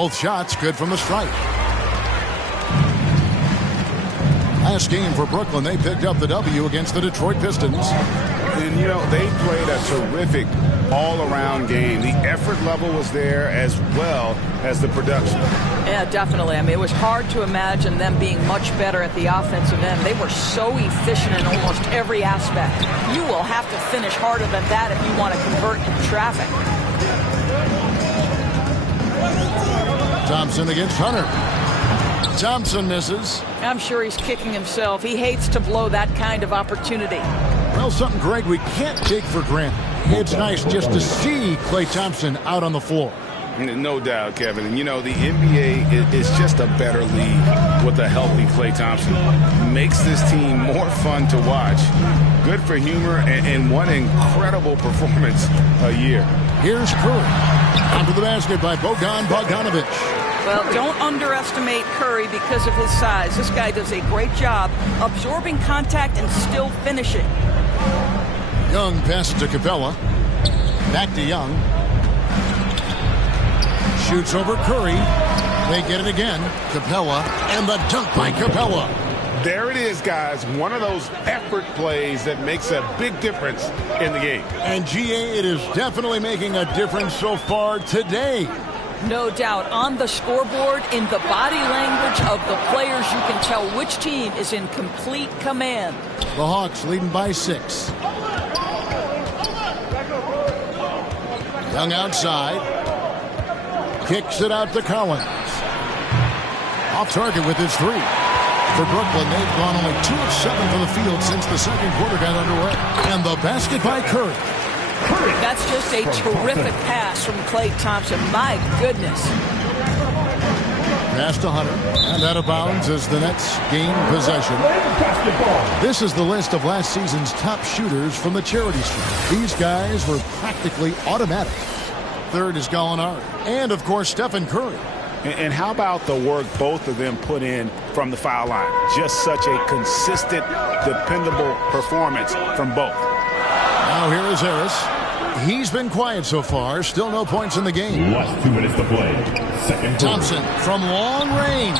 Both shots good from the stripe. Last game for Brooklyn, they picked up the W against the Detroit Pistons. And, you know, they played a terrific all-around game. The effort level was there as well as the production. Yeah, definitely. I mean, it was hard to imagine them being much better at the offensive end. They were so efficient in almost every aspect. You will have to finish harder than that if you want to convert into traffic. Thompson against Hunter. Thompson misses. I'm sure he's kicking himself. He hates to blow that kind of opportunity. Well, something, Greg, we can't take for granted. It's nice just to see Klay Thompson out on the floor. No doubt, Kevin. And, you know, the NBA is just a better league with a healthy Klay Thompson. Makes this team more fun to watch. Good for humor and one incredible performance a year. Here's Curry. Onto the basket by Bojan Bogdanovic. Well, don't underestimate Curry because of his size. This guy does a great job absorbing contact and still finishing. Young passes to Capella. Back to Young. Shoots over Curry. They get it again. Capella and the dunk by Capella. There it is, guys. One of those effort plays that makes a big difference in the game. And GA, it is definitely making a difference so far today. No doubt. On the scoreboard, in the body language of the players, you can tell which team is in complete command. The Hawks leading by 6. Young outside. Kicks it out to Collins. Off target with his 3. For Brooklyn, they've gone only 2 of 7 from the field since the second quarter got underway. And the basket by Curry. That's just a terrific pass from Klay Thompson. My goodness. Pass to Hunter. And out of bounds as the Nets gain possession. This is the list of last season's top shooters from the charity stripe. These guys were practically automatic. Third is Gallinari. And, of course, Stephen Curry. And how about the work both of them put in from the foul line? Just such a consistent, dependable performance from both. Now here is Harris. He's been quiet so far. Still no points in the game. Last 2 minutes to play. Second Thompson from long range.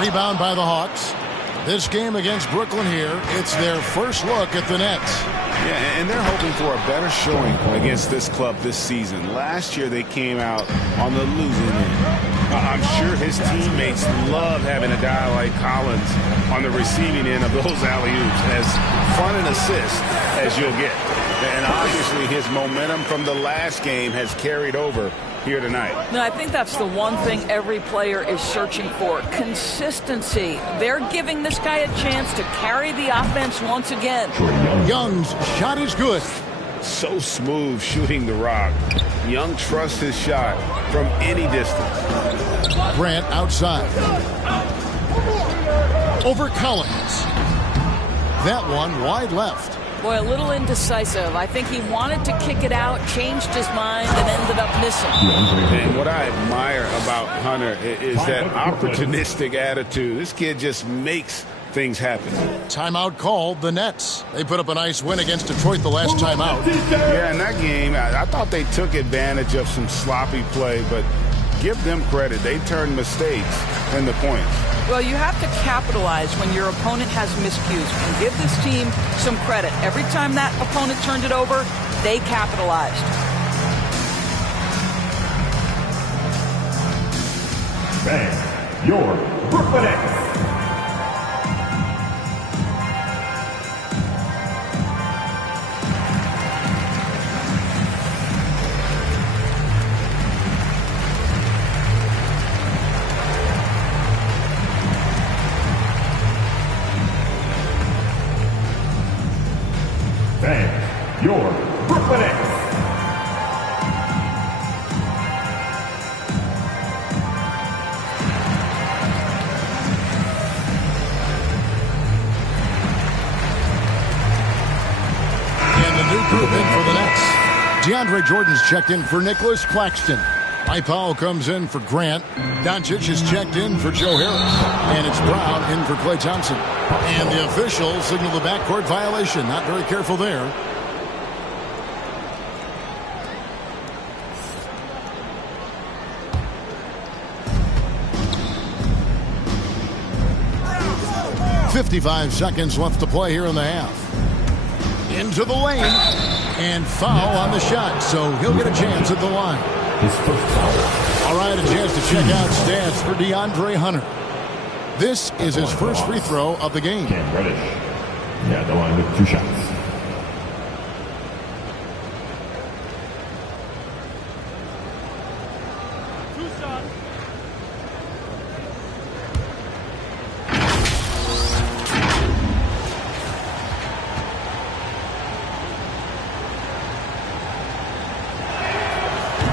Rebound by the Hawks. This game against Brooklyn here, it's their first look at the Nets. Yeah, and they're hoping for a better showing against this club this season. Last year they came out on the losing end. I'm sure his teammates love having a guy like Collins on the receiving end of those alley-oops. As fun an assist as you'll get. And obviously his momentum from the last game has carried over here tonight. No, I think that's the one thing every player is searching for. Consistency. They're giving this guy a chance to carry the offense once again. Young's shot is good. So smooth shooting the rock. Young trusts his shot from any distance. Grant outside. Over Collins. That one wide left. Boy, a little indecisive. I think he wanted to kick it out, changed his mind, and ended up missing. And what I admire about Hunter is that opportunistic attitude. This kid just makes things happen. Timeout called the Nets. They put up a nice win against Detroit the last time out. Yeah, in that game, I thought they took advantage of some sloppy play, but give them credit. They turned mistakes into points. Well, you have to capitalize when your opponent has miscues. And give this team some credit. Every time that opponent turned it over, they capitalized. Bang, your Brooklyn Nets. Your Brooklyn Nets. And the new group in for the Nets. DeAndre Jordan's checked in for Nicholas Claxton. Mike Powell comes in for Grant. Doncic is checked in for Joe Harris. And it's Brown in for Klay Thompson. And the officials signal the backcourt violation. Not very careful there. 55 seconds left to play here in the half. Into the lane. And foul on the shot, so he'll get a chance at the line. His first foul. All right, a chance to check out stats for DeAndre Hunter. This is his first free throw of the game. Cam Reddish. Yeah, the line with 2 shots.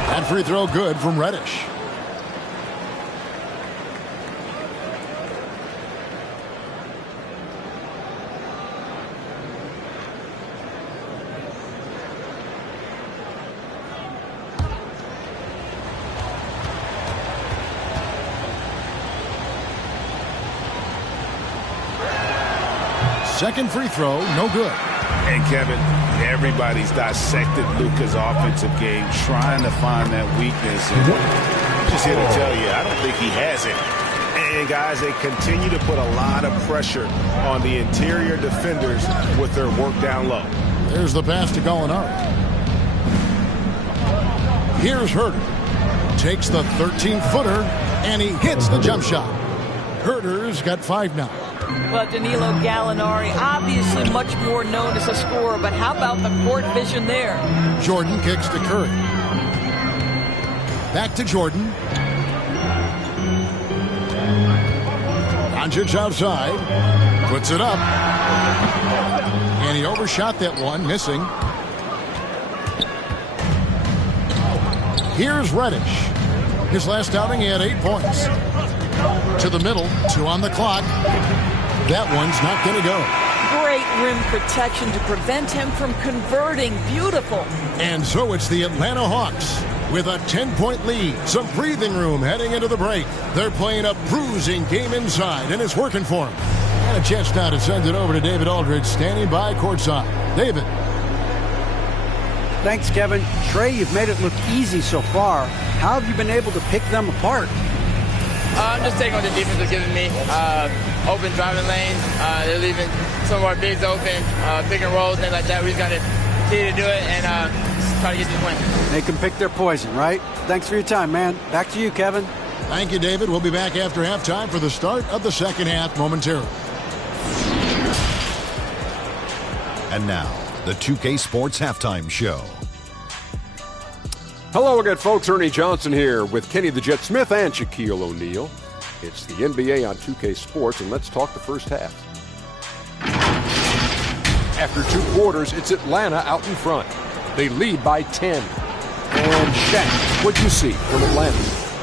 That free throw good from Reddish. Second free throw, no good. And Kevin, everybody's dissected Luka's offensive game, trying to find that weakness. And I'm just here to tell you, I don't think he has it. And guys, they continue to put a lot of pressure on the interior defenders with their work down low. There's the pass to Gallinari. Here's Huerter. Takes the 13-footer, and he hits the jump shot. Huerter's got 5 now. Well, Danilo Gallinari, obviously much more known as a scorer, but how about the court vision there? Jordan kicks to Curry. Back to Jordan. Doncic outside. Puts it up. And he overshot that one, missing. Here's Reddish. His last outing, he had 8 points. To the middle, 2 on the clock. That one's not going to go. Great rim protection to prevent him from converting. Beautiful. And so it's the Atlanta Hawks with a 10-point lead. Some breathing room heading into the break. They're playing a bruising game inside, and it's working for them. And a chance now to send it over to David Aldridge, standing by courtside. David. Thanks, Kevin. Trey, you've made it look easy so far. How have you been able to pick them apart? I'm just taking what the defense is giving me. Open driving lanes. They're leaving some of our bigs open, pick and rolls, things like that. We just got to continue to do it and try to get this win. They can pick their poison, right? Thanks for your time, man. Back to you, Kevin. Thank you, David. We'll be back after halftime for the start of the second half momentarily. And now, the 2K Sports Halftime Show. Hello again, folks. Ernie Johnson here with Kenny the Jet Smith and Shaquille O'Neal. It's the NBA on 2K Sports, and let's talk the first half. After 2 quarters, it's Atlanta out in front. They lead by 10. And Shaq, what'd you see from Atlanta?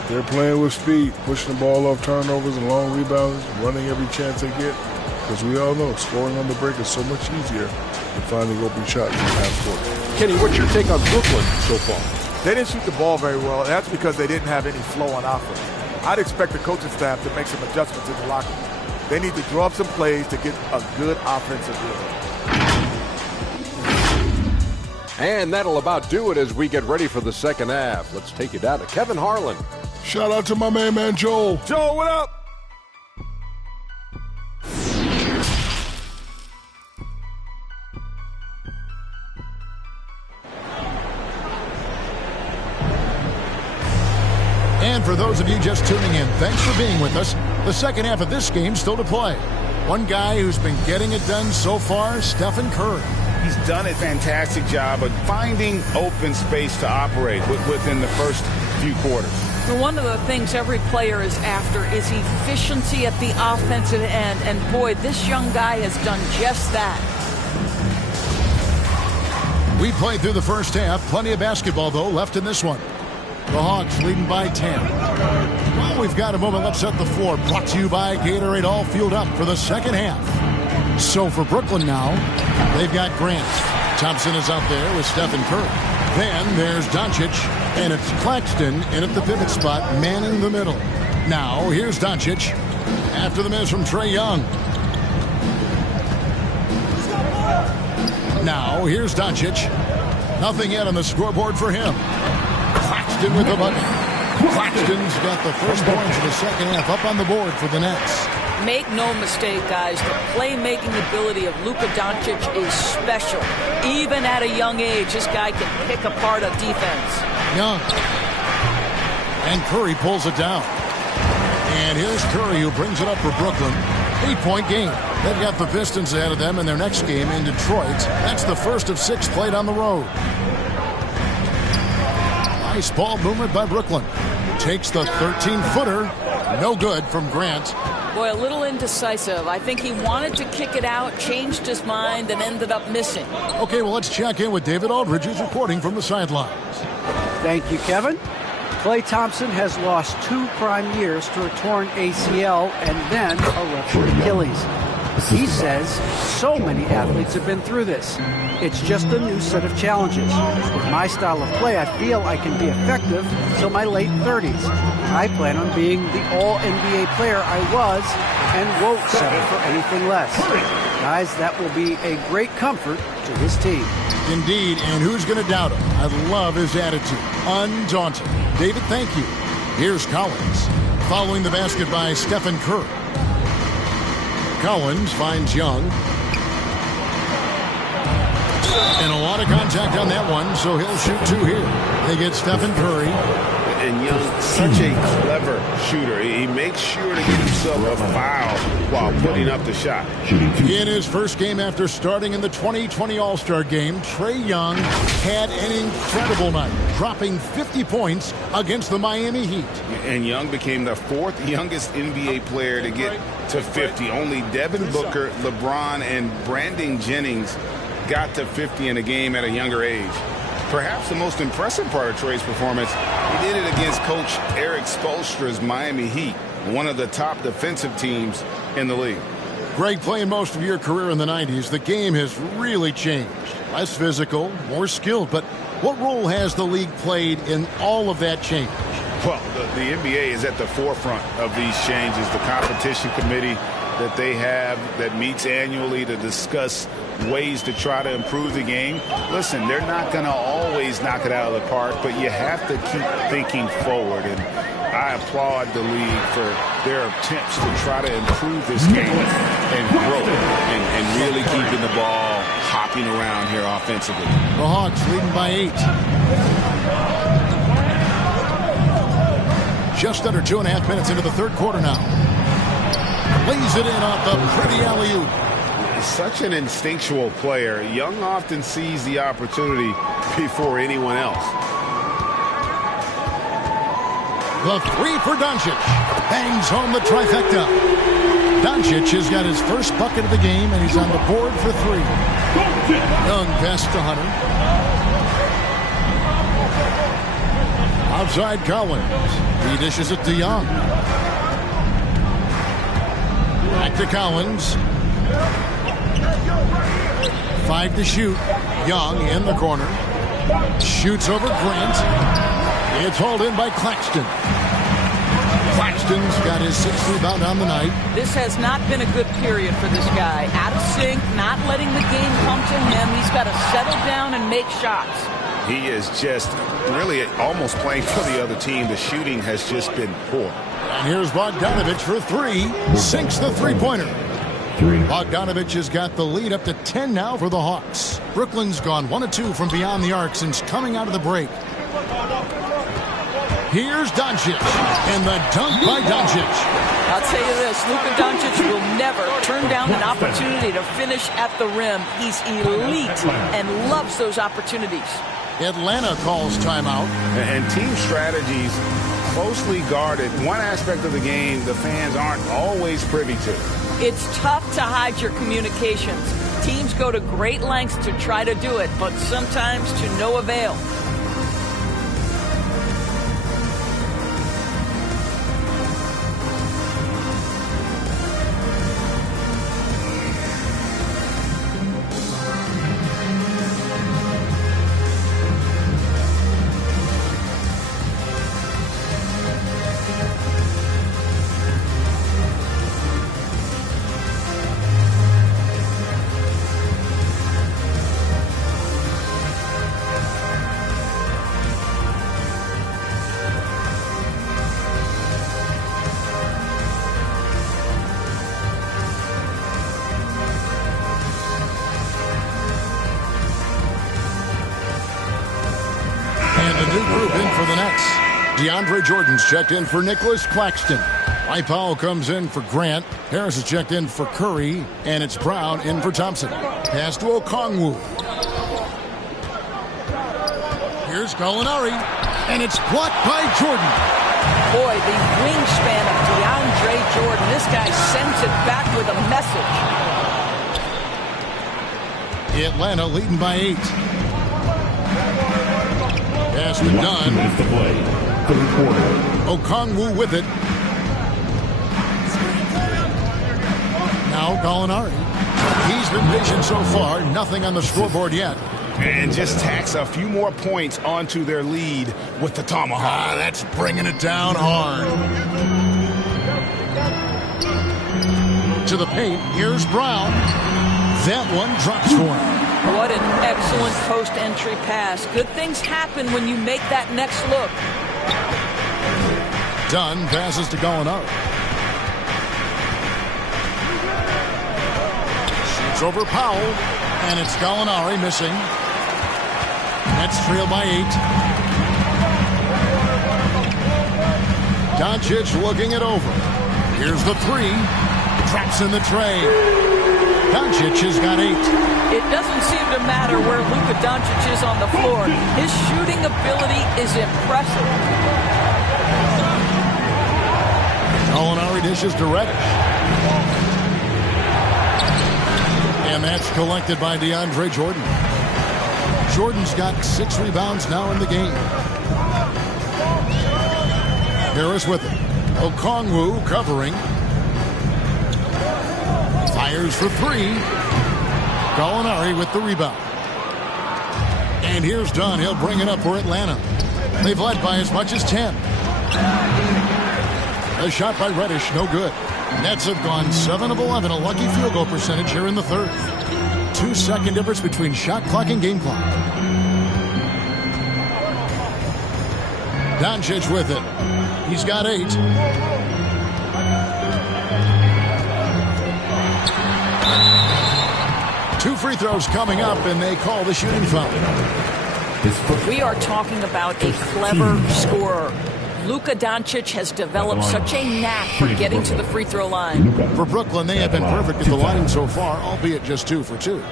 They're playing with speed, pushing the ball off turnovers and long rebounds, running every chance they get. Because we all know scoring on the break is so much easier than finding open shots in half court. Kenny, what's your take on Brooklyn so far? They didn't shoot the ball very well, and that's because they didn't have any flow on offense. I'd expect the coaching staff to make some adjustments in the locker room. They need to draw up some plays to get a good offensive rhythm. And that'll about do it as we get ready for the second half. Let's take you down to Kevin Harlan. Shout out to my man Joel. Joel, what up? And for those of you just tuning in, thanks for being with us. The second half of this game still to play. One guy who's been getting it done so far, Stephen Curry. He's done a fantastic job of finding open space to operate within the first few quarters. Well, one of the things every player is after is efficiency at the offensive end. And boy, this young guy has done just that. We played through the first half. Plenty of basketball, though, left in this one. The Hawks leading by 10. Well, we've got a moment. Let's set the floor. Brought to you by Gatorade, all fueled up for the second half. So for Brooklyn now, they've got Grant. Thompson is out there with Stephen Curry. Then there's Doncic, and it's Claxton in at the pivot spot, manning the middle. Now, here's Doncic after the miss from Trae Young. Now, here's Doncic. Nothing yet on the scoreboard for him. Claxton with the bucket. Claxton's got the first points of the second half up on the board for the Nets. Make no mistake, guys, the playmaking ability of Luka Doncic is special. Even at a young age, this guy can pick apart a defense. Young. And Curry pulls it down. And here's Curry who brings it up for Brooklyn. 8-point game. They've got the Pistons ahead of them in their next game in Detroit. That's the first of 6 played on the road. Nice ball movement by Brooklyn. Takes the 13-footer. No good from Grant. Boy, a little indecisive. I think he wanted to kick it out, changed his mind, and ended up missing. Okay, well, let's check in with David Aldridge, who's reporting from the sidelines. Thank you, Kevin. Klay Thompson has lost 2 prime years to a torn ACL and then a ruptured Achilles. He says so many athletes have been through this. It's just a new set of challenges. With my style of play, I feel I can be effective till my late 30s. I plan on being the all-NBA player I was and won't settle for anything less. Guys, that will be a great comfort to his team. Indeed, and who's going to doubt him? I love his attitude. Undaunted. David, thank you. Here's Collins. Following the basket by Stephen Curry. Collins finds Young. And a lot of contact on that one, so he'll shoot 2 here. They get Stephen Curry. And Young, such a clever shooter. He makes sure to get himself a foul while putting up the shot. In his first game after starting in the 2020 All-Star Game, Trae Young had an incredible night, dropping 50 points against the Miami Heat. And Young became the 4th youngest NBA player to get to 50. Only Devin Booker, LeBron, and Brandon Jennings got to 50 in a game at a younger age. Perhaps the most impressive part of Trae's performance, he did it against Coach Eric Spoelstra's Miami Heat, one of the top defensive teams in the league. Greg, playing most of your career in the 90s, the game has really changed. Less physical, more skilled, but what role has the league played in all of that change? Well, the NBA is at the forefront of these changes. The competition committee that they have that meets annually to discuss ways to try to improve the game. Listen, they're not going to always knock it out of the park, but you have to keep thinking forward. And I applaud the league for their attempts to try to improve this game and grow and really keeping the ball hopping around here offensively. The Hawks leading by 8. Just under 2.5 minutes into the third quarter now. Lays it in off the pretty alley-oop. Such an instinctual player. Young often sees the opportunity before anyone else. The 3 for Doncic. Bangs home the trifecta. Doncic has got his first bucket of the game, and he's on the board for 3. Young pass to Hunter. Outside Collins. He dishes it to Young. Back to Collins. 5 to shoot. Young in the corner. Shoots over Grant. It's hauled in by Claxton. Claxton's got his 6th rebound on the night. This has not been a good period for this guy. Out of sync, not letting the game come to him. He's got to settle down and make shots. He is just really almost playing for the other team. The shooting has just been poor. And here's Bogdanovich for 3. Sinks the three-pointer. Bogdanovich has got the lead up to 10 now for the Hawks. Brooklyn's gone 1 of 2 from beyond the arc since coming out of the break. Here's Doncic, and the dunk by Doncic. I'll tell you this, Luka Doncic will never turn down an opportunity to finish at the rim. He's elite and loves those opportunities. Atlanta calls timeout. And team strategies closely guarded. One aspect of the game the fans aren't always privy to. It's tough to hide your communications. Teams go to great lengths to try to do it, but sometimes to no avail. DeAndre Jordan's checked in for Nicholas Claxton. Mike Powell comes in for Grant. Harris is checked in for Curry. And it's Brown in for Thompson. Pass to Okongwu. Here's Gallinari. And it's blocked by Jordan. Boy, the wingspan of DeAndre Jordan. This guy sends it back with a message. Atlanta leading by 8. Pass to Dunn. Okongwu with it. Now Gallinari. He's been patient so far. Nothing on the scoreboard yet. And just tacks a few more points onto their lead with the tomahawk. That's bringing it down hard. To the paint. Here's Brown. That one drops for him. What an excellent post-entry pass. Good things happen when you make that next look. Dunn passes to Gallinari. Shoots over Powell. And it's Gallinari missing. Nets trail by 8. Doncic looking it over. Here's the 3. Drops in the tray. Doncic has got 8. It doesn't seem to matter where Luka Doncic is on the floor. His shooting ability is impressive. Gallinari dishes to Reddish. And that's collected by DeAndre Jordan. Jordan's got 6 rebounds now in the game. Harris with it. Okongwu covering. Fires for 3. Gallinari with the rebound. And here's Dunn. He'll bring it up for Atlanta. They've led by as much as 10. A shot by Reddish, no good. Nets have gone 7 of 11, a lucky field goal percentage here in the third. 2-second difference between shot clock and game clock. Doncic with it. He's got 8. Two free throws coming up, and they call the shooting foul. We are talking about a clever scorer. Luka Doncic has developed such a knack for getting to the free throw line. For Brooklyn, they have been perfect at the line so far, albeit just 2 for 2.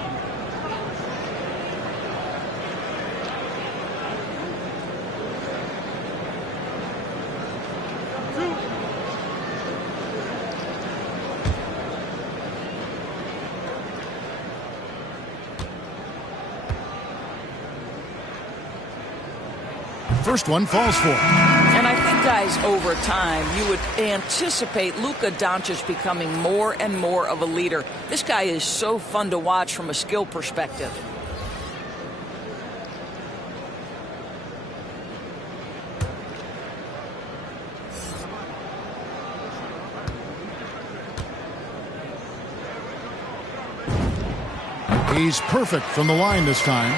First one falls for him. And I think, guys, over time, you would anticipate Luka Doncic becoming more and more of a leader. This guy is so fun to watch from a skill perspective. He's perfect from the line this time.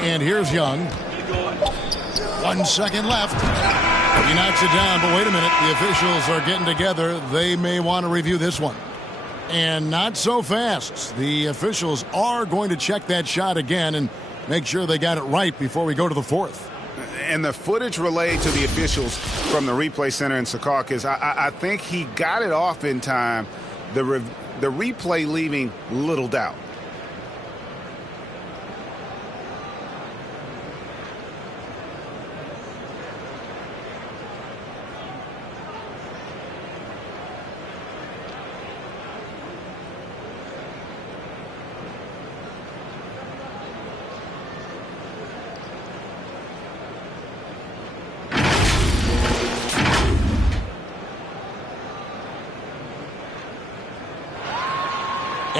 And here's Young. 1 second left. He knocks it down, but wait a minute. The officials are getting together. They may want to review this one. And not so fast. The officials are going to check that shot again and make sure they got it right before we go to the fourth. And the footage relayed to the officials from the replay center in Secaucus, I think he got it off in time. The replay leaving little doubt.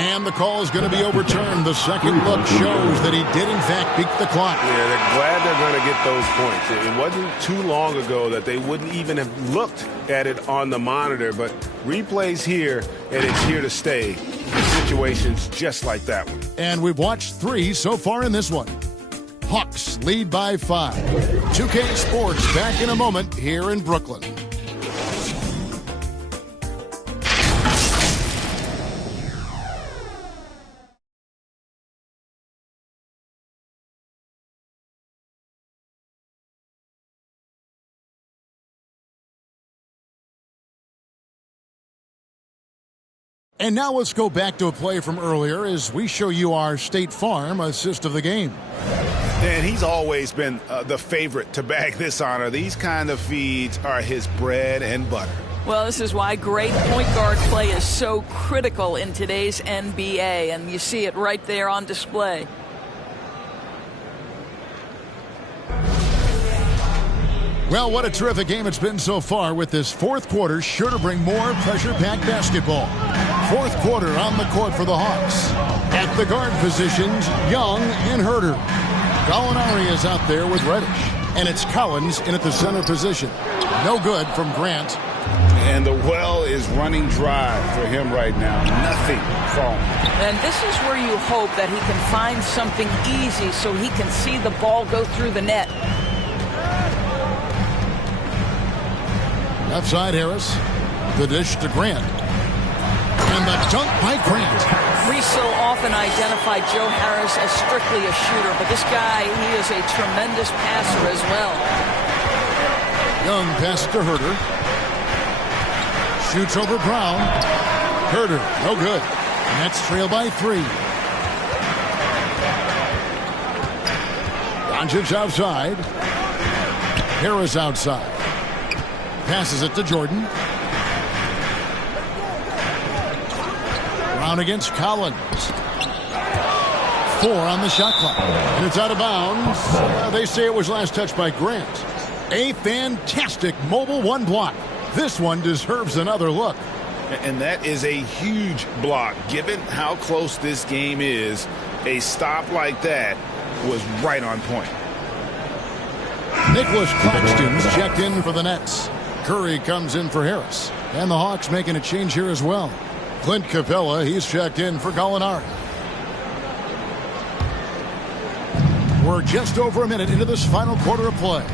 And the call is going to be overturned. The second look shows that he did, in fact, beat the clock. Yeah, they're glad they're going to get those points. It wasn't too long ago that they wouldn't even have looked at it on the monitor, but replays here, and it's here to stay. Situations just like that one. And we've watched 3 so far in this one. Hawks lead by 5. 2K Sports back in a moment here in Brooklyn. And now let's go back to a play from earlier as we show you our State Farm assist of the game. And he's always been the favorite to bag this honor. These kind of feeds are his bread and butter. Well, this is why great point guard play is so critical in today's NBA, and you see it right there on display. Well, what a terrific game it's been so far, with this fourth quarter sure to bring more pressure-packed basketball. Fourth quarter on the court for the Hawks. At the guard positions, Young and Herter. Gallinari is out there with Reddish, and it's Collins in at the center position. No good from Grant. And the well is running dry for him right now. Nothing falling. And this is where you hope that he can find something easy so he can see the ball go through the net. Left side, Harris. The dish to Grant. And the dunk by Grant. We so often identify Joe Harris as strictly a shooter, but this guy, he is a tremendous passer as well. Young passes to Herter. Shoots over Brown. Herter, no good. Nets trail by 3. Doncic outside. Harris outside. Passes it to Jordan. Brown against Collins. 4 on the shot clock. And it's out of bounds. They say it was last touched by Grant. A fantastic mobile one block. This one deserves another look. And that is a huge block. Given how close this game is, a stop like that was right on point. Nicholas Claxton's checked in for the Nets. Curry comes in for Harris. And the Hawks making a change here as well. Clint Capella, he's checked in for Gallinari. We're just over a minute into this final quarter of play.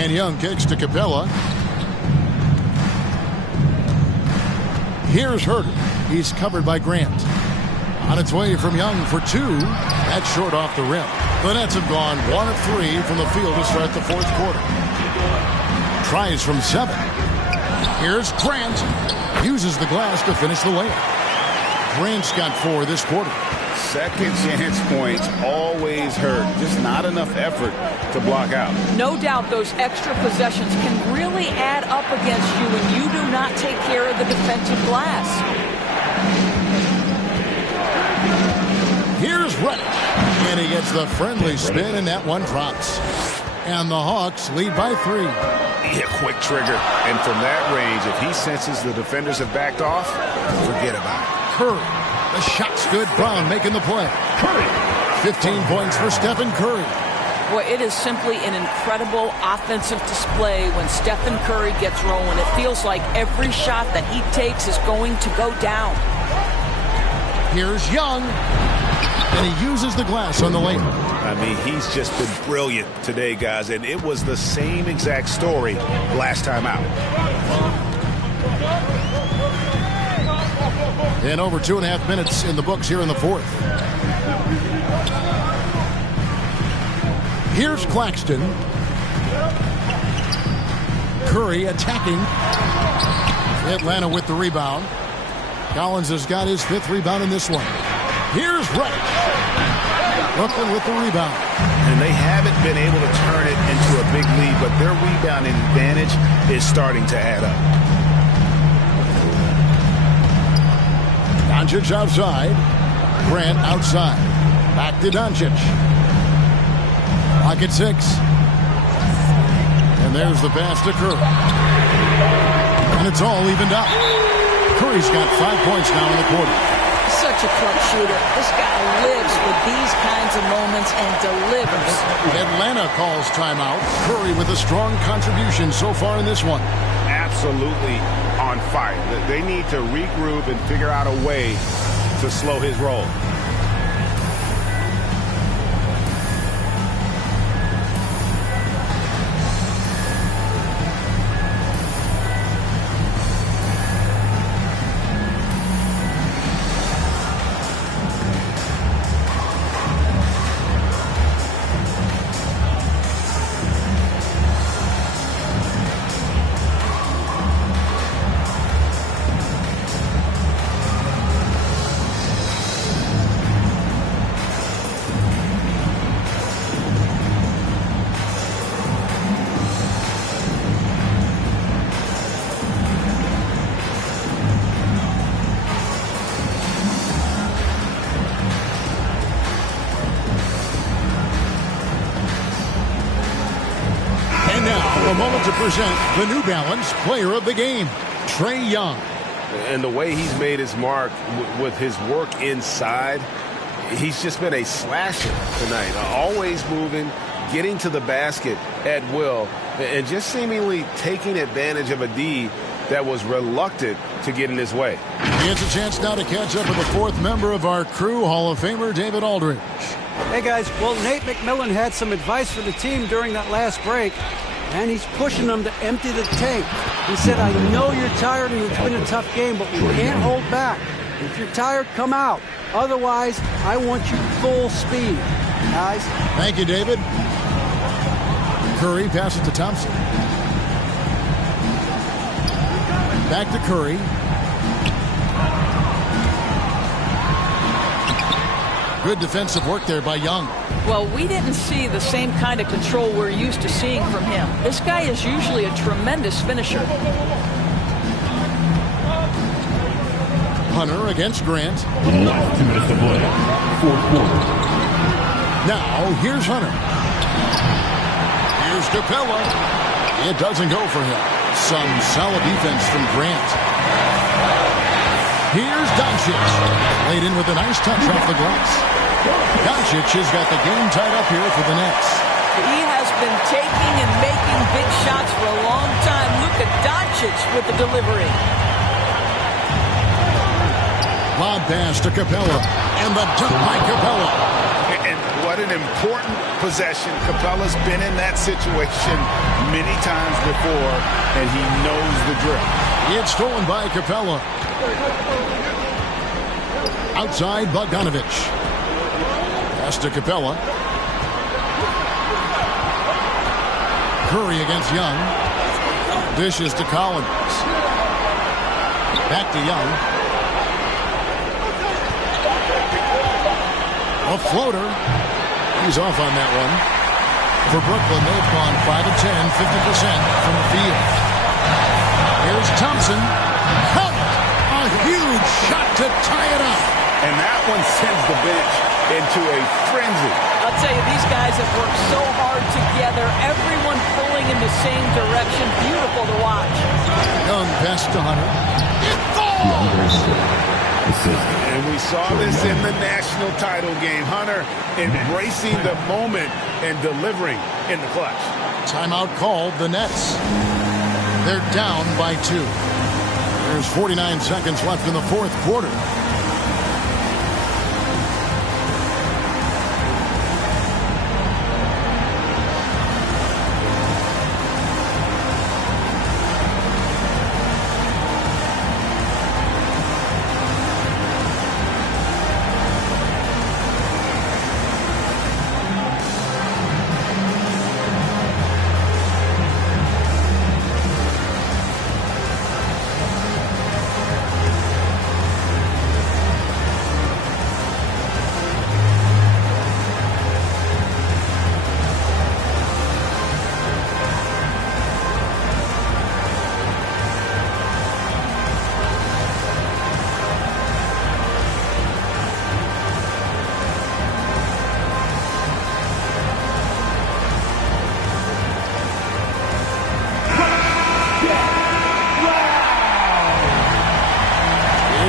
And Young kicks to Capella. Here's Herter. He's covered by Grant. On its way from Young for 2. That's short off the rim. The Nets have gone 1 of 3 from the field to start the fourth quarter. Tries from 7. Here's Grant. Uses the glass to finish the layup. Grant's got 4 this quarter. Second chance points always hurt. Just not enough effort to block out. No doubt those extra possessions can really add up against you when you do not take care of the defensive glass. Here's Reddish. And he gets the friendly spin, and that one drops. And the Hawks lead by 3. Yeah, quick trigger. And from that range, if he senses the defenders have backed off, forget about it. Curry. The shot's good. Brown making the play. Curry. 15 points for Stephen Curry. Well, it is simply an incredible offensive display when Stephen Curry gets rolling. It feels like every shot that he takes is going to go down. Here's Young. And he uses the glass on the lane. I mean, he's just been brilliant today, guys. And it was the same exact story last time out. And over 2.5 minutes in the books here in the fourth. Here's Claxton. Curry attacking. Atlanta with the rebound. Collins has got his 5th rebound in this one. Here's Reddish. Brooklyn with the rebound. And they haven't been able to turn it into a big lead, but their rebounding advantage is starting to add up. Doncic outside. Grant outside. Back to Doncic. Clock at 6. And there's the pass to Curry. And it's all evened up. Curry's got 5 points now in the quarter. Such a clutch shooter. This guy lives with these kinds of moments and delivers. Atlanta calls timeout. Curry with a strong contribution so far in this one. Absolutely on fire. They need to regroup and figure out a way to slow his roll. moment to present the New Balance Player of the Game, Trae Young. And the way he's made his mark with his work inside, he's just been a slasher tonight. Always moving, getting to the basket at will, and just seemingly taking advantage of a D that was reluctant to get in his way. He has a chance now to catch up with the fourth member of our crew, Hall of Famer David Aldridge. Hey, guys. Well, Nate McMillan had some advice for the team during that last break, and he's pushing them to empty the tank. He said, I know you're tired and it's been a tough game, but we can't hold back. If you're tired, come out. Otherwise, I want you full speed. Guys. Thank you, David. Curry passes to Thompson. Back to Curry. Good defensive work there by Young. Well, we didn't see the same kind of control we're used to seeing from him. This guy is usually a tremendous finisher. Hunter against Grant. Last 2 minutes to play. Fourth quarter. Now, here's Hunter. Here's Capella. It doesn't go for him. Some solid defense from Grant. Here's Doncic. Laid in with a nice touch off the glass. Doncic has got the game tied up here for the Nets. He has been taking and making big shots for a long time. Luka Doncic with the delivery. Lob pass to Capella. And the dunk by Capella. And what an important possession. Capella's been in that situation many times before, and he knows the drill. It's stolen by Capella. Outside Bogdanovich. Pass to Capella. Curry against Young. Dishes to Collins. Back to Young. A floater. He's off on that one. For Brooklyn, they've gone 5 of 10, 50% from the field. Here's Thompson. Count it! A huge shot to tie it up. And that one sends the bench into a frenzy. I'll tell you, these guys have worked so hard together. Everyone pulling in the same direction. Beautiful to watch. Young pass to Hunter. It falls! And we saw this in the national title game. Hunter embracing the moment and delivering in the clutch. Timeout called, the Nets. They're down by 2. There's 49 seconds left in the fourth quarter.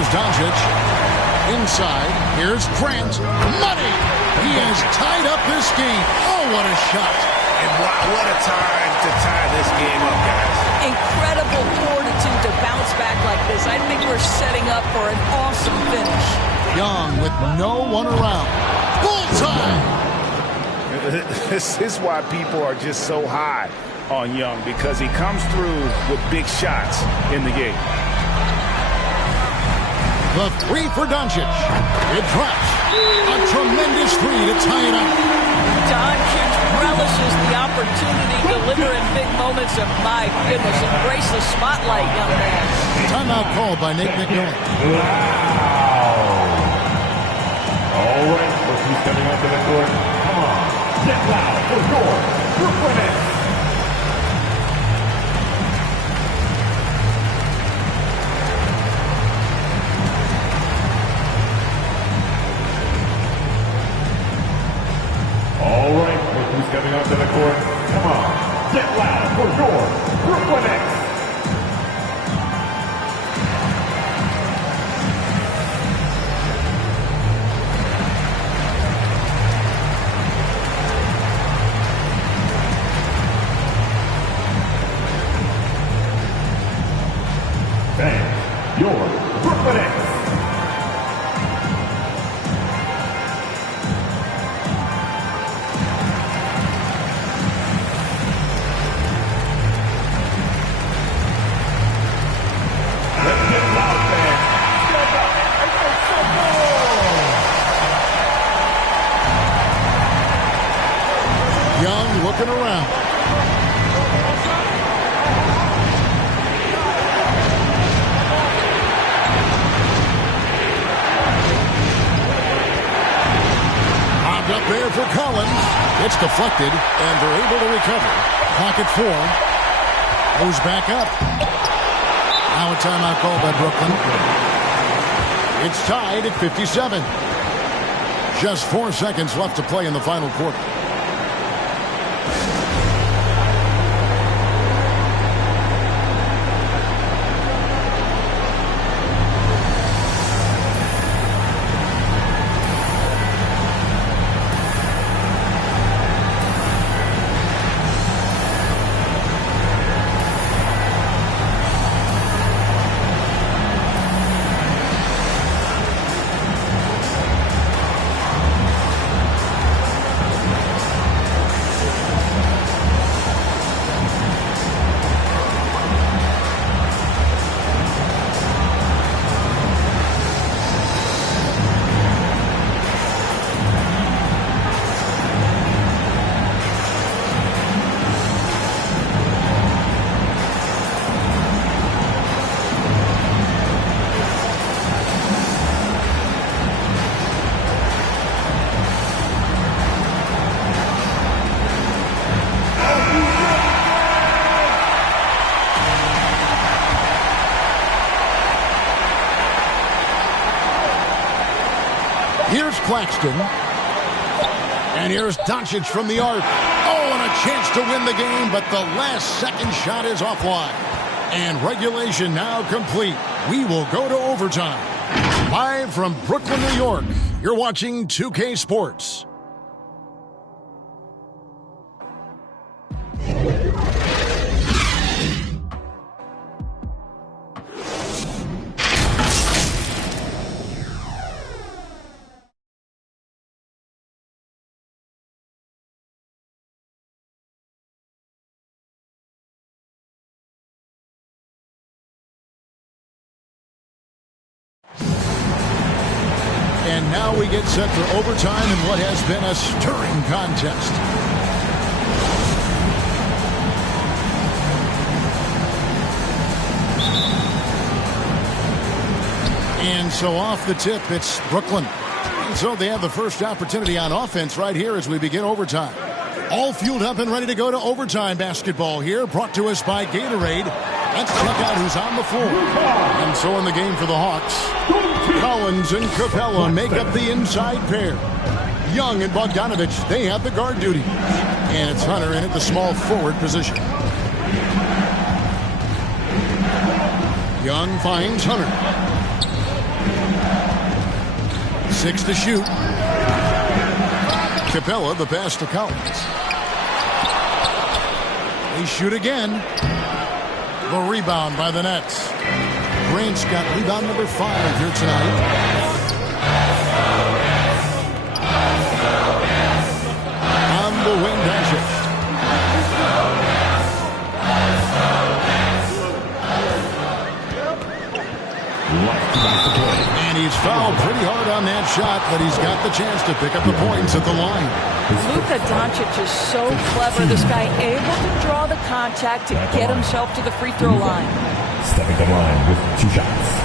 Doncic inside. Here's Grant. Money! He has tied up this game. Oh, what a shot. And what a time to tie this game up, guys. Incredible fortitude to bounce back like this. I think we're setting up for an awesome finish. Young with no one around. Bullseye! This is why people are just so high on Young, because he comes through with big shots in the game. The three for Doncic. It drops. A tremendous three to tie it up. Doncic relishes the opportunity to deliver in big moments, and my goodness, embrace the spotlight, young man. Timeout called by Nate McMillan. Wow. All right, look who's coming up to the court. Come on, get loud for your Brooklyn Nets. All right, look who's coming up to the court. Come on, Get loud for your Brooklyn Nets. And your Brooklyn Nets. Young looking around. Popped up there for Collins. It's deflected, and they're able to recover. Clock at 4. Goes back up. Now a timeout called by Brooklyn. It's tied at 57. Just 4 seconds left to play in the final quarter. Here's Claxton. And here's Doncic from the arc. Oh, and a chance to win the game, but the last second shot is offline. And regulation now complete. We will go to overtime. Live from Brooklyn, New York, you're watching 2K Sports. And now we get set for overtime in what has been a stirring contest. And so off the tip, it's Brooklyn. And so they have the first opportunity on offense right here as we begin overtime. All fueled up and ready to go to overtime basketball here, brought to us by Gatorade. Let's check out who's on the floor. And so in the game for the Hawks, Collins and Capella make up the inside pair. Young and Bogdanovich, they have the guard duty. And it's Hunter in at the small forward position. Young finds Hunter. 6 to shoot. Capella, the pass to Collins. They shoot again. The rebound by the Nets. Grant's got rebound number 5 here tonight. On the wing, Doncic. And he's fouled pretty hard on that shot, but he's got the chance to pick up the points at the line. Luka Doncic is so clever. This guy able to draw the contact to get himself to the free throw line. Stepping to the line with 2 shots.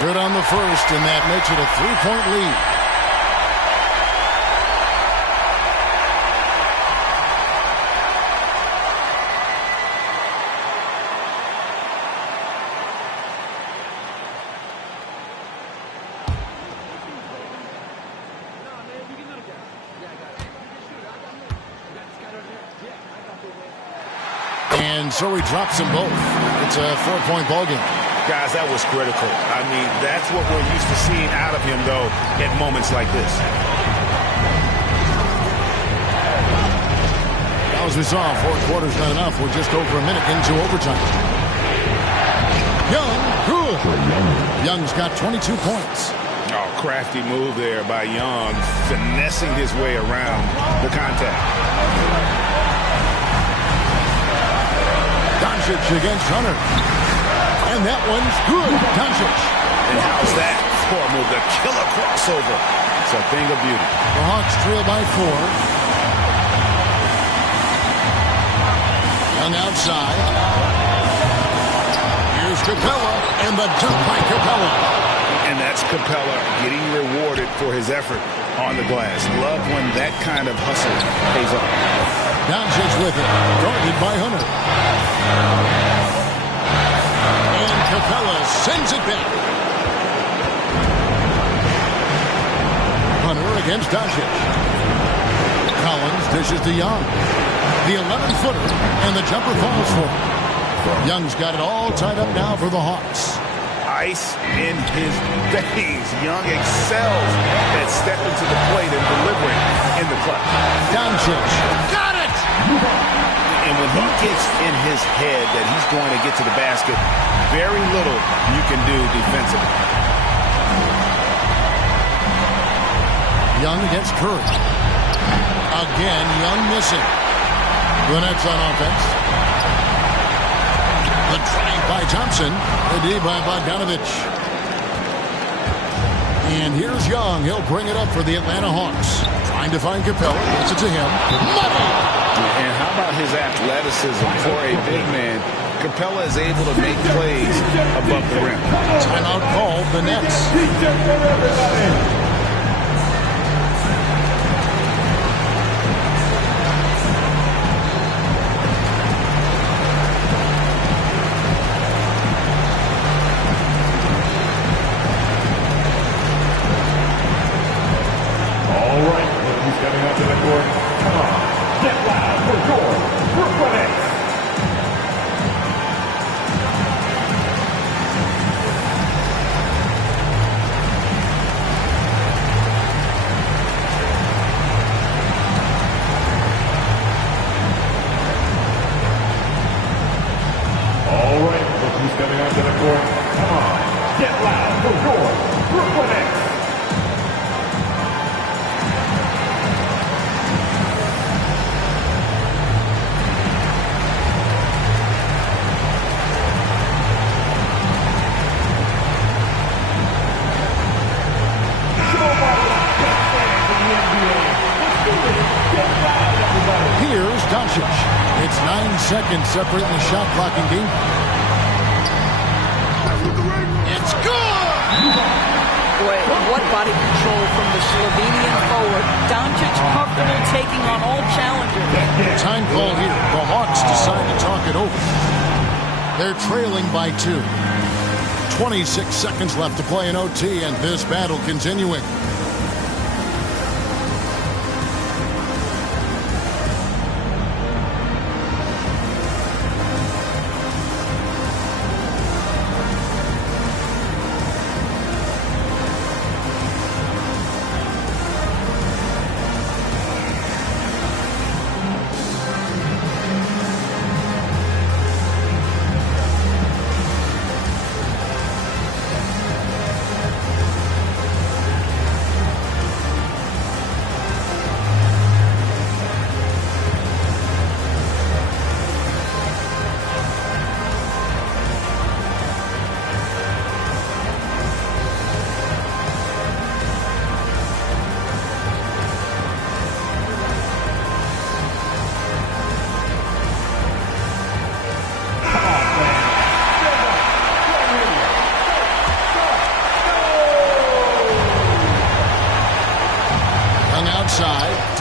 Good on the first, and that makes it a 3-point lead. And so he drops them both. It's a 4-point ball game. Guys, that was critical. I mean, that's what we're used to seeing out of him, though, at moments like this. Now, as we saw, fourth quarter's not enough. We're just over a minute into overtime. Young, good. Young's got 22 points. Oh, crafty move there by Young, finessing his way around the contact. Doncic against Hunter. And that one's good. Doncic. And how's that for a move? The killer crossover. It's a thing of beauty. The Hawks trail by 4. Young outside. Here's Capella. And the dunk by Capella. And that's Capella getting rewarded for his effort on the glass. Love when that kind of hustle pays off. Doncic with it. Guarded by Hunter. And Capella sends it back. Hunter against Doncic. Collins dishes to Young. The 11-footer. And the jumper falls for him. Young's got it all tied up now for the Hawks. Ice in his veins. Young excels at stepping to the plate and delivering in the clutch. Doncic. Got it! And when he gets in his head that he's going to get to the basket, very little you can do defensively. Young against Curry. Again, Young missing. The Nets on offense. The drive by Thompson. The D by Bogdanovich. And here's Young. He'll bring it up for the Atlanta Hawks. Trying to find Capella. Gets it to him. Money! And how about his athleticism for a big man? Capella is able to make plays above the rim. Timeout called the Nets. Here's Doncic. It's 9 seconds separating the shot clock in game. It's good! Boy, what body control from the Slovenian forward. Doncic comfortable taking on all challengers. Time call here. The Hawks decide to talk it over. They're trailing by 2. 26 seconds left to play in OT, and this battle continuing.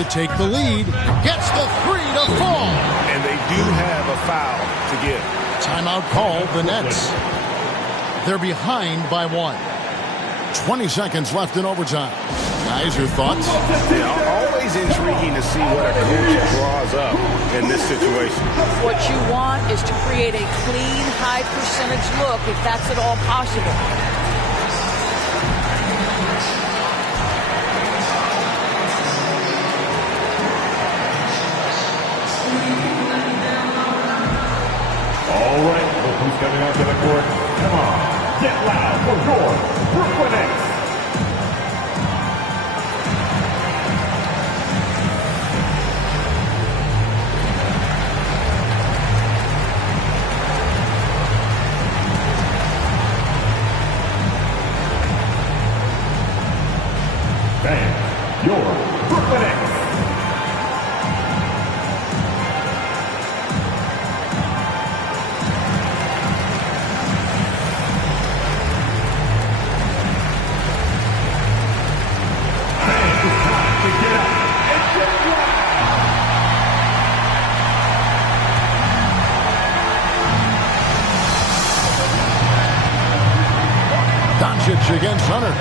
take the lead. Gets the three to fall. And they do have a foul to give. Timeout called the Nets. They're behind by 1. 20 seconds left in overtime. Guys, your thoughts? Always intriguing to see what a coach draws up in this situation. What you want is to create a clean, high percentage look if that's at all possible. All right, look who's coming onto the court. Come on, get loud for your Brooklyn Nets. And your Brooklyn Nets. Doncic against Hunter.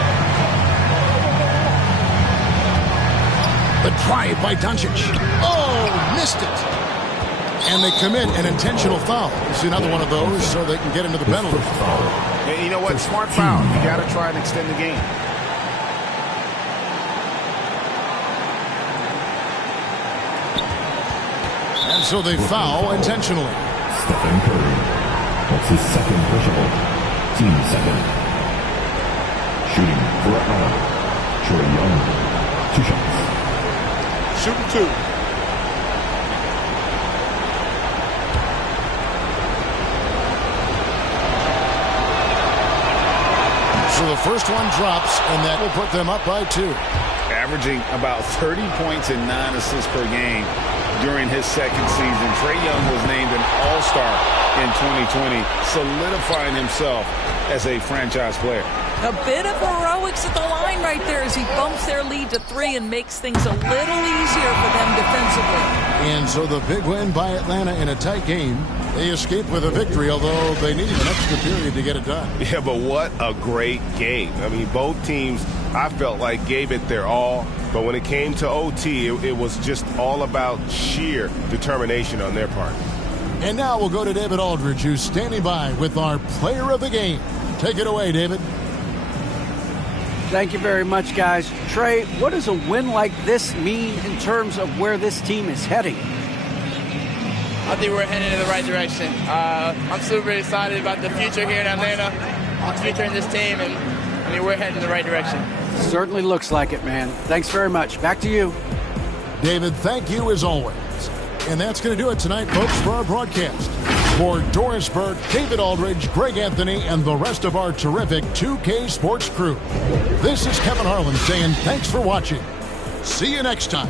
The drive by Doncic. Oh, missed it. And they commit an intentional foul. It's another one of those so they can get into the penalty. Hey, you know what? Smart foul. You got to try and extend the game. And so they foul intentionally. Stephen Curry. That's his second personal. Team second. Shooting for Atlanta. Trae Young. 2 shots. Shooting 2. So the first one drops, and that will put them up by 2. Averaging about 30 points and 9 assists per game during his second season. Trae Young was named an All-Star in 2020, solidifying himself as a franchise player. A bit of heroics at the line right there as he bumps their lead to 3 and makes things a little easier for them defensively. And so the big win by Atlanta in a tight game. They escaped with a victory, although they needed an extra period to get it done. Yeah, but what a great game. I mean, both teams, I felt like, gave it their all. But when it came to OT, it was just all about sheer determination on their part. And now we'll go to David Aldridge, who's standing by with our player of the game. Take it away, David. Thank you very much, guys. Trey, what does a win like this mean in terms of where this team is heading? I think we're heading in the right direction. I'm super excited about the future here in Atlanta, the future in this team, and I mean, we're heading in the right direction. Certainly looks like it, man. Thanks very much. Back to you. David, thank you as always. And that's going to do it tonight, folks, for our broadcast. For Doris Burke, David Aldridge, Greg Anthony, and the rest of our terrific 2K Sports crew, this is Kevin Harlan saying thanks for watching. See you next time.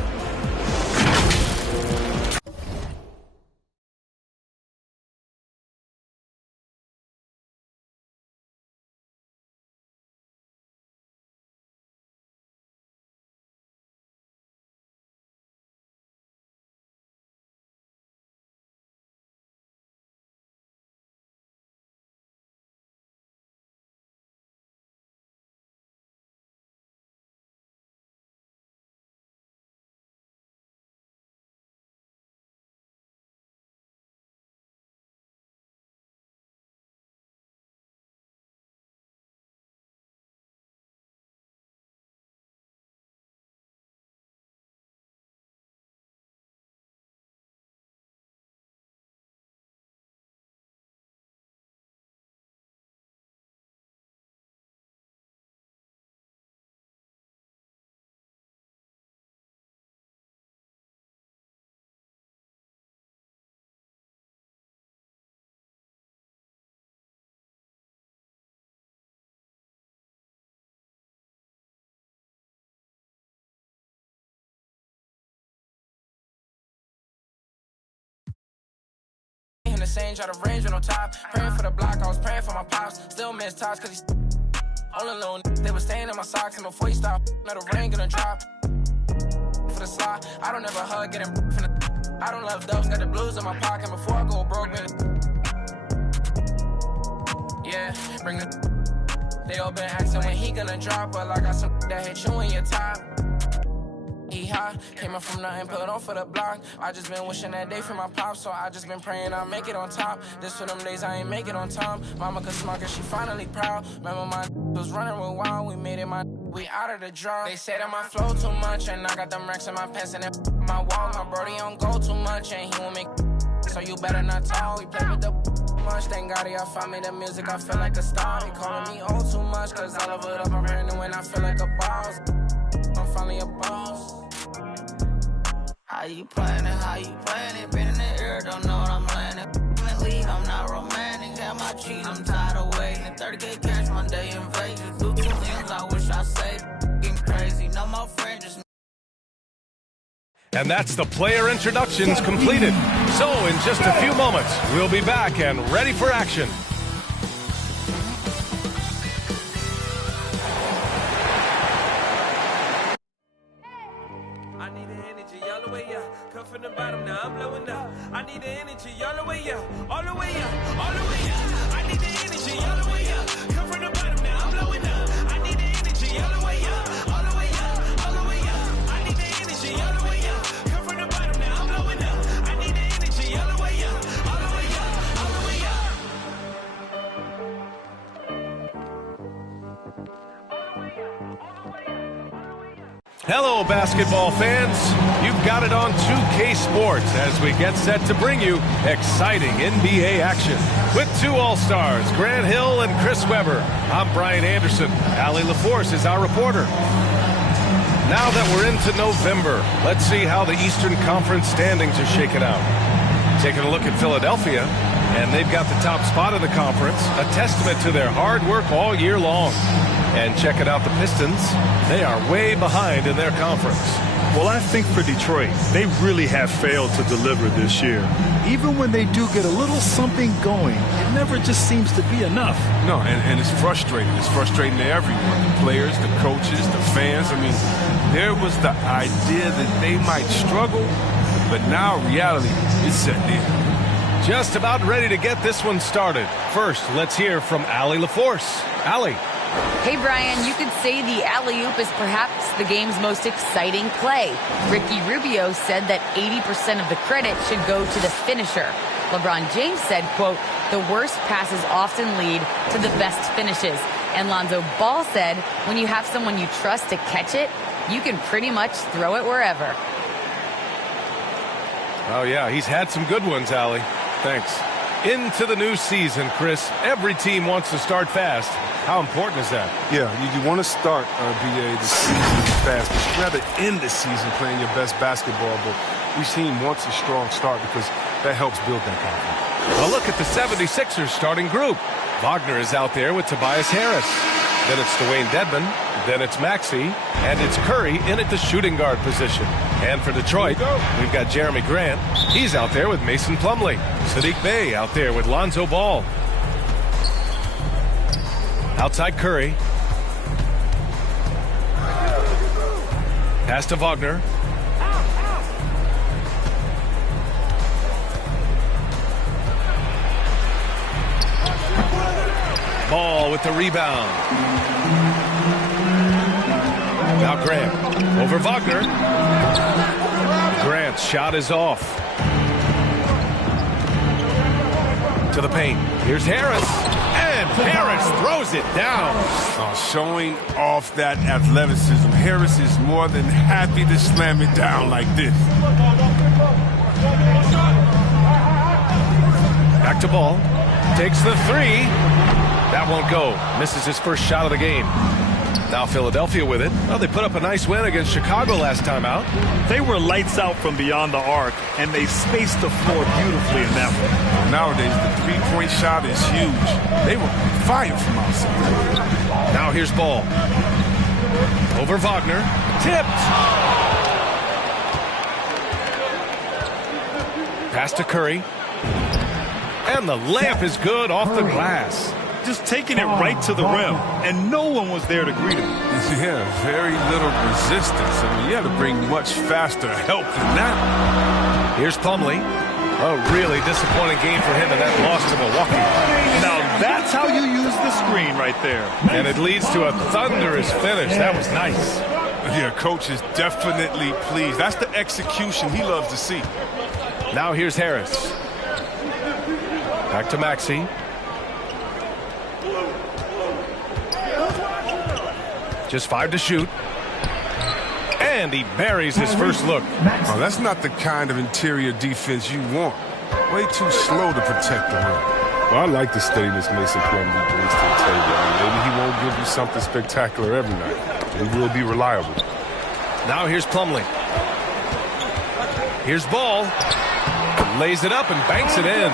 The same, try to range with no top. Praying for the block, I was praying for my pops. Still miss tops, cause he's all alone. They were staying in my socks, and before he stopped, let a rain gonna drop. for the slide. I don't ever hug, getting from the. I don't love doves, got the blues in my pocket before I go broke. Yeah, bring the. They all been asking when he gonna drop, but I got some that hit you in your top. He high, came up from nothing, put on for the block. I just been wishing that day for my pop, so I just been praying I'll make it on top. This for them days I ain't make it on time. Mama could smoke and she finally proud. Remember my was running with wild, we made it we out of the draw. They say that my flow too much, and I got them racks in my pants and my wall. My brody don't go too much, and he won't make so you better not talk. We play with the much, thank God y'all found me the music, I feel like a star. They calling me old too much, cause I love it up, I'm brand new and I feel like a boss. I'm finally a boss. How you playing it, been in the air, don't know what I'm landing. I'm not romantic, got my cheese, I'm tired of waiting. 30K cash Monday in Vegas, do 2 M's, I wish I saved. Getting crazy, no more friends, just. And that's the player introductions completed. So in just a few moments, we'll be back and ready for action. I need the energy all the way up. Come from the bottom, now I'm blowing up. I need the energy all the way up. All the way up, all the way up. I need the energy all the way up. Come from the bottom, now I'm blowing up. I need the energy all the way up. All the way up, all the way up. I need the energy all the way up. Come from the bottom, now I'm blowing up. I need the energy all the way up. All the way up, all the way up. Hello, basketball fans. You've got it on 2K Sports as we get set to bring you exciting NBA action. With 2 All-Stars, Grant Hill and Chris Webber, I'm Brian Anderson. Allie LaForce is our reporter. Now that we're into November, let's see how the Eastern Conference standings are shaking out. Taking a look at Philadelphia, and they've got the top spot in the conference, a testament to their hard work all year long. And checking out the Pistons, they are way behind in their conference. Well, I think for Detroit, they really have failed to deliver this year. Even when they do get a little something going, it never just seems to be enough. No, and it's frustrating. It's frustrating to everyone, the players, the coaches, the fans. I mean, there was the idea that they might struggle, but now reality is set in. Just about ready to get this one started. First, let's hear from Allie LaForce. Allie. Hey, Brian, you could say the alley-oop is perhaps the game's most exciting play. Ricky Rubio said that 80% of the credit should go to the finisher. LeBron James said, quote, the worst passes often lead to the best finishes. And Lonzo Ball said, when you have someone you trust to catch it, you can pretty much throw it wherever. Oh, yeah, he's had some good ones, Allie. Thanks. Into the new season, Chris. Every team wants to start fast. How important is that? Yeah, you want to start, BA, the season fast, but you'd rather end the season playing your best basketball. But we've seen once a strong start because that helps build that confidence. A look at the 76ers starting group. Wagner is out there with Tobias Harris. Then it's Dwayne Dedmon. Then it's Maxey. And it's Curry in at the shooting guard position. And for Detroit, we've got Jeremy Grant. He's out there with Mason Plumlee. Saddiq Bey out there with Lonzo Ball. Outside Curry. Pass to Wagner. Ball with the rebound. Now Grant over Wagner. Grant's shot is off. To the paint. Here's Harris. And Harris throws it down. Showing off that athleticism. Harris is more than happy to slam it down like this. Back to Ball. Takes the 3. That won't go. Misses his first shot of the game. Now Philadelphia with it. Well, they put up a nice win against Chicago last time out. They were lights out from beyond the arc, and they spaced the floor beautifully in that one. Nowadays, the three-point shot is huge. They were fire from outside. Now here's Ball. Over Wagner. Tipped. Pass to Curry. And the layup is good off the glass. just taking it right to the rim, and no one was there to greet him. Yeah, very little resistance. I mean, you had to bring much faster help than that. Here's Plumlee. A really disappointing game for him in that loss to Milwaukee. Now that's how you use the screen right there. And it leads to a thunderous finish. That was nice. Yeah, coach is definitely pleased. That's the execution he loves to see. Now here's Harris. Back to Maxey. Just 5 to shoot. And he buries his first look. Oh, that's not the kind of interior defense you want. Way too slow to protect the rim. Well, I like the steadiness Mason Plumlee brings to the table. Maybe he won't give you something spectacular every night. He will be reliable. Now here's Plumlee. Here's Ball. Lays it up and banks it in.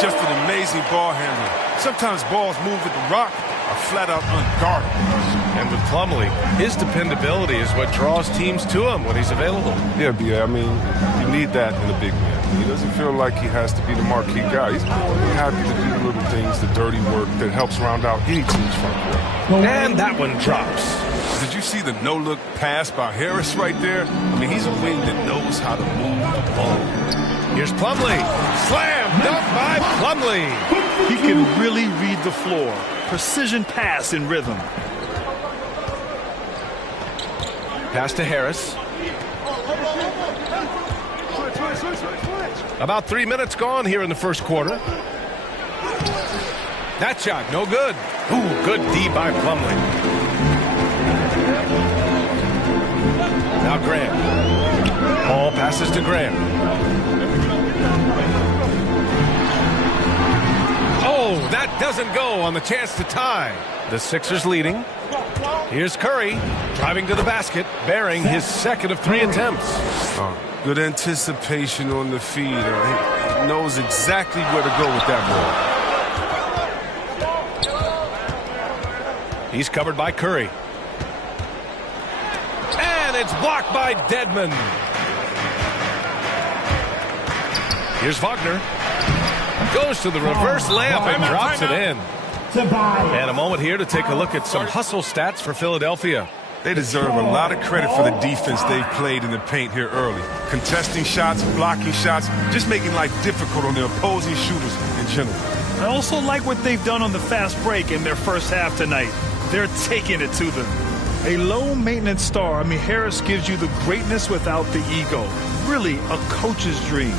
Just an amazing ball handler. Sometimes balls move with the rock are flat out unguardable. And with Plumlee, his dependability is what draws teams to him when he's available. Yeah, B.A., I mean, you need that in a big man. He doesn't feel like he has to be the marquee guy. He's happy to do the little things, the dirty work that helps round out any team's front court. And that one drops. Did you see the no-look pass by Harris right there? I mean, he's a wing that knows how to move the ball. Here's Plumlee. Slam dunk by Plumlee. He can really read the floor. Precision pass in rhythm. Pass to Harris. About 3 minutes gone here in the first quarter. That shot, no good. Ooh, good D by Plumlee. Now Grant. Ball passes to Grant. Oh, that doesn't go on the chance to tie. The Sixers leading. Here's Curry driving to the basket, bearing his second of 3 attempts. Oh, good anticipation on the feed. He knows exactly where to go with that ball. He's covered by Curry. And it's blocked by Dedmon. Here's Wagner. Goes to the reverse layup and drops it in. And a moment here to take a look at some hustle stats for Philadelphia. They deserve a lot of credit for the defense they've played in the paint here early. Contesting shots, blocking shots, just making life difficult on the opposing shooters in general. I also like what they've done on the fast break in their first half tonight. They're taking it to them. A low-maintenance star. I mean, Harris gives you the greatness without the ego. Really a coach's dream.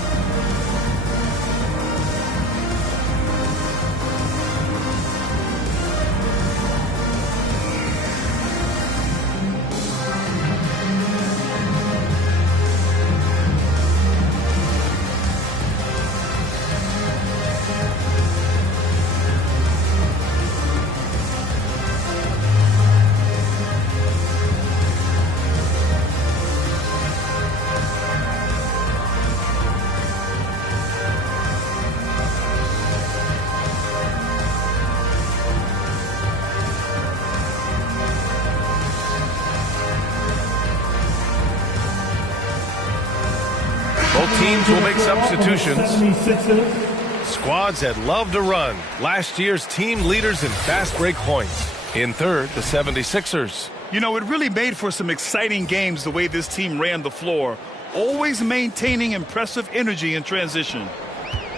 Both teams will make substitutions. Squads that love to run. Last year's team leaders in fast break points. In third, the 76ers. You know, it really made for some exciting games the way this team ran the floor, always maintaining impressive energy in transition.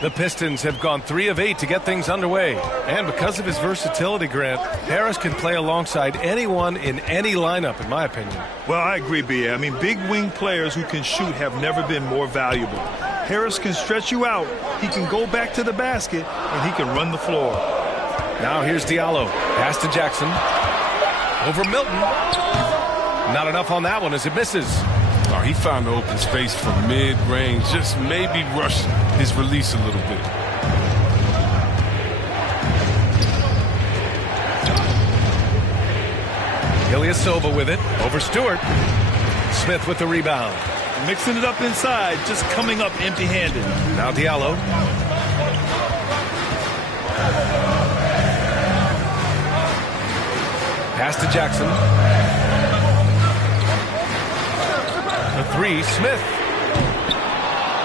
The Pistons have gone 3 of 8 to get things underway. And because of his versatility, Grant, Harris can play alongside anyone in any lineup, in my opinion. Well, I agree, B.A. I mean, big wing players who can shoot have never been more valuable. Harris can stretch you out, he can go back to the basket, and he can run the floor. Now here's Diallo. Pass to Jackson. Over Milton. Not enough on that one as it misses. Oh, he found the open space from mid-range. Just maybe rush his release a little bit. Ilyasova with it. Over Stewart. Smith with the rebound. Mixing it up inside, just coming up empty-handed. Now Diallo. Pass to Jackson. The 3, Smith.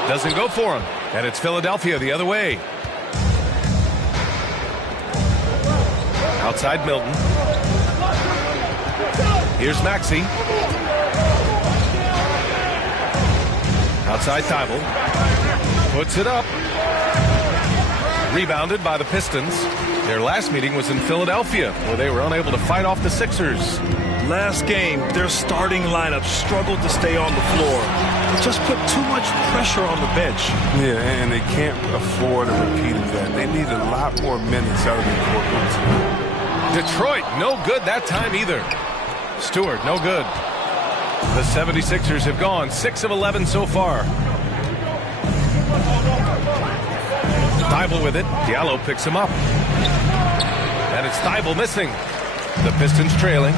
Doesn't go for him. And it's Philadelphia the other way. Outside Milton. Here's Maxey. Outside Thibault. Puts it up. Rebounded by the Pistons. Their last meeting was in Philadelphia, where they were unable to fight off the Sixers. Last game, their starting lineup struggled to stay on the floor. Just put too much pressure on the bench. Yeah, and they can't afford a repeat of that. They need a lot more minutes out of the court. Detroit, no good that time either. Stewart, no good. The 76ers have gone 6 of 11 so far. Thibault with it. Diallo picks him up. And it's Thibault missing. The Pistons trailing.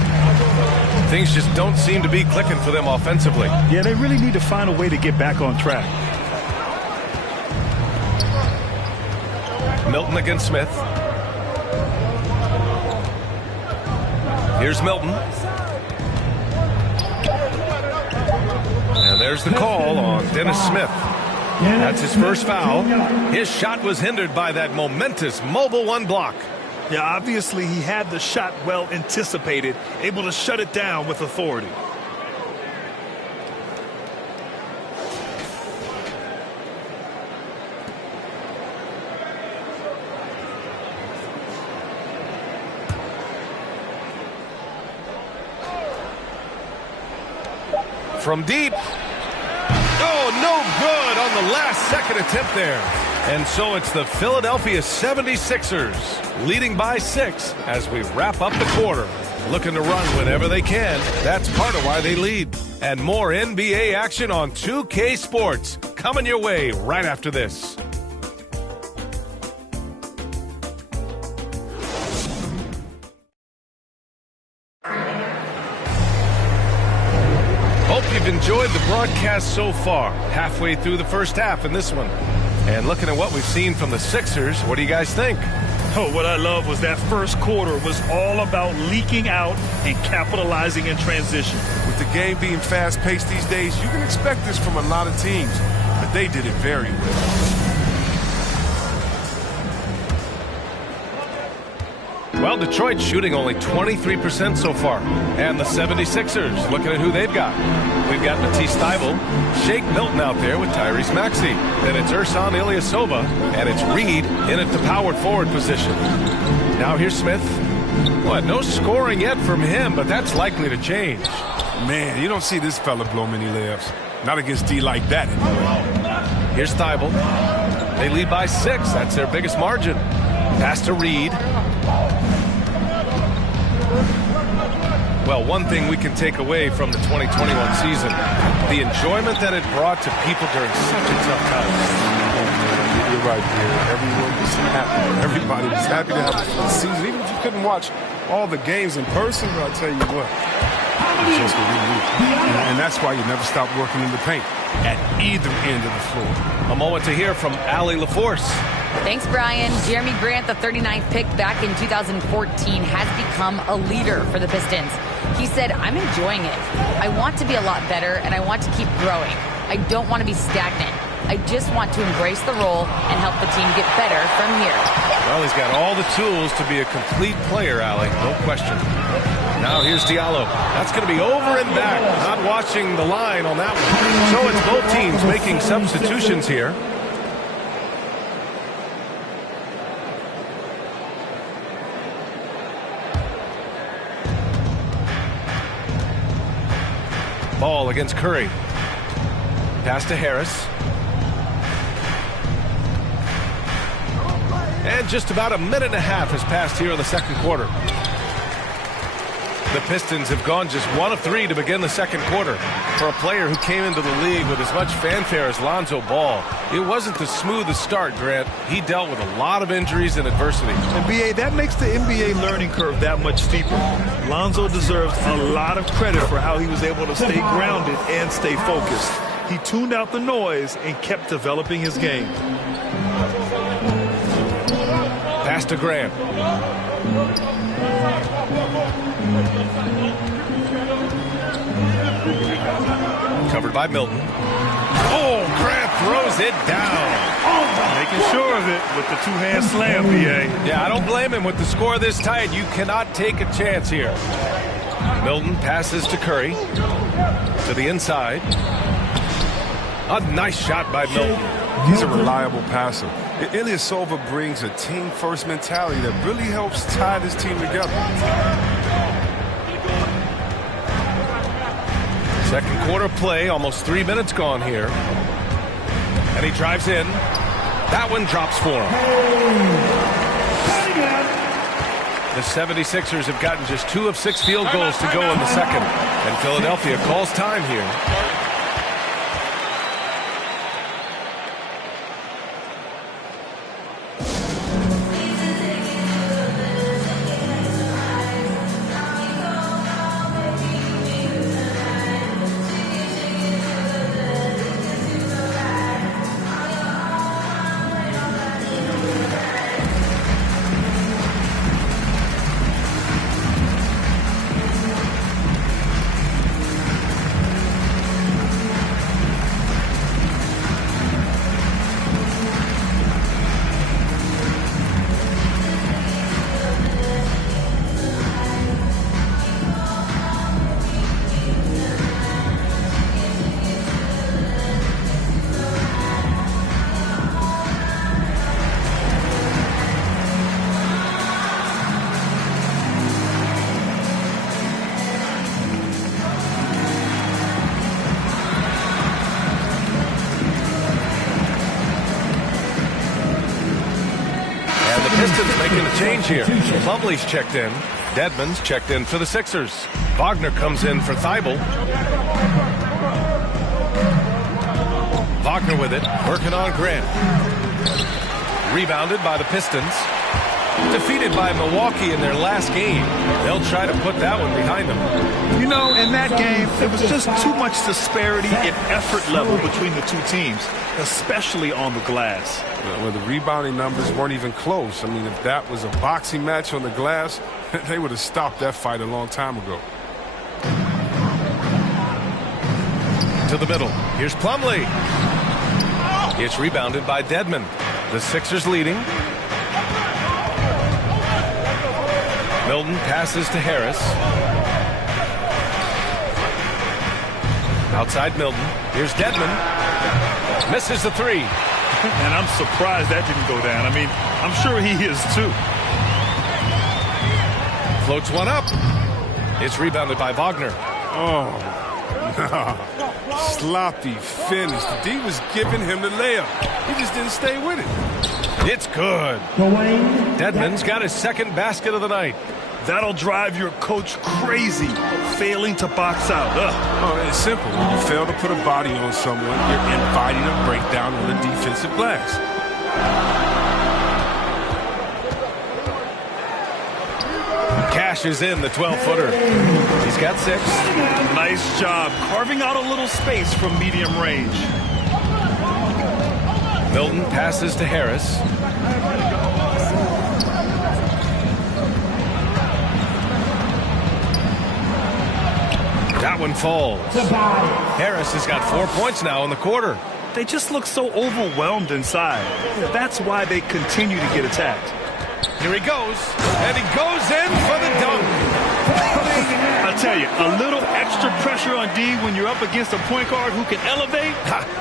Things just don't seem to be clicking for them offensively. Yeah, they really need to find a way to get back on track. Milton against Smith. Here's Milton. And there's the call on Dennis Smith. That's his first foul. His shot was hindered by that momentous mobile one block. Yeah, obviously he had the shot well anticipated, able to shut it down with authority. From deep. Oh, no good on the last second attempt there. And so it's the Philadelphia 76ers leading by 6 as we wrap up the quarter. Looking to run whenever they can. That's part of why they lead. And more NBA action on 2K Sports coming your way right after this. Hope you've enjoyed the broadcast so far. Halfway through the first half in this one. And looking at what we've seen from the Sixers, what do you guys think? Oh, what I love was that first quarter was all about leaking out and capitalizing in transition. With the game being fast-paced these days, you can expect this from a lot of teams, but they did it very well. Well, Detroit's shooting only 23% so far. And the 76ers, looking at who they've got. We've got Matisse Thybulle, Shake Milton out there with Tyrese Maxey. Then it's Ersan Ilyasova, and it's Reed in at the powered forward position. Now here's Smith. What, no scoring yet from him, but that's likely to change. Man, you don't see this fella blow many layups. Not against D like that anyway. Here's Thybulle. They lead by 6. That's their biggest margin. Pass to Reed. Well, one thing we can take away from the 2021 season, the enjoyment that it brought to people during such a tough time. You're right, Pierre. Everyone was happy. Everybody was happy to have a full season. Even if you couldn't watch all the games in person, but I'll tell you what, it's just what we need. And that's why you never stop working in the paint at either end of the floor. A moment to hear from Allie LaForce. Thanks, Brian. Jeremy Grant, the 39th pick back in 2014, has become a leader for the Pistons. He said, I'm enjoying it. I want to be a lot better, and I want to keep growing. I don't want to be stagnant. I just want to embrace the role and help the team get better from here. Well, he's got all the tools to be a complete player, Allie. No question. Now here's Diallo. That's going to be over and back. Not watching the line on that one. So it's both teams making substitutions here. Ball against Curry. Pass to Harris. And just about a minute and a half has passed here in the second quarter. The Pistons have gone just 1 of 3 to begin the second quarter. For a player who came into the league with as much fanfare as Lonzo Ball, it wasn't the smoothest start, Grant. He dealt with a lot of injuries and adversity. And BA, that makes the NBA learning curve that much steeper. Lonzo deserves a lot of credit for how he was able to stay grounded and stay focused. He tuned out the noise and kept developing his game. Pass to Grant. Covered by Milton. Oh, Grant throws it down. Making sure of it with the two-hand slam, B.A. Yeah, I don't blame him. With the score this tight, you cannot take a chance here. Milton passes to Curry. To the inside. A nice shot by Milton. He's a reliable passer. Ilyasova brings a team-first mentality that really helps tie this team together. Second quarter play, almost 3 minutes gone here. And he drives in. That one drops for him. The 76ers have gotten just 2 of 6 field goals to go in the second. And Philadelphia calls time here. Pistons making a change here. Plumlee's checked in. Dedmon's checked in for the Sixers. Wagner comes in for Thibault. Wagner with it, working on Grant. Rebounded by the Pistons. Defeated by Milwaukee in their last game. They'll try to put that one behind them. You know, in that game, there was just too much disparity in effort level between the two teams, especially on the glass. Well, the rebounding numbers weren't even close. I mean, if that was a boxing match on the glass, they would have stopped that fight a long time ago. To the middle. Here's Plumlee. It's rebounded by Dedmon. The Sixers leading. Milton passes to Harris. Outside Milton. Here's Dedmon. Misses the three. And I'm surprised that didn't go down. I mean, I'm sure he is too. Floats one up. It's rebounded by Wagner. Oh, sloppy finish. The D was giving him the layup. He just didn't stay with it. It's good. Dedmon's got his second basket of the night. That'll drive your coach crazy, failing to box out. Oh, it's simple. When you fail to put a body on someone, you're inviting a breakdown on the defensive glass. Cash is in the 12-footer. He's got 6. Nice job carving out a little space from medium range. Milton passes to Harris. That one falls. Harris has got 4 points now in the quarter. They just look so overwhelmed inside. That's why they continue to get attacked. Here he goes, and he goes in for the dunk. I tell you, a little extra pressure on D when you're up against a point guard who can elevate.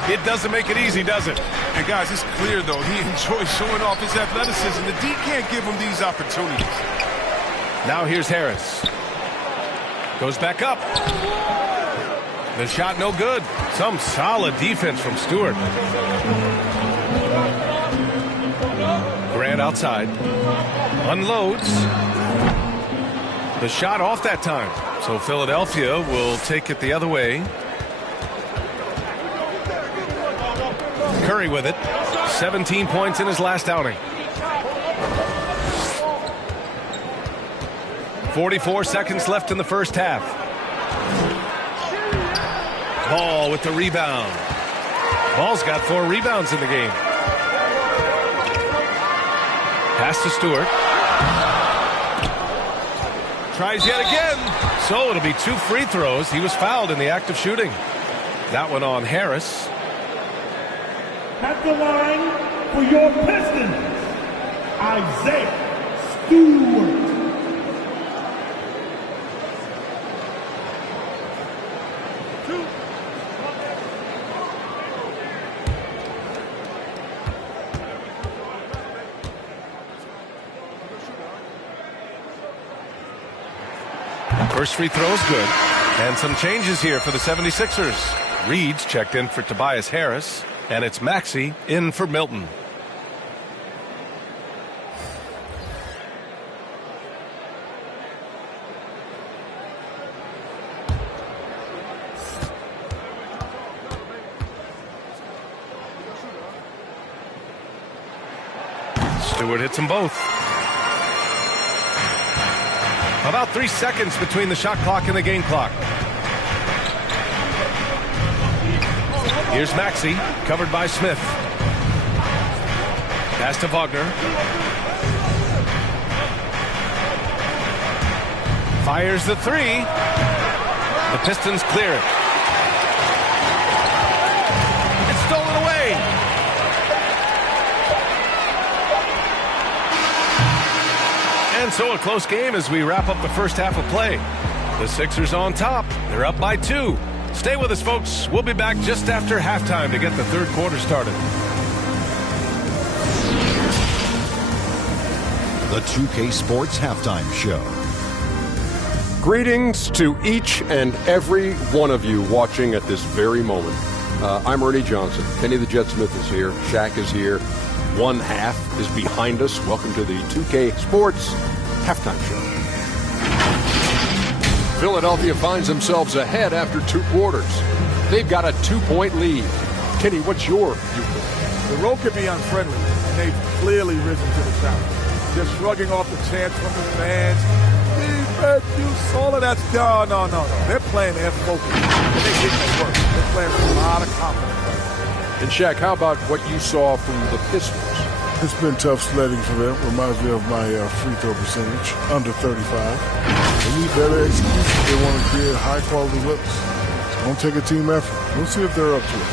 It doesn't make it easy, does it? And guys, it's clear, though, he enjoys showing off his athleticism. The D can't give him these opportunities. Now here's Harris. Goes back up. The shot no good. Some solid defense from Stewart. Grant outside. Unloads. The shot off that time. So Philadelphia will take it the other way. Curry with it. 17 points in his last outing. 44 seconds left in the first half. Ball with the rebound. Ball's got 4 rebounds in the game. Pass to Stewart. Tries yet again. So it'll be 2 free throws. He was fouled in the act of shooting. That one on Harris. At the line for your Pistons, Isaiah Stewart. First free throw is good. And some changes here for the 76ers. Reed's checked in for Tobias Harris. And it's Maxey in for Milton. Stewart hits them both. About 3 seconds between the shot clock and the game clock. Here's Maxey, covered by Smith. Pass to Wagner. Fires the three. The Pistons clear it. It's stolen away. And so a close game as we wrap up the first half of play. The Sixers on top. They're up by 2. Stay with us, folks. We'll be back just after halftime to get the third quarter started. The 2K Sports Halftime Show. Greetings to each and every one of you watching at this very moment. I'm Ernie Johnson. Kenny the Jet Smith is here. Shaq is here. One half is behind us. Welcome to the 2K Sports Halftime Show. Philadelphia finds themselves ahead after 2 quarters. They've got a 2-point lead. Kenny, what's your viewpoint? The road could be unfriendly, and they've clearly risen to the challenge. They're shrugging off the chants from the fans. You saw that. No. They're playing their focus. And they get to work. They're playing with a lot of confidence. And Shaq, how about what you saw from the Pistons? It's been tough sledding for them. Reminds me of my free throw percentage, under 35. They need better execution. They want to create high-quality looks. It's going to take a team effort. We'll see if they're up to it.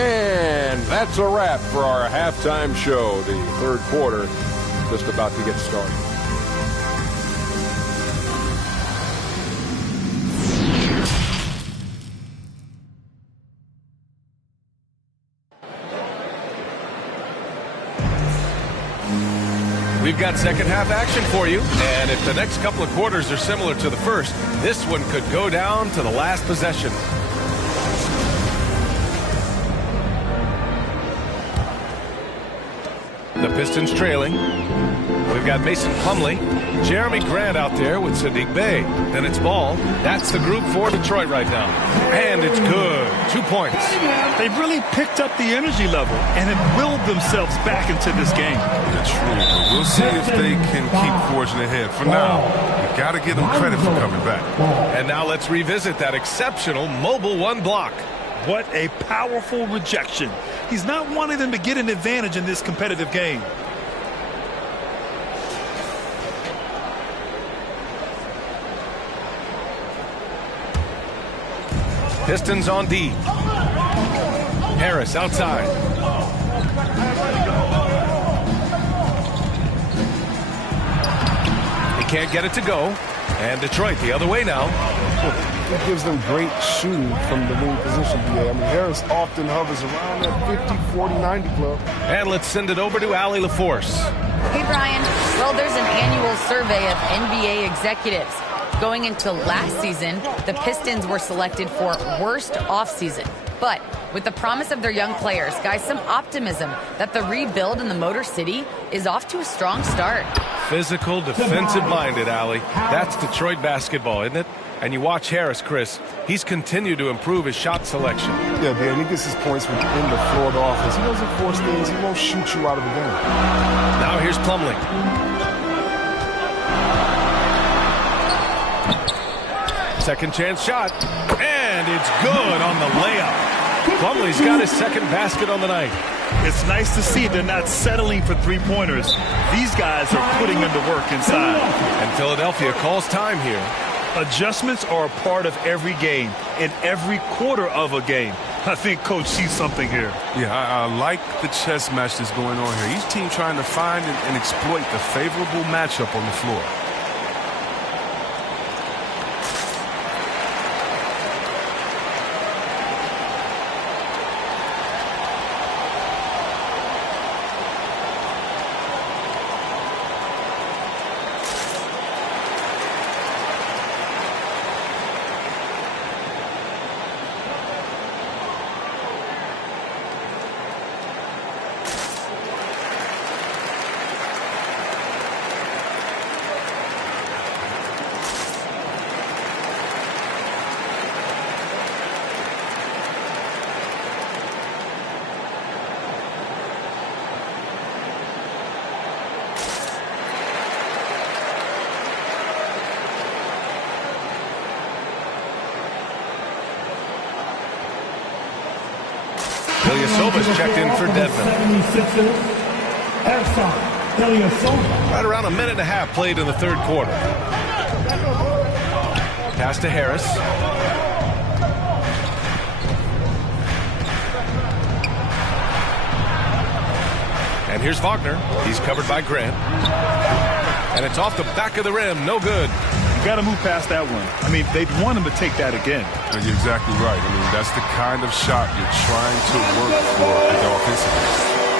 And that's a wrap for our halftime show. The third quarter just about to get started. We've got second half action for you, and if the next couple of quarters are similar to the first, this one could go down to the last possession. The Pistons trailing. We've got Mason Plumlee, Jeremy Grant out there with Sadiq Bey. Then it's Ball. That's the group for Detroit right now. And it's good. 2 points. They've really picked up the energy level and have willed themselves back into this game. That's true, but we'll see if they can keep forging ahead. For now, you got to give them credit for coming back. And now let's revisit that exceptional mobile 1 block. What a powerful rejection. He's not wanting them to get an advantage in this competitive game. Pistons on D. Harris outside. He can't get it to go. And Detroit the other way now. It gives them great shooting from the wing position. I mean, Harris often hovers around that 50, 40, 90 club. And let's send it over to Allie LaForce. Hey, Brian. Well, there's an annual survey of NBA executives. Going into last season, the Pistons were selected for worst offseason. But with the promise of their young players, guys, some optimism that the rebuild in the Motor City is off to a strong start. Physical, defensive-minded, Allie. That's Detroit basketball, isn't it? And you watch Harris, Chris. He's continued to improve his shot selection. Yeah, man, he gets his points within the Florida offense. He doesn't force things. He won't shoot you out of the game. Now here's Plumlee. Second chance shot. And it's good on the layup. Plumlee's got his second basket on the night. It's nice to see they're not settling for three-pointers. These guys are putting in the work inside. And Philadelphia calls time here. Adjustments are a part of every game, in every quarter of a game. I think Coach sees something here. Yeah, I like the chess match that's going on here. Each team trying to find and exploit the favorable matchup on the floor. Ilyasova's checked in for Dedmon. Right around a minute and a half played in the third quarter. Pass to Harris. And here's Wagner. He's covered by Grant. And it's off the back of the rim. No good. You got to move past that one. I mean, they'd want him to take that again. You're exactly right. I mean, that's the kind of shot you're trying to work for with the offensive.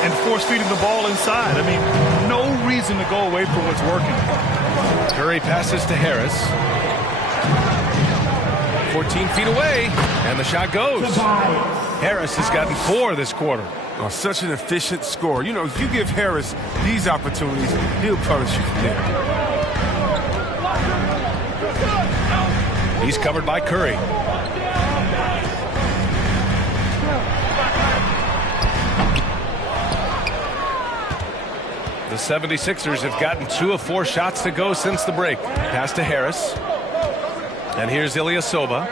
And force-feeding the ball inside. I mean, no reason to go away from what's working. Curry passes to Harris. 14 feet away, and the shot goes. Harris has gotten 4 this quarter. Oh, such an efficient scorer. You know, if you give Harris these opportunities, he'll punish you from there. He's covered by Curry. The 76ers have gotten 2 of 4 shots to go since the break. Pass to Harris. And here's Ilyasova.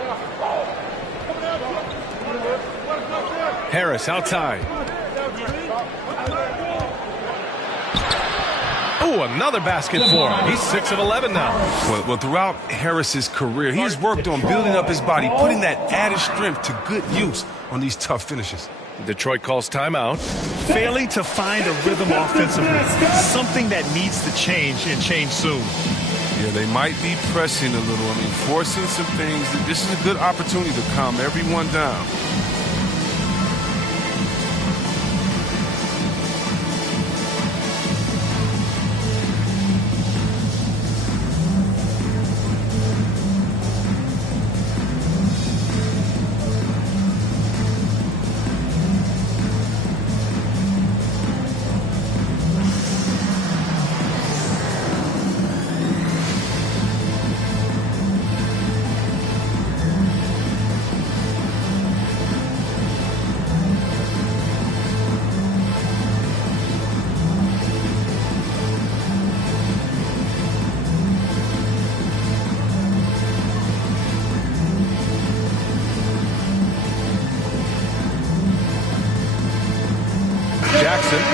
Harris outside. Oh, another basket for him. He's 6 of 11 now. Well, throughout Harris's career, he's worked on building up his body, putting that added strength to good use on these tough finishes. Detroit calls timeout. Failing to find a rhythm offensively, something that needs to change and change soon. Yeah, they might be pressing a little. I mean, forcing some things. This is a good opportunity to calm everyone down.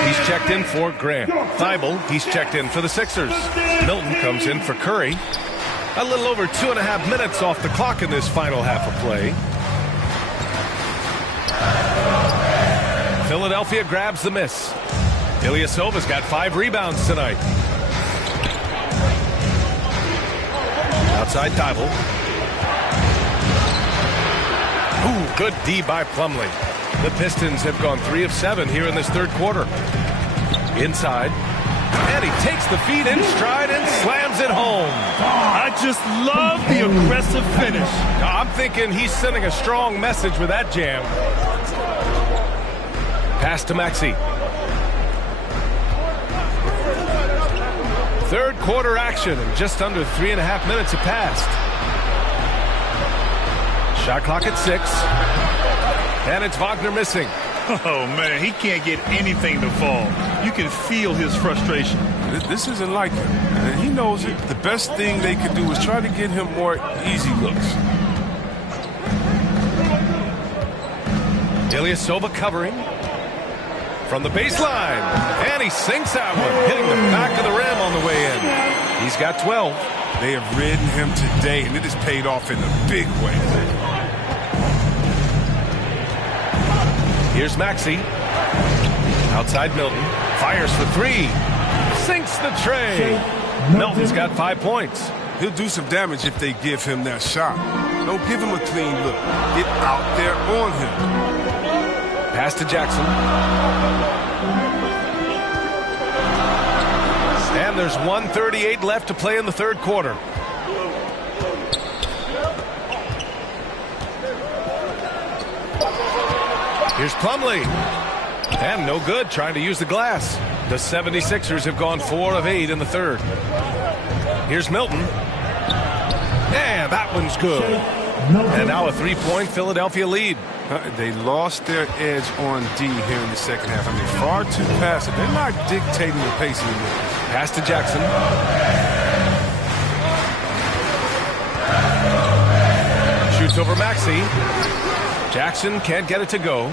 He's checked in for Grant. Thibault, he's checked in for the Sixers. Milton comes in for Curry. A little over 2.5 minutes off the clock in this final half of play. Philadelphia grabs the miss. Ilyasova's got 5 rebounds tonight. Outside Thibault. Ooh, good D by Plumlee. The Pistons have gone 3 of 7 here in this third quarter. Inside. And he takes the feed in stride and slams it home. I just love the aggressive finish. I'm thinking he's sending a strong message with that jam. Pass to Maxey. Third quarter action, and just under 3.5 minutes have passed. Shot clock at 6. And it's Wagner missing. Oh, man, he can't get anything to fall. You can feel his frustration. This isn't like him, and he knows it. The best thing they can do is try to get him more easy looks. Ilyasova covering from the baseline, and he sinks that one, hitting the back of the rim on the way in. He's got 12. They have ridden him today, and it has paid off in a big way. Here's Maxey. Outside Milton. Fires for three. Sinks the tray. Milton's got 5 points. He'll do some damage if they give him that shot. Don't give him a clean look. Get out there on him. Pass to Jackson. And there's 1:38 left to play in the third quarter. Here's Plumlee. And no good, trying to use the glass. The 76ers have gone 4 of 8 in the third. Here's Milton. And that one's good. And now a 3-point Philadelphia lead. They lost their edge on D here in the second half. I mean, far too passive. They're not dictating the pace anymore. Pass to Jackson. Shoots over Maxey. Jackson can't get it to go.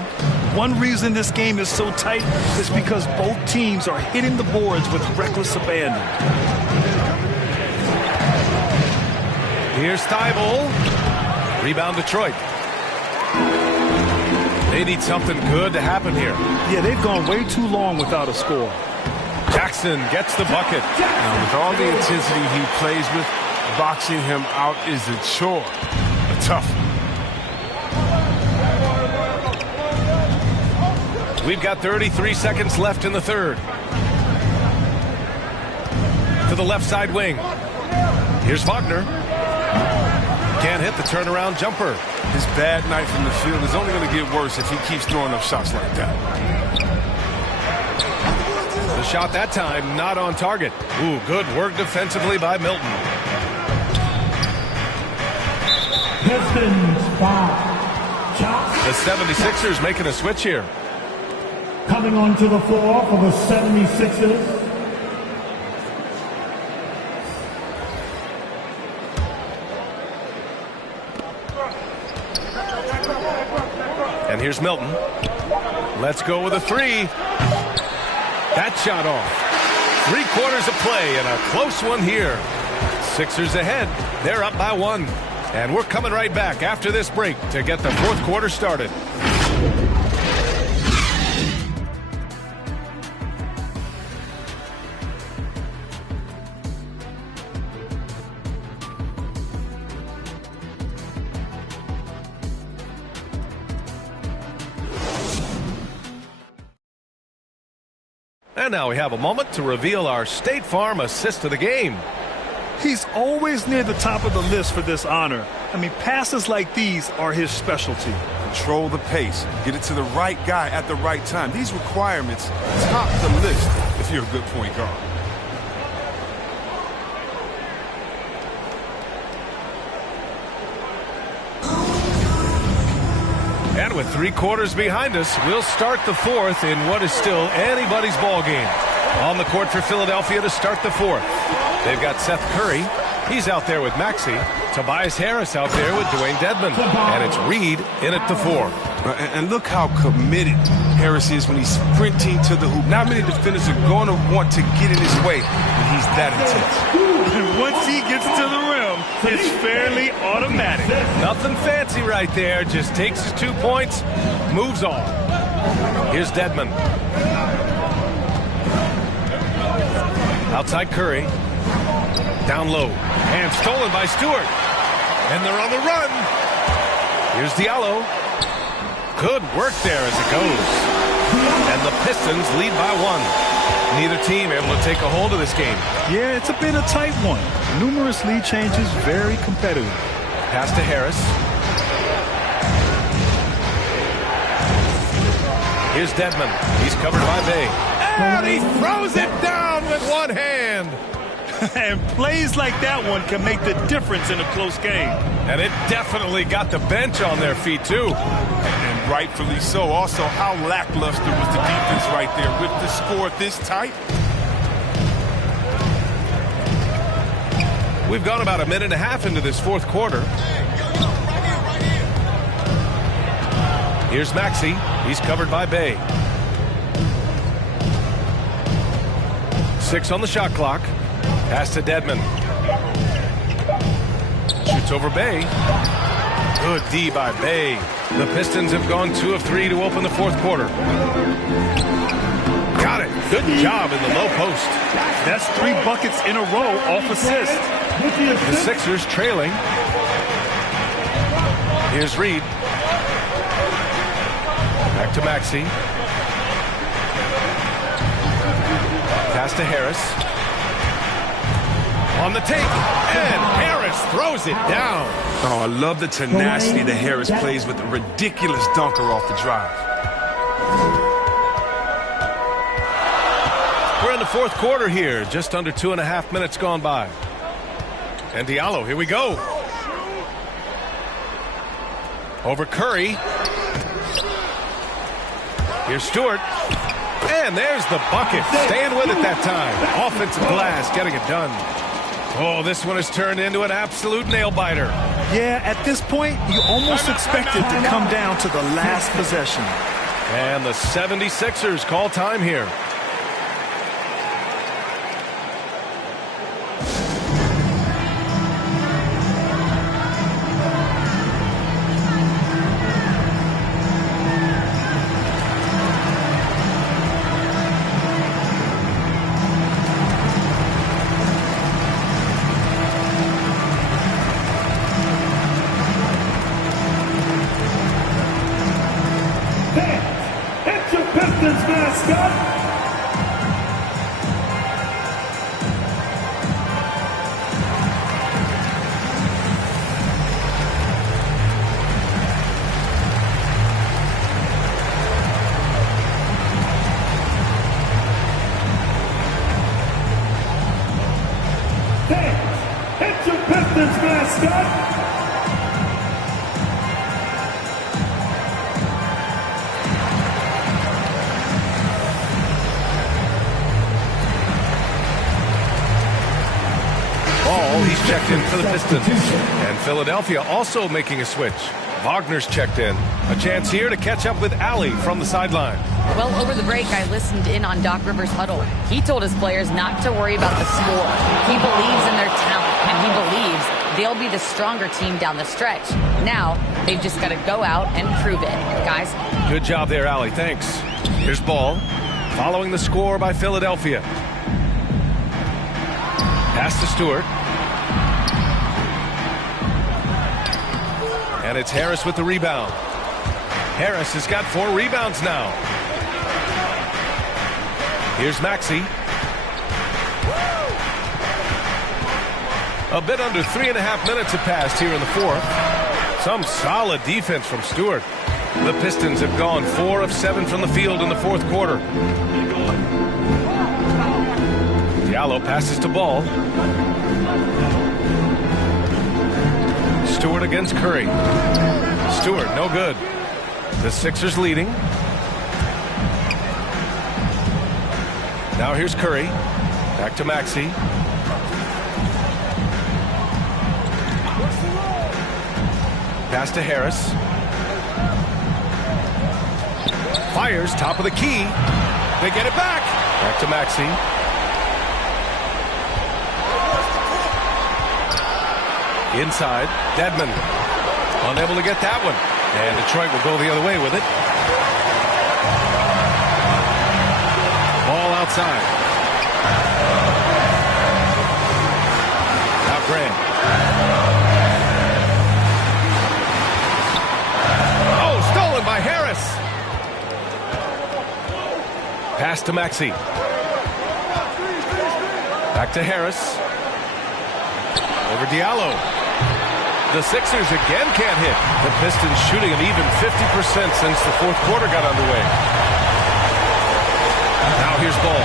One reason this game is so tight is because both teams are hitting the boards with reckless abandon. Here's Thibault. Rebound Detroit. They need something good to happen here. Yeah, they've gone way too long without a score. Jackson gets the bucket. Now, with all the intensity he plays with, boxing him out is a chore. A tough one. We've got 33 seconds left in the third. To the left side wing. Here's Wagner. Can't hit the turnaround jumper. His bad night from the field is only going to get worse if he keeps throwing up shots like that. The shot that time not on target. Ooh, good work defensively by Milton. Pistons foul. The 76ers making a switch here. Coming onto the floor for the 76ers. And here's Milton. Let's go with a three. That shot off. 3 quarters of play and a close one here. Sixers ahead. They're up by 1. And we're coming right back after this break to get the fourth quarter started. And now we have a moment to reveal our State Farm assist of the game. He's always near the top of the list for this honor. I mean, passes like these are his specialty. Control the pace. Get it to the right guy at the right time. These requirements top the list if you're a good point guard. And with 3 quarters behind us, we'll start the fourth in what is still anybody's ball game. On the court for Philadelphia to start the fourth. They've got Seth Curry. He's out there with Maxey. Tobias Harris out there with Dwayne Dedmon. And it's Reed in at the 4. And look how committed Harris is when he's sprinting to the hoop. Not many defenders are going to want to get in his way when he's that intense. And once he gets to the rim, it's fairly automatic. Nothing fancy right there. Just takes his 2 points, moves on. Here's Dedmon. Outside Curry. Down low. And stolen by Stewart. And they're on the run. Here's Diallo. Good work there as it goes. And the Pistons lead by 1. Neither team able to take a hold of this game. Yeah, it's a bit a tight one. Numerous lead changes, very competitive. Pass to Harris. Here's Dedmon. He's covered by Bay. And he throws it down with one hand. And plays like that one can make the difference in a close game. And it definitely got the bench on their feet, too. And rightfully so. Also, how lackluster was the defense right there with the score this tight? We've gone about a minute and a half into this fourth quarter. Here's Maxey. He's covered by Bay. 6 on the shot clock. Pass to Dedmon. Shoots over Bay. Good D by Bay. The Pistons have gone 2 of 3 to open the fourth quarter. Got it. Good job in the low post. That's 3 buckets in a row off assist. The Sixers trailing. Here's Reed. Back to Maxey. Pass to Harris. On the take. And Harris throws it down. Oh, I love the tenacity that Harris plays with a ridiculous dunker off the drive. We're in the fourth quarter here. Just under 2.5 minutes gone by. And Diallo, here we go. Over Curry. Here's Stewart. And there's the bucket. Staying with it that time. Offensive glass getting it done. Oh, this one has turned into an absolute nail-biter. Yeah, at this point, you almost expect it to come down to the last possession. And the 76ers call time here. He's checked in for the Pistons. And Philadelphia also making a switch. Wagner's checked in. A chance here to catch up with Allie from the sideline. Well, over the break, I listened in on Doc Rivers' huddle. He told his players not to worry about the score. He believes in their talent, and he believes they'll be the stronger team down the stretch. Now, they've just got to go out and prove it. Guys. Good job there, Allie. Thanks. Here's Ball. Following the score by Philadelphia. Pass to Stewart. And it's Harris with the rebound. Harris has got 4 rebounds now. Here's Maxey. A bit under 3.5 minutes have passed here in the fourth. Some solid defense from Stewart. The Pistons have gone 4 of 7 from the field in the fourth quarter. Diallo passes to Ball. Stewart against Curry. Stewart, no good. The Sixers leading. Now here's Curry. Back to Maxey. Pass to Harris. Fires, top of the key. They get it back. Back to Maxey. Inside, Dedmon. Unable to get that one. And Detroit will go the other way with it. Ball outside. Now Grant. Oh, stolen by Harris. Pass to Maxey. Back to Harris. Over Diallo. The Sixers again can't hit. The Pistons shooting an even 50% since the fourth quarter got underway. Now here's Ball.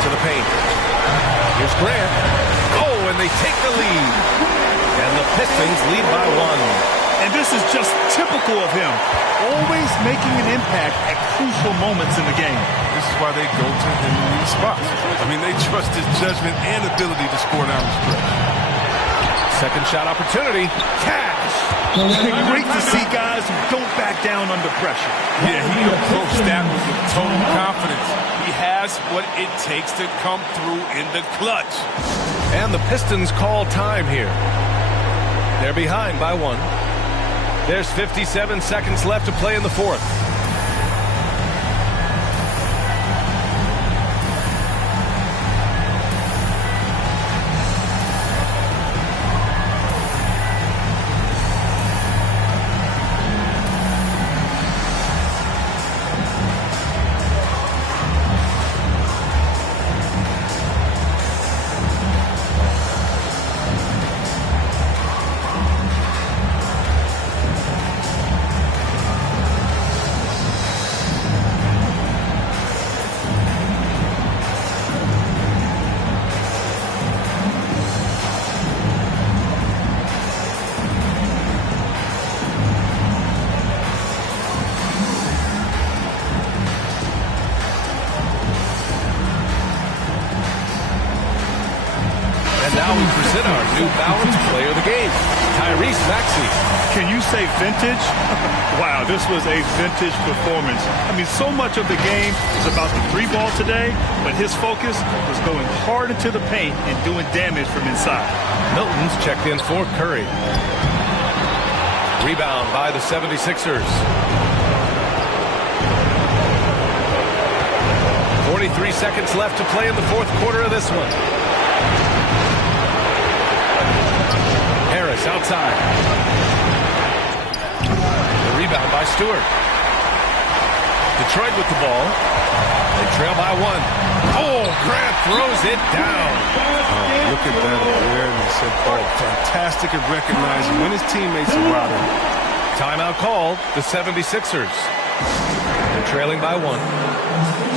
To the paint. Here's Grant. Oh, and they take the lead. And the Pistons lead by 1. And this is just typical of him. Always making an impact at crucial moments in the game. This is why they go to him in these spots. I mean, they trust his judgment and ability to score down the stretch. Second shot opportunity. Cash. Great to see guys who don't back down under pressure. Yeah, he approached that with total confidence. He has what it takes to come through in the clutch. And the Pistons call time here. They're behind by 1. There's 57 seconds left to play in the fourth. Now we present our New Balance Player of the Game, Tyrese Maxey. Can you say vintage? Wow, this was a vintage performance. I mean, so much of the game is about the three ball today, but his focus was going hard into the paint and doing damage from inside. Milton's checked in for Curry. Rebound by the 76ers. 43 seconds left to play in the fourth quarter of this one. Harris outside. The rebound by Stewart. Detroit with the ball. They trail by one. Oh, Grant throws it down. Oh, look at that awareness of ball. Fantastic at recognizing when his teammates are routed. Timeout called. The 76ers. They're trailing by one.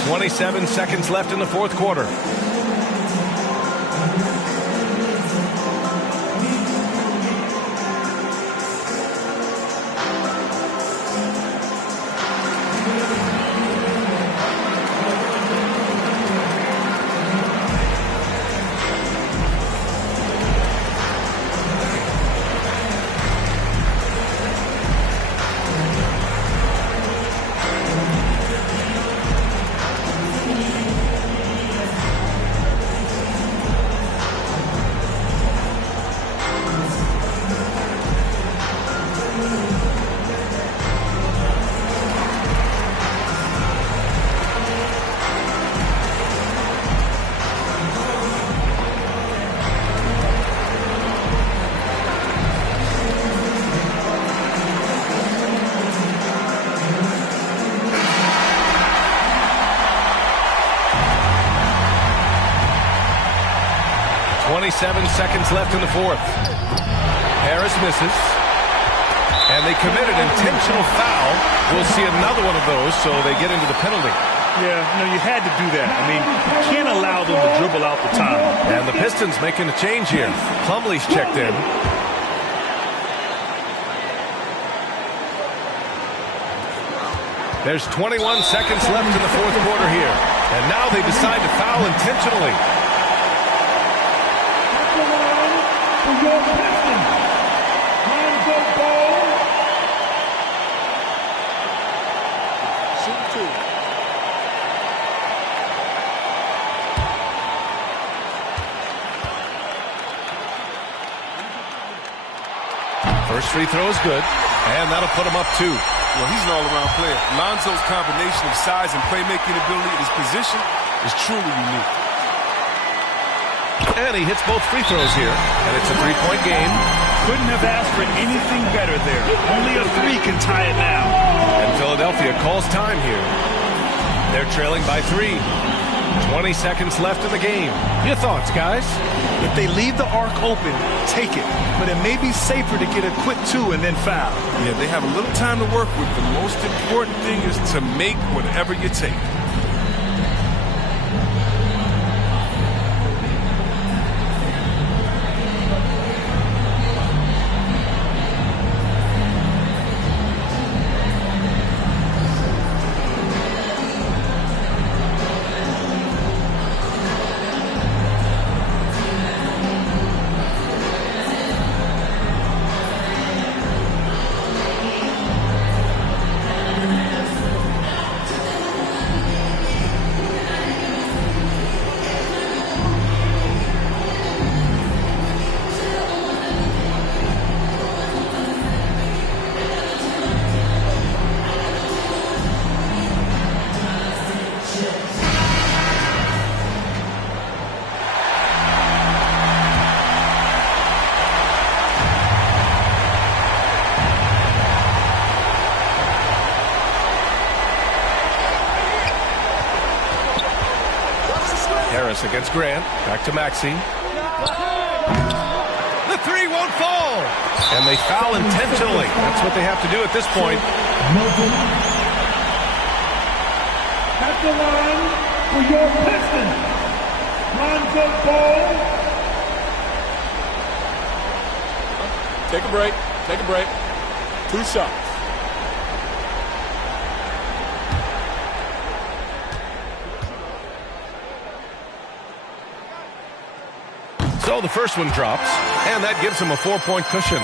27 seconds left in the fourth quarter. Seconds left in the fourth. Harris misses. And they commit an intentional foul. We'll see another one of those, so they get into the penalty. Yeah, no, you had to do that. I mean, you can't allow them to dribble out the time. And the Pistons making a change here. Plumlee's checked in. There's 21 seconds left in the fourth quarter here. And now they decide to foul intentionally. Your Pistons, Lonzo Ball. Shoot two. First free throw is good, and that'll put him up two. Well, he's an all-around player. Lonzo's combination of size and playmaking ability at his position is truly unique. And he hits both free throws here, and it's a three-point game. Couldn't have asked for anything better there. Only a three can tie it now. And Philadelphia calls time here. They're trailing by 3. 20 seconds left in the game. Your thoughts, guys? If they leave the arc open, take it. But it may be safer to get a quick two and then foul. Yeah, they have a little time to work with. The most important thing is to make whatever you take. Harris against Grant. Back to Maxey. The three won't fall. And they foul intentionally. That's what they have to do at this point. At the line for your Pistons, Lonzo Ball. Take a break. Take a break. 2 shots. So the first one drops, and that gives him a 4-point cushion.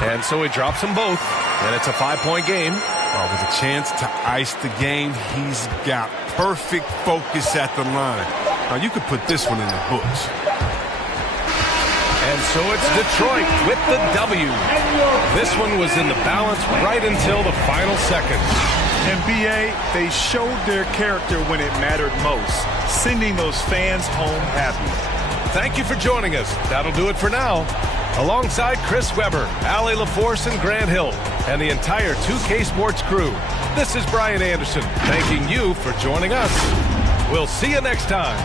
And so he drops them both, and it's a 5-point game. Oh, with a chance to ice the game, he's got perfect focus at the line. Now, you could put this one in the books. And so it's Detroit with the W. This one was in the balance right until the final second. And B.A., they showed their character when it mattered most, sending those fans home happy. Thank you for joining us. That'll do it for now. Alongside Chris Webber, Allie LaForce, and Grant Hill, and the entire 2K Sports crew, this is Brian Anderson, thanking you for joining us. We'll see you next time.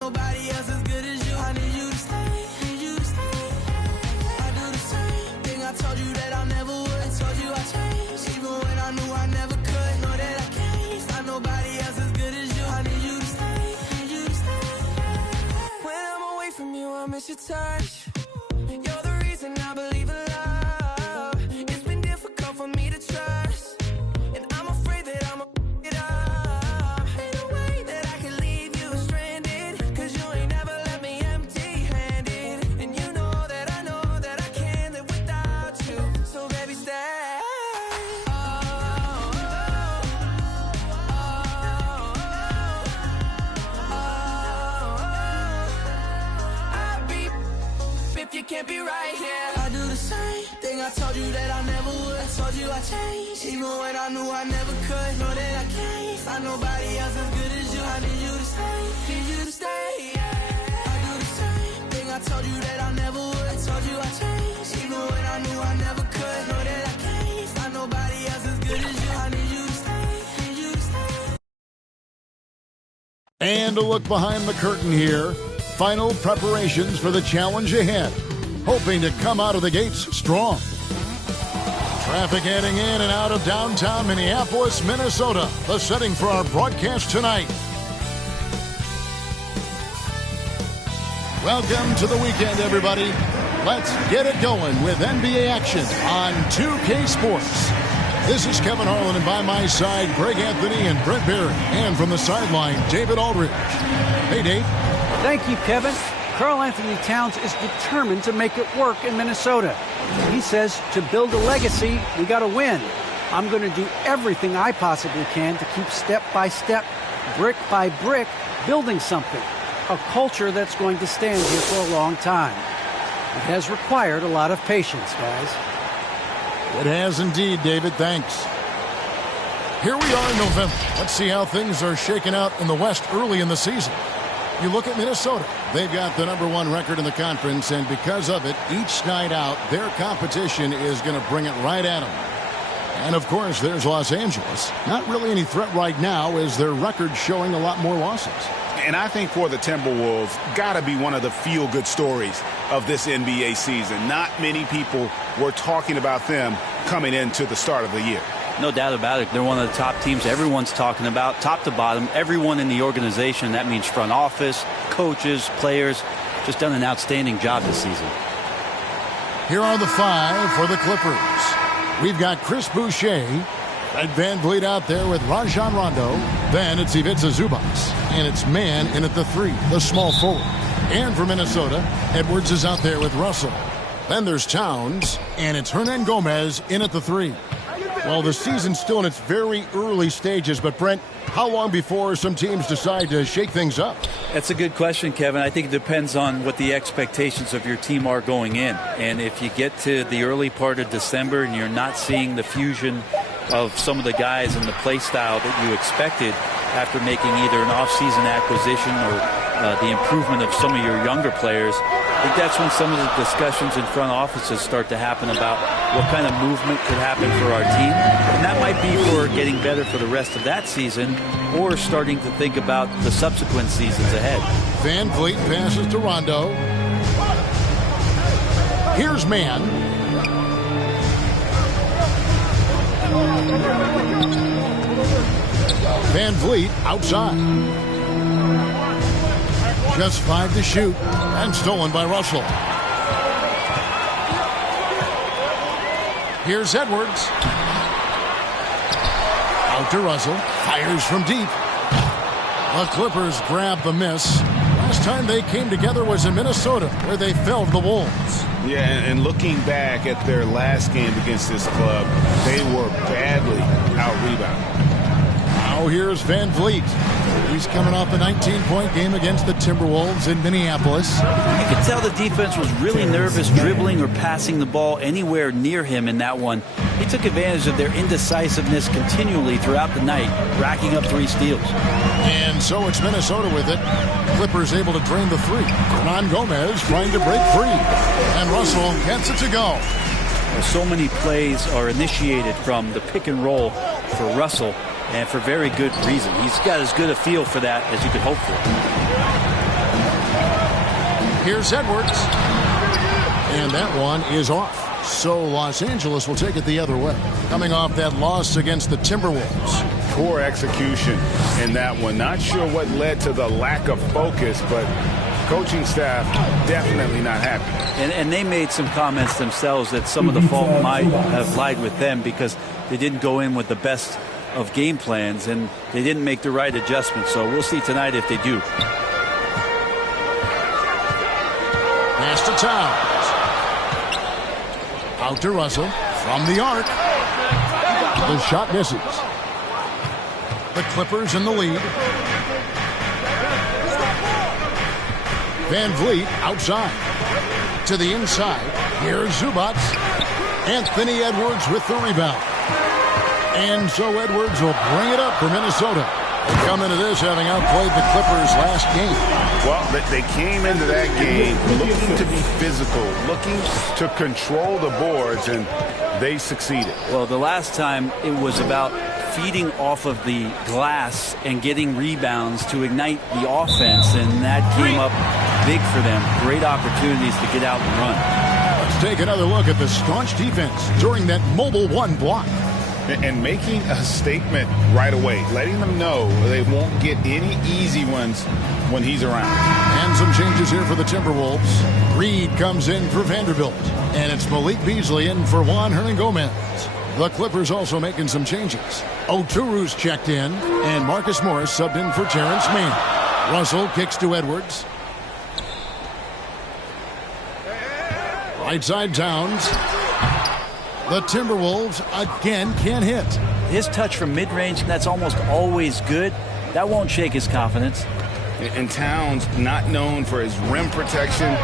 Nobody else as good as you. I need you to stay. Need you to stay. I do the same thing. I told you that I never would. I told you I changed, even when I knew I never could. Know that I can't find nobody else as good as you. I need you to stay. Need you to stay. When I'm away from you, I miss your touch. You're the reason I believe in love. It's been difficult for me to trust, and I'm afraid that I'm a it up. Ain't no way that I can leave you stranded, 'cause you ain't never left me empty-handed. And you know that I can't live without you. So baby, stay. I'll be if you can't be right here. I do the same thing. I told you that I never would. I told you I changed, even when I knew I never could. Know that I can't find nobody else as good as you. I need you to stay. Need you to stay. I do the same thing. I told you that I never would. I told you I changed, even when I knew I never could. Know that I can't find nobody else as good as you. I need you to stay. Need you to stay. And a look behind the curtain here. Final preparations for the challenge ahead. Hoping to come out of the gates strong. Traffic heading in and out of downtown Minneapolis, Minnesota. The setting for our broadcast tonight. Welcome to the weekend, everybody. Let's get it going with NBA action on 2K Sports. This is Kevin Harlan, and by my side, Greg Anthony and Brent Barry. And from the sideline, David Aldridge. Hey, Dave. Thank you, Kevin. Karl Anthony Towns is determined to make it work in Minnesota. He says to build a legacy, we got to win. I'm going to do everything I possibly can to keep step by step, brick by brick, building something. A culture that's going to stand here for a long time. It has required a lot of patience, guys. It has indeed, David. Thanks. Here we are in November. Let's see how things are shaking out in the West early in the season. You look at Minnesota. They've got the #1 record in the conference, and because of it, each night out, their competition is going to bring it right at them. And, of course, there's Los Angeles. Not really any threat right now, as their record showing a lot more losses. And I think for the Timberwolves, got to be one of the feel-good stories of this NBA season. Not many people were talking about them coming into the start of the year. No doubt about it. They're one of the top teams everyone's talking about, top to bottom. Everyone in the organization, that means front office, coaches, players, just done an outstanding job this season. Here are the 5 for the Clippers. We've got Chris Boucher, Fred VanVleet out there with Rajon Rondo. Then it's Ivica Zubac, and it's Mann in at the 3, the small forward. And for Minnesota, Edwards is out there with Russell. Then there's Towns, and it's Hernan Gomez in at the 3. Well, the season's still in its very early stages, but Brent, how long before some teams decide to shake things up? That's a good question, Kevin. I think it depends on what the expectations of your team are going in. And if you get to the early part of December and you're not seeing the fusion of some of the guys and the play style that you expected after making either an off-season acquisition or the improvement of some of your younger players, I think that's when some of the discussions in front offices start to happen about what kind of movement could happen for our team. And that might be for getting better for the rest of that season or starting to think about the subsequent seasons ahead. VanVleet passes to Rondo. Here's Mann. VanVleet outside. Just 5 to shoot, and stolen by Russell. Here's Edwards. Out to Russell. Fires from deep. The Clippers grab the miss. Last time they came together was in Minnesota, where they felled the Wolves. Yeah, and looking back at their last game against this club, they were badly out-rebounded. Now here's VanVleet. He's coming off a 19-point game against the Timberwolves in Minneapolis. You could tell the defense was really nervous dribbling or passing the ball anywhere near him in that one. He took advantage of their indecisiveness continually throughout the night, racking up 3 steals. And so it's Minnesota with it. Clippers able to drain the 3. Hernan Gomez trying to break free. And Russell gets it to go. Well, so many plays are initiated from the pick and roll for Russell, and for very good reason. He's got as good a feel for that as you could hope for. Here's Edwards. And that one is off. So Los Angeles will take it the other way. Coming off that loss against the Timberwolves. Poor execution in that one. Not sure what led to the lack of focus, but coaching staff definitely not happy. And they made some comments themselves that some of the fault might have lied with them because they didn't go in with the best of game plans, and they didn't make the right adjustments. So we'll see tonight if they do. Pass to Towns. Out to Russell from the arc. The shot misses. The Clippers in the lead. VanVleet outside. To the inside. Here's Zubac. Anthony Edwards with the rebound. And so Edwards will bring it up for Minnesota. They come into this having outplayed the Clippers last game. Well, they came into that game looking to be physical, looking to control the boards, and they succeeded. Well, the last time it was about feeding off of the glass and getting rebounds to ignite the offense, and that came up big for them. Great opportunities to get out and run. Let's take another look at the staunch defense during that Mobile One block. And making a statement right away, letting them know they won't get any easy ones when he's around. And some changes here for the Timberwolves. Reed comes in for Vanderbilt. And it's Malik Beasley in for Juan Hernan Gomez. The Clippers also making some changes. Oturu's checked in, and Marcus Morris subbed in for Terrence Mann. Russell kicks to Edwards. Right side Towns. The Timberwolves again can't hit. His touch from mid-range, that's almost always good. That won't shake his confidence. And Towns, not known for his rim protection,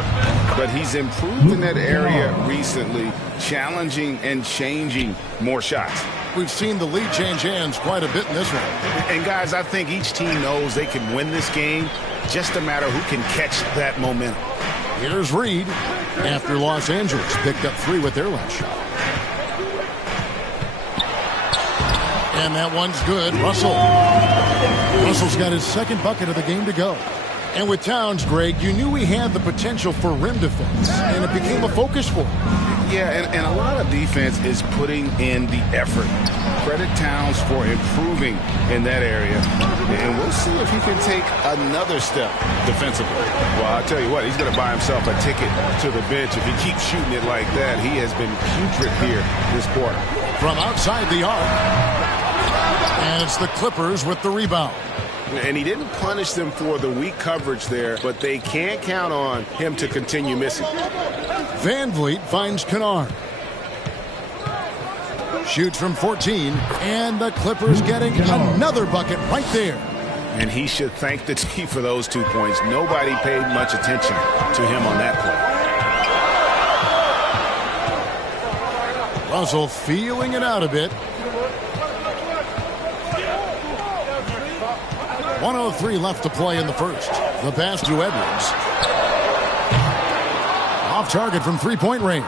but he's improved in that area recently, challenging and changing more shots. We've seen the lead change hands quite a bit in this one. And guys, I think each team knows they can win this game, just a matter who can catch that momentum. Here's Reed after Los Angeles picked up 3 with their last shot. And that one's good. Russell's got his second bucket of the game to go. And with Towns, Greg, you knew he had the potential for rim defense, and it became a focus for him. Yeah, and a lot of defense is putting in the effort. Credit Towns for improving in that area, and we'll see if he can take another step defensively. Well, I'll tell you what, he's going to buy himself a ticket to the bench. If he keeps shooting it like that, he has been putrid here this quarter. From outside the arc, and it's the Clippers with the rebound. And he didn't punish them for the weak coverage there, but they can't count on him to continue missing. Van Vliet finds Kennard. Shoots from 14, and the Clippers getting another bucket right there. And he should thank the team for those 2 points. Nobody paid much attention to him on that play. Russell feeling it out a bit. 1:03 left to play in the first. The pass to Edwards. Off target from three-point range.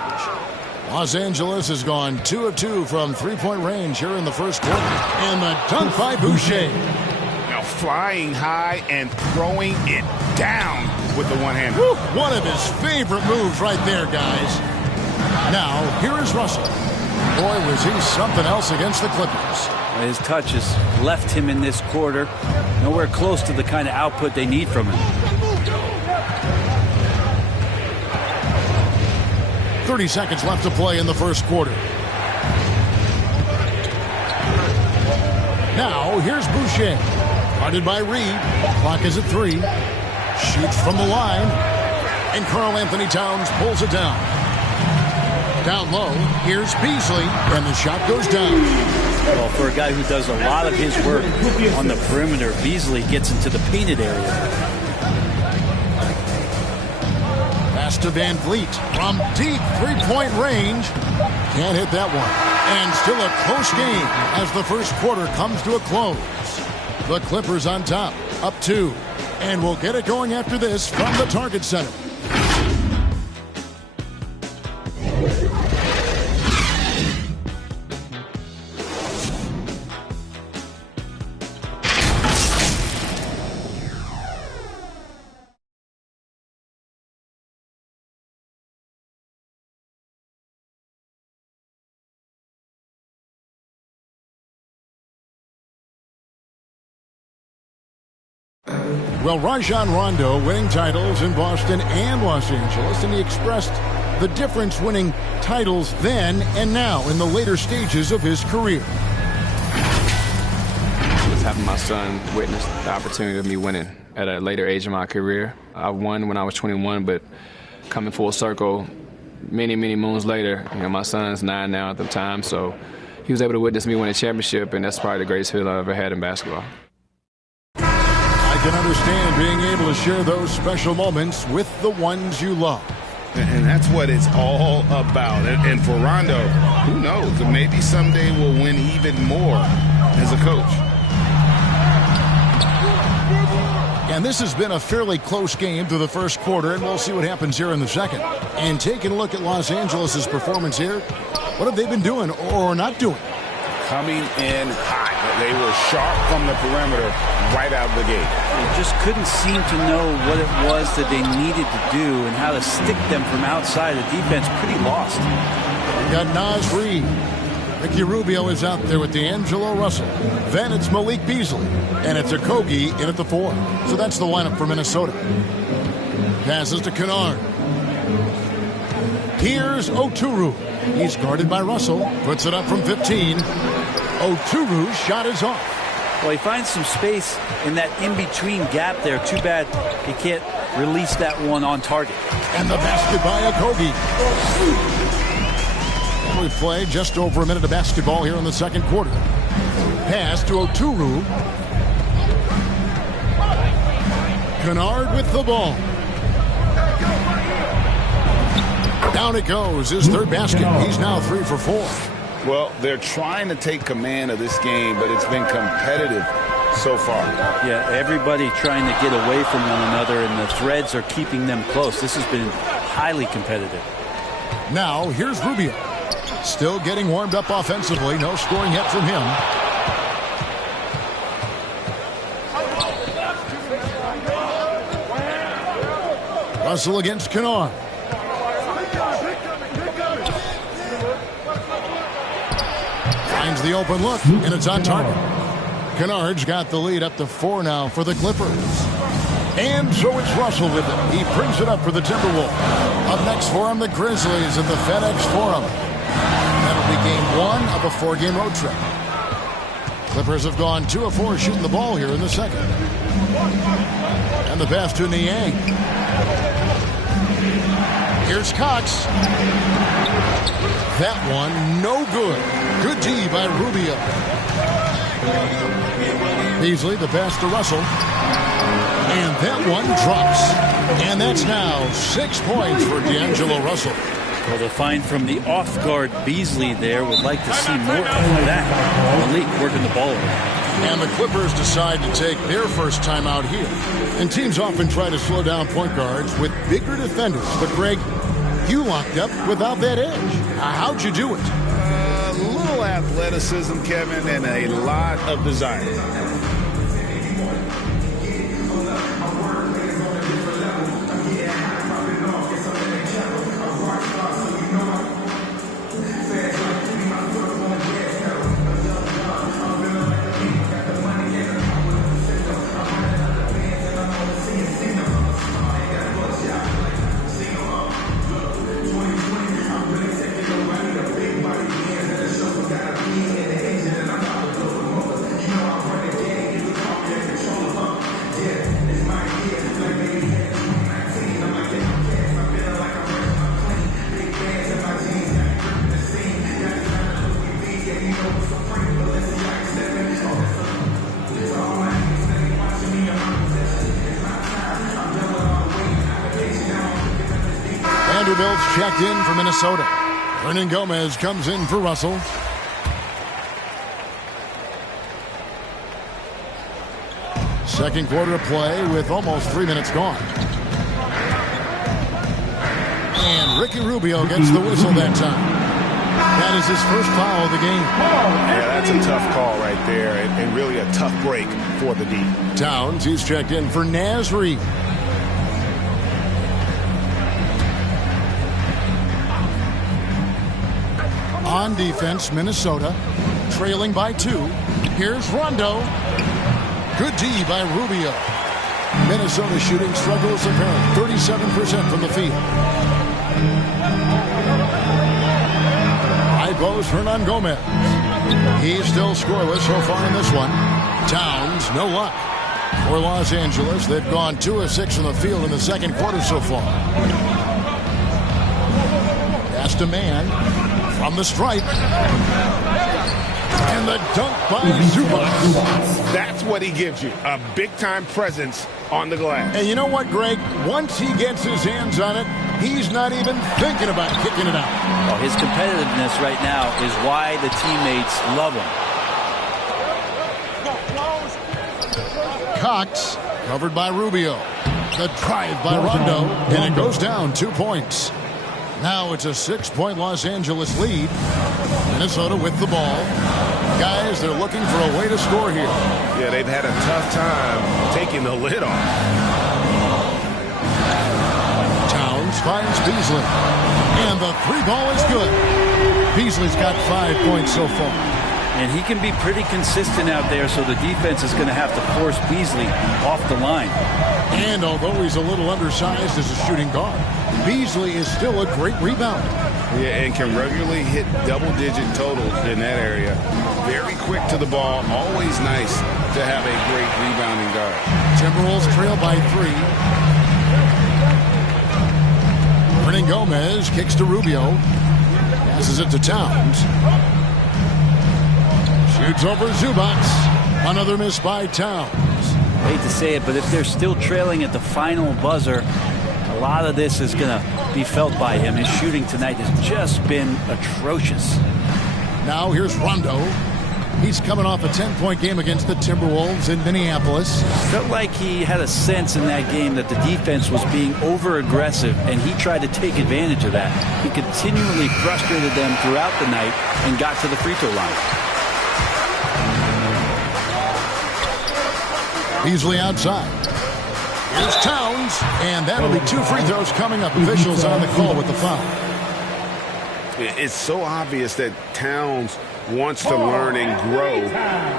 Los Angeles has gone 2 of 2 from three-point range here in the first quarter. And the dunk by Boucher. Now flying high and throwing it down with the one hand. One of his favorite moves right there, guys. Now, here is Russell. Boy, was he something else against the Clippers. His touch has left him in this quarter nowhere close to the kind of output they need from him. 30 seconds left to play in the first quarter. Now, here's Boucher. Guarded by Reed. Clock is at 3. Shoots from the line. And Karl Anthony Towns pulls it down. Down low, here's Beasley. And the shot goes down. Well, for a guy who does a lot of his work on the perimeter, Beasley gets into the painted area. Pass to Van Vliet from deep three-point range. Can't hit that one. And still a close game as the first quarter comes to a close. The Clippers on top, up 2. And we'll get it going after this from the Target Center. Well, Rajon Rondo winning titles in Boston and Los Angeles, and he expressed the difference winning titles then and now in the later stages of his career. Just having my son witness the opportunity of me winning at a later age in my career. I won when I was 21, but coming full circle many, many moons later, my son's 9 now at the time, so he was able to witness me win a championship, and that's probably the greatest feeling I've ever had in basketball. I can understand being able to share those special moments with the ones you love. And that's what it's all about. And for Rondo, who knows? Maybe someday we'll win even more as a coach. And this has been a fairly close game through the first quarter, and we'll see what happens here in the second. And taking a look at Los Angeles' performance here, what have they been doing or not doing? Coming in hot. They were sharp from the perimeter right out the gate. They just couldn't seem to know what it was that they needed to do and how to stick them from outside. The defense pretty lost. We got Naz Reid. Ricky Rubio is out there with D'Angelo Russell. Then it's Malik Beasley. And it's Okogie in at the 4. So that's the lineup for Minnesota. Passes to Kennard. Here's Oturu. He's guarded by Russell. Puts it up from 15. Oturu's shot is off. Well, he finds some space in that in-between gap there. Too bad he can't release that one on target. And the basket by Okogie. We play just over a minute of basketball here in the second quarter. Pass to Oturu. Kennard with the ball. Down it goes. His third basket. He's now 3 for 4. Well, they're trying to take command of this game, but it's been competitive so far. Yeah, everybody trying to get away from one another, and the threads are keeping them close. This has been highly competitive. Now, here's Rubio. Still getting warmed up offensively. No scoring yet from him. Russell against Kennard. Finds the open look, and it's on target. Kennard's got the lead up to 4 now for the Clippers. And so it's Russell with it. He brings it up for the Timberwolves. Up next for him, the Grizzlies at the FedEx Forum. That'll be game 1 of a 4-game road trip. Clippers have gone 2 of 4 shooting the ball here in the second. And the pass to Niang. Here's Cox. That one, no good. Good D by Rubio. Beasley, the pass to Russell. And that one drops. And that's now 6 points for D'Angelo Russell. Well, the find from the off-guard Beasley there. Would like to see more of that. Malik working the ball around. And the Clippers decide to take their first time out here. And teams often try to slow down point guards with bigger defenders. But, Greg, you locked up without that edge. How'd you do it? A little athleticism, Kevin, and a lot of desire. Vanderbilt's checked in for Minnesota. Hernan Gomez comes in for Russell. Second quarter of play with almost 3 minutes gone. And Ricky Rubio gets the whistle that time. That is his first foul of the game. Yeah, that's a tough call right there, and really a tough break for the D. Towns, he's checked in for Naz Reid. On defense, Minnesota trailing by 2. Here's Rondo. Good D by Rubio. Minnesota shooting struggles apparent. 37% from the field. High post, Hernan Gomez. He's still scoreless so far in this one. Towns, no luck. For Los Angeles, they've gone 2 of 6 from the field in the second quarter so far. Pass to man. From the stripe. And the dunk by Zubac. That's what he gives you, a big-time presence on the glass. And you know what, Greg? Once he gets his hands on it, he's not even thinking about kicking it out. Well, his competitiveness right now is why the teammates love him. Cox, covered by Rubio. The drive by Rondo, and it goes down 2 points. Now it's a 6-point Los Angeles lead. Minnesota with the ball. Guys, they're looking for a way to score here. Yeah, they've had a tough time taking the lid off. Towns finds Beasley. And the 3 ball is good. Beasley's got 5 points so far. And he can be pretty consistent out there, so the defense is going to have to force Beasley off the line. And although he's a little undersized as a shooting guard, Beasley is still a great rebounder. Yeah, and can regularly hit double-digit totals in that area. Very quick to the ball. Always nice to have a great rebounding guard. Timberwolves trail by 3. Hernan Gomez kicks to Rubio. Passes it to Towns. Shoots over Zubac. Another miss by Towns. I hate to say it, but if they're still trailing at the final buzzer, a lot of this is going to be felt by him. His shooting tonight has just been atrocious. Now here's Rondo. He's coming off a 10-point game against the Timberwolves in Minneapolis. Felt like he had a sense in that game that the defense was being over-aggressive, and he tried to take advantage of that. He continually frustrated them throughout the night and got to the free throw line. Beasley outside. Here's Towns, and that'll be 2 free throws coming up. Officials on the call with the foul. It's so obvious that Towns wants to learn and grow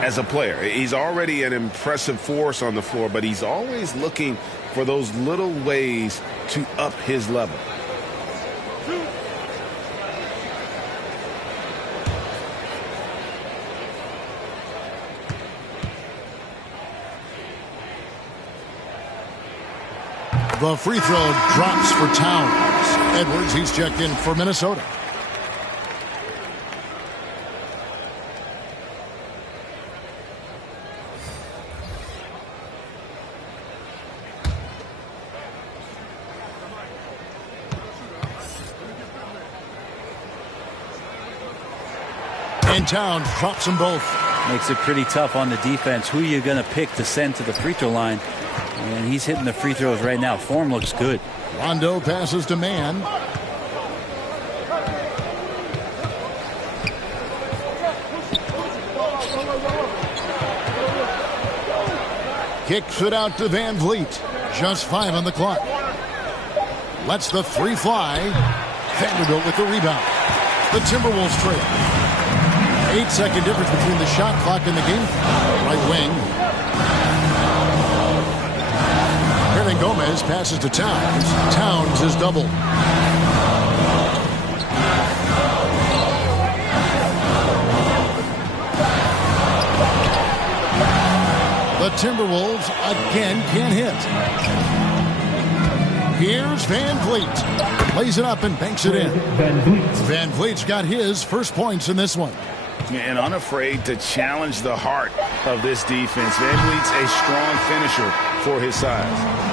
as a player. He's already an impressive force on the floor, but he's always looking for those little ways to up his level. The free throw drops for Towns. Edwards, he's checked in for Minnesota. And Towns drops them both. Makes it pretty tough on the defense. Who are you going to pick to send to the free throw line? And he's hitting the free throws right now. Form looks good. Rondo passes to Mann. Kicks it out to Van Vliet. Just 5 on the clock. Lets the 3 fly. Vanderbilt with the rebound. The Timberwolves trail. 8-second difference between the shot clock and the game. Right wing. Hernan Gomez passes to Towns. Towns is doubled. The Timberwolves again can't hit. Here's Van Vliet. Plays it up and banks it in. Van Vliet's got his first points in this one. And unafraid to challenge the heart of this defense. Van Vliet's a strong finisher for his size.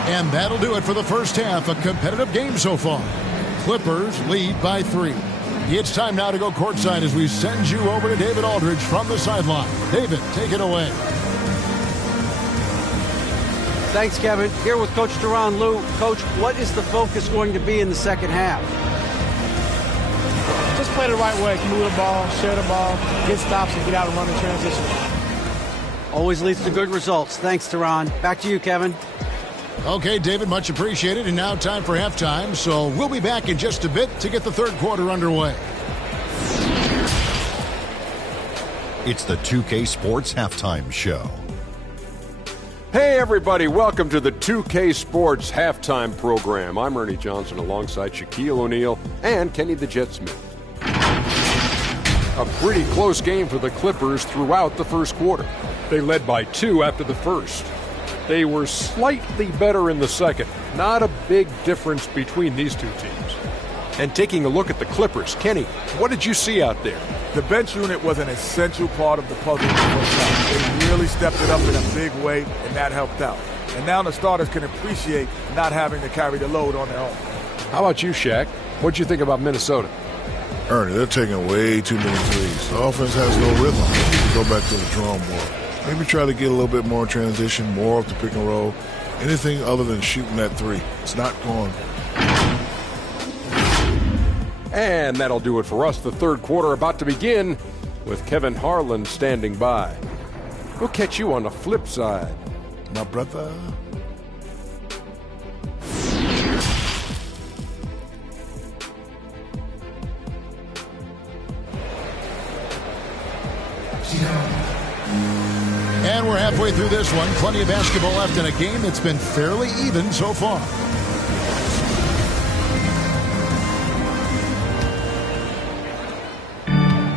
And that'll do it for the first half. A competitive game so far. Clippers lead by 3. It's time now to go courtside as we send you over to David Aldridge from the sideline. David, take it away. Thanks, Kevin. Here with Coach Tyronn Lue. Coach, what is the focus going to be in the second half? Just play the right way. Move the ball, share the ball, get stops, and get out and run in transition. Always leads to good results. Thanks, Tyronn. Back to you, Kevin. Okay, David, much appreciated. And now time for halftime. So we'll be back in just a bit to get the third quarter underway. It's the 2K Sports Halftime Show. Hey, everybody. Welcome to the 2K Sports Halftime Program. I'm Ernie Johnson alongside Shaquille O'Neal and Kenny the Jet Smith. A pretty close game for the Clippers throughout the first quarter. They led by 2 after the first. They were slightly better in the second. Not a big difference between these two teams. And taking a look at the Clippers, Kenny, what did you see out there? The bench unit was an essential part of the puzzle in the first half. They really stepped it up in a big way, and that helped out. And now the starters can appreciate not having to carry the load on their own. How about you, Shaq? What'd you think about Minnesota? Ernie, they're taking way too many threes. The offense has no rhythm. Go back to the drawing board. Maybe try to get a little bit more transition, more off the pick and roll. Anything other than shooting that 3. It's not going. And that'll do it for us. The third quarter about to begin with Kevin Harlan standing by. We'll catch you on the flip side. My brother. And we're halfway through this one. Plenty of basketball left in a game that's been fairly even so far.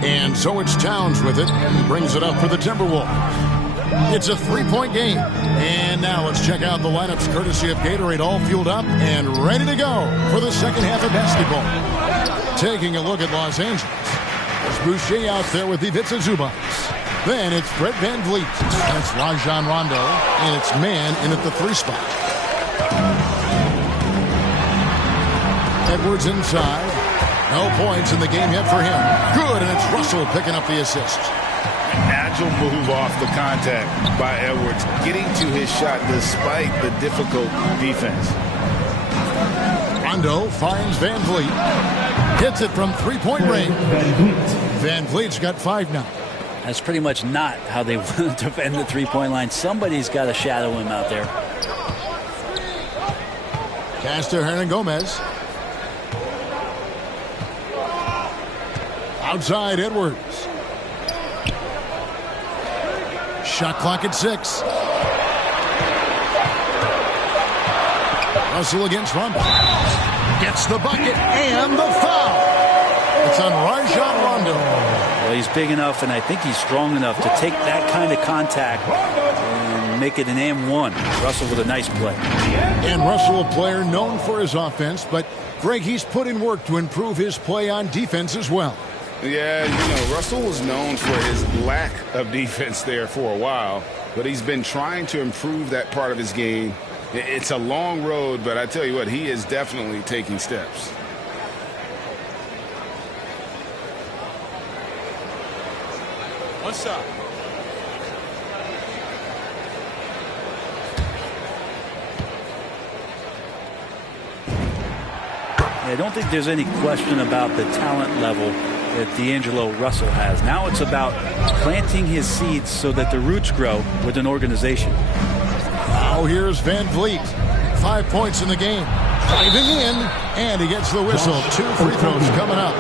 And so it's Towns with it. He brings it up for the Timberwolves. It's a three-point game. And now let's check out the lineups courtesy of Gatorade, all fueled up and ready to go for the second half of basketball. Taking a look at Los Angeles. There's Boucher out there with Ivica Zubac. Then it's Fred VanVleet. That's Rajon Rondo. And it's Man in at the 3 spot. Edwards inside. No points in the game yet for him. Good, and it's Russell picking up the assist. An agile move off the contact by Edwards, getting to his shot despite the difficult defense. Rondo finds VanVleet. Hits it from three-point range. VanVleet's got 5 now. That's pretty much not how they want to defend the three-point line. Somebody's got to shadow him out there. Castor Hernangomez. Outside Edwards. Shot clock at 6. Russell against Rondo. Gets the bucket and the foul. It's on Rajon Rondo. Well, he's big enough, and I think he's strong enough to take that kind of contact and make it an M1. Russell with a nice play. And Russell, a player known for his offense, but Greg, he's put in work to improve his play on defense as well. Yeah, Russell was known for his lack of defense there for a while, but he's been trying to improve that part of his game. It's a long road, but I tell you what, he is definitely taking steps. What's up? I don't think there's any question about the talent level that D'Angelo Russell has. Now it's about planting his seeds so that the roots grow with an organization. Now here's VanVleet. 5 points in the game. Driving in, and he gets the whistle. 2 free throws coming up.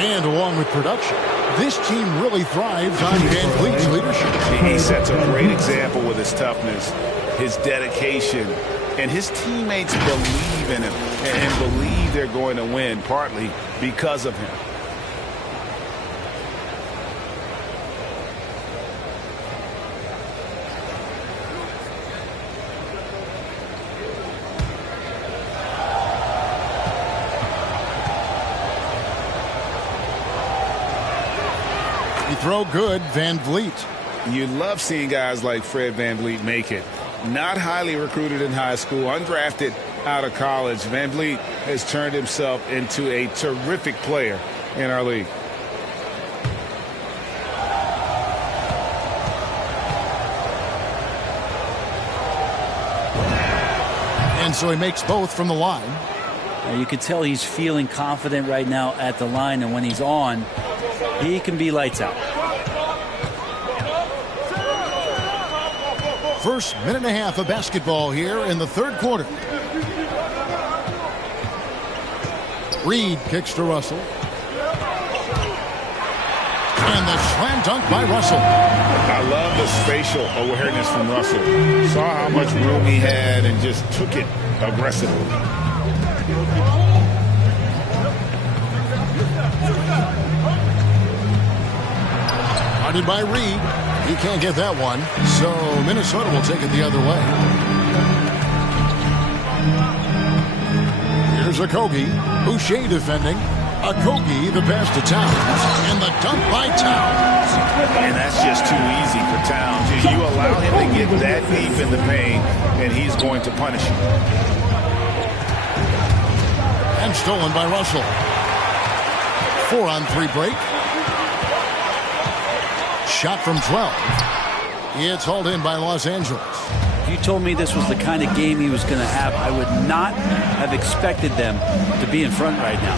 And along with production, this team really thrives on VanVleet's leadership. He sets a great example with his toughness, his dedication, and his teammates believe in him and believe they're going to win, partly because of him. Throw good, VanVleet. You love seeing guys like Fred VanVleet make it. Not highly recruited in high school, undrafted out of college. VanVleet has turned himself into a terrific player in our league. And so he makes both from the line. You can tell he's feeling confident right now at the line, and when he's on, he can be lights out. First minute and a half of basketball here in the third quarter. Reed kicks to Russell. And the slam dunk by Russell. I love the spatial awareness from Russell. Saw how much room he had and just took it aggressively. Guarded by Reed. He can't get that one, so Minnesota will take it the other way. Here's Okogie. Boucher defending. Okogie, the pass to Towns, and the dunk by Towns. And that's just too easy for Towns. You allow him to get that deep in the paint, and he's going to punish you. And stolen by Russell. 4-on-3 break. Shot from 12. It's hauled in by Los Angeles. If you told me this was the kind of game he was going to have, I would not have expected them to be in front right now.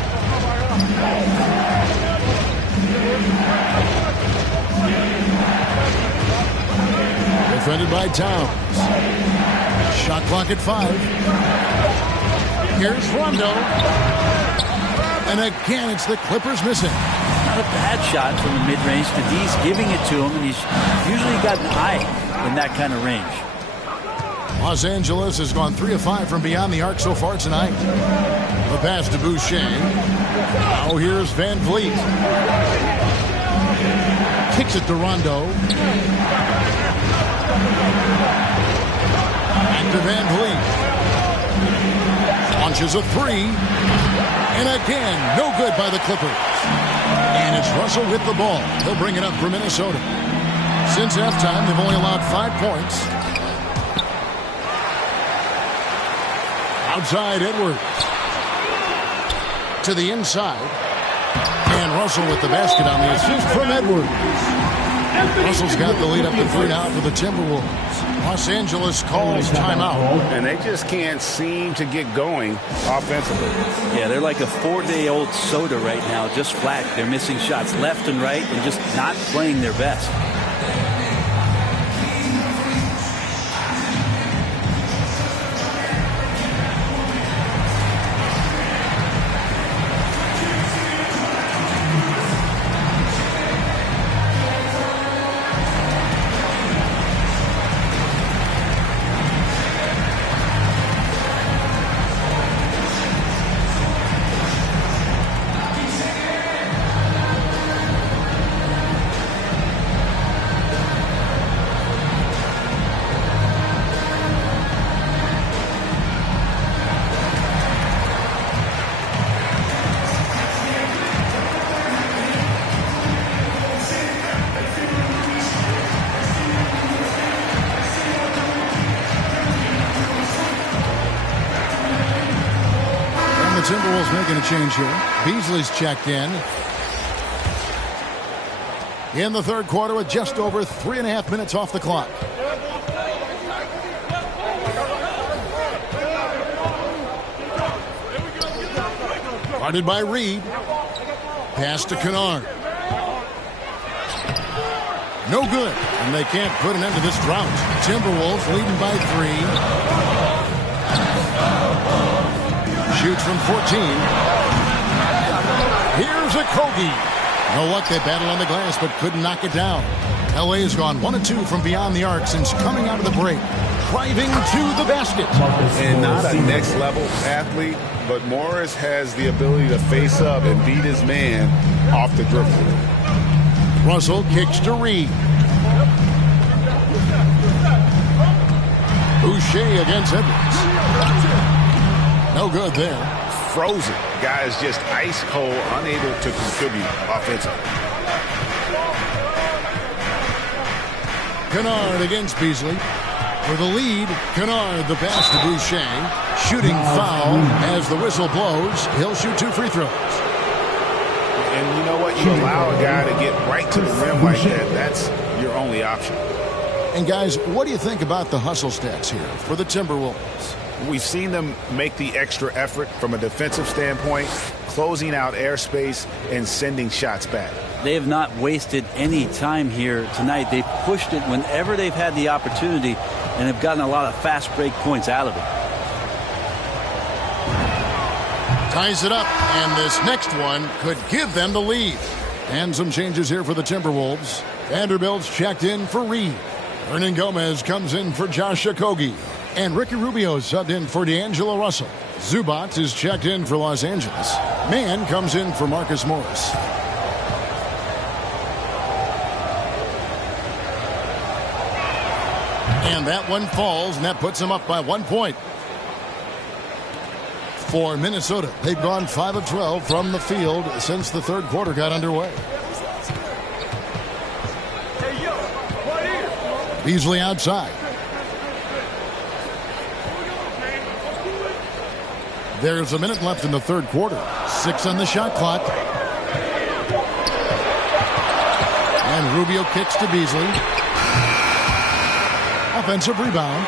Defended by Towns. Shot clock at 5. Here's Rondo. And again, it's the Clippers missing. not a bad shot from the mid-range. Dees giving it to him, and he's usually got an eye in that kind of range. Los Angeles has gone 3 of 5 from beyond the arc so far tonight. The pass to Boucher. Now here's Van Vliet. Kicks it to Rondo. Back to Van Vliet. Launches a 3. And again, no good by the Clippers. And it's Russell with the ball. He'll bring it up for Minnesota. Since halftime, they've only allowed 5 points. Outside Edwards. To the inside. And Russell with the basket on the assist from Edwards. Russell's got the lead up to 3 now for the Timberwolves. Los Angeles calls timeout. And they just can't seem to get going offensively. Yeah, they're like a 4-day-old soda right now, just flat. They're missing shots left and right and just not playing their best. Timberwolves making a change here. Beasley's checked in the third quarter with just over 3.5 minutes off the clock. Guarded by Reed. Pass to Kennard. No good. And they can't put an end to this drought. Timberwolves leading by 3. Shoots from 14. Here's a Kogi. No luck. They battled on the glass but couldn't knock it down. LA has gone 1 of 2 from beyond the arc since coming out of the break. Driving to the basket. And not a next level athlete, but Morris has the ability to face up and beat his man off the dribble. Russell kicks to Reed. Boucher against Edwards. No good there. Frozen. Guy is just ice cold, unable to contribute offensively. Kennard against Beasley. For the lead, Kennard the pass to Boucher. Shooting foul as the whistle blows. He'll shoot 2 free throws. And you know what? You allow a guy to get right to the rim like that. That's your only option. And guys, what do you think about the hustle stats here for the Timberwolves? We've seen them make the extra effort from a defensive standpoint, closing out airspace and sending shots back. They have not wasted any time here tonight. They've pushed it whenever they've had the opportunity and have gotten a lot of fast break points out of it. Ties it up, and this next one could give them the lead. And some changes here for the Timberwolves. Vanderbilt's checked in for Reed. Hernan Gomez comes in for Josh Okogie. And Ricky Rubio subbed in for D'Angelo Russell. Zubac is checked in for Los Angeles. Mann comes in for Marcus Morris. And that one falls, and that puts them up by 1 point. For Minnesota, they've gone 5 of 12 from the field since the third quarter got underway. Beasley outside. There's a minute left in the third quarter. 6 on the shot clock. And Rubio kicks to Beasley. Offensive rebound.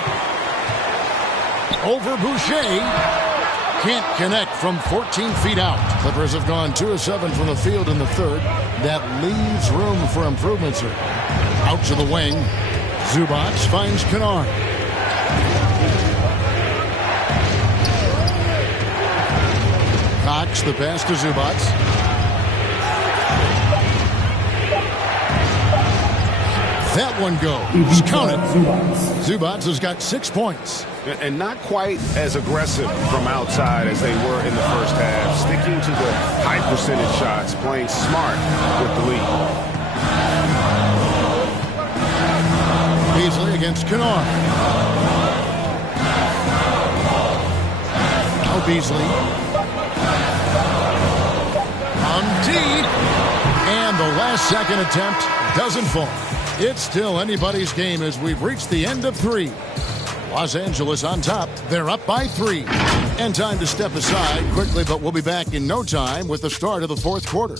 Over Boucher. Can't connect from 14 feet out. Clippers have gone 2 of 7 from the field in the third. That leaves room for improvements. Out to the wing. Zubac finds Kennard. Cox, the pass to Zubac. That one goes. Count it. Zubats has got 6 points. And not quite as aggressive from outside as they were in the first half. Sticking to the high percentage shots, playing smart with the lead. Beasley against Kennard. Now Beasley. On deep. And the last second attempt doesn't fall. It's still anybody's game as we've reached the end of 3. Los Angeles on top. They're up by 3. And time to step aside quickly, but we'll be back in no time with the start of the 4th quarter.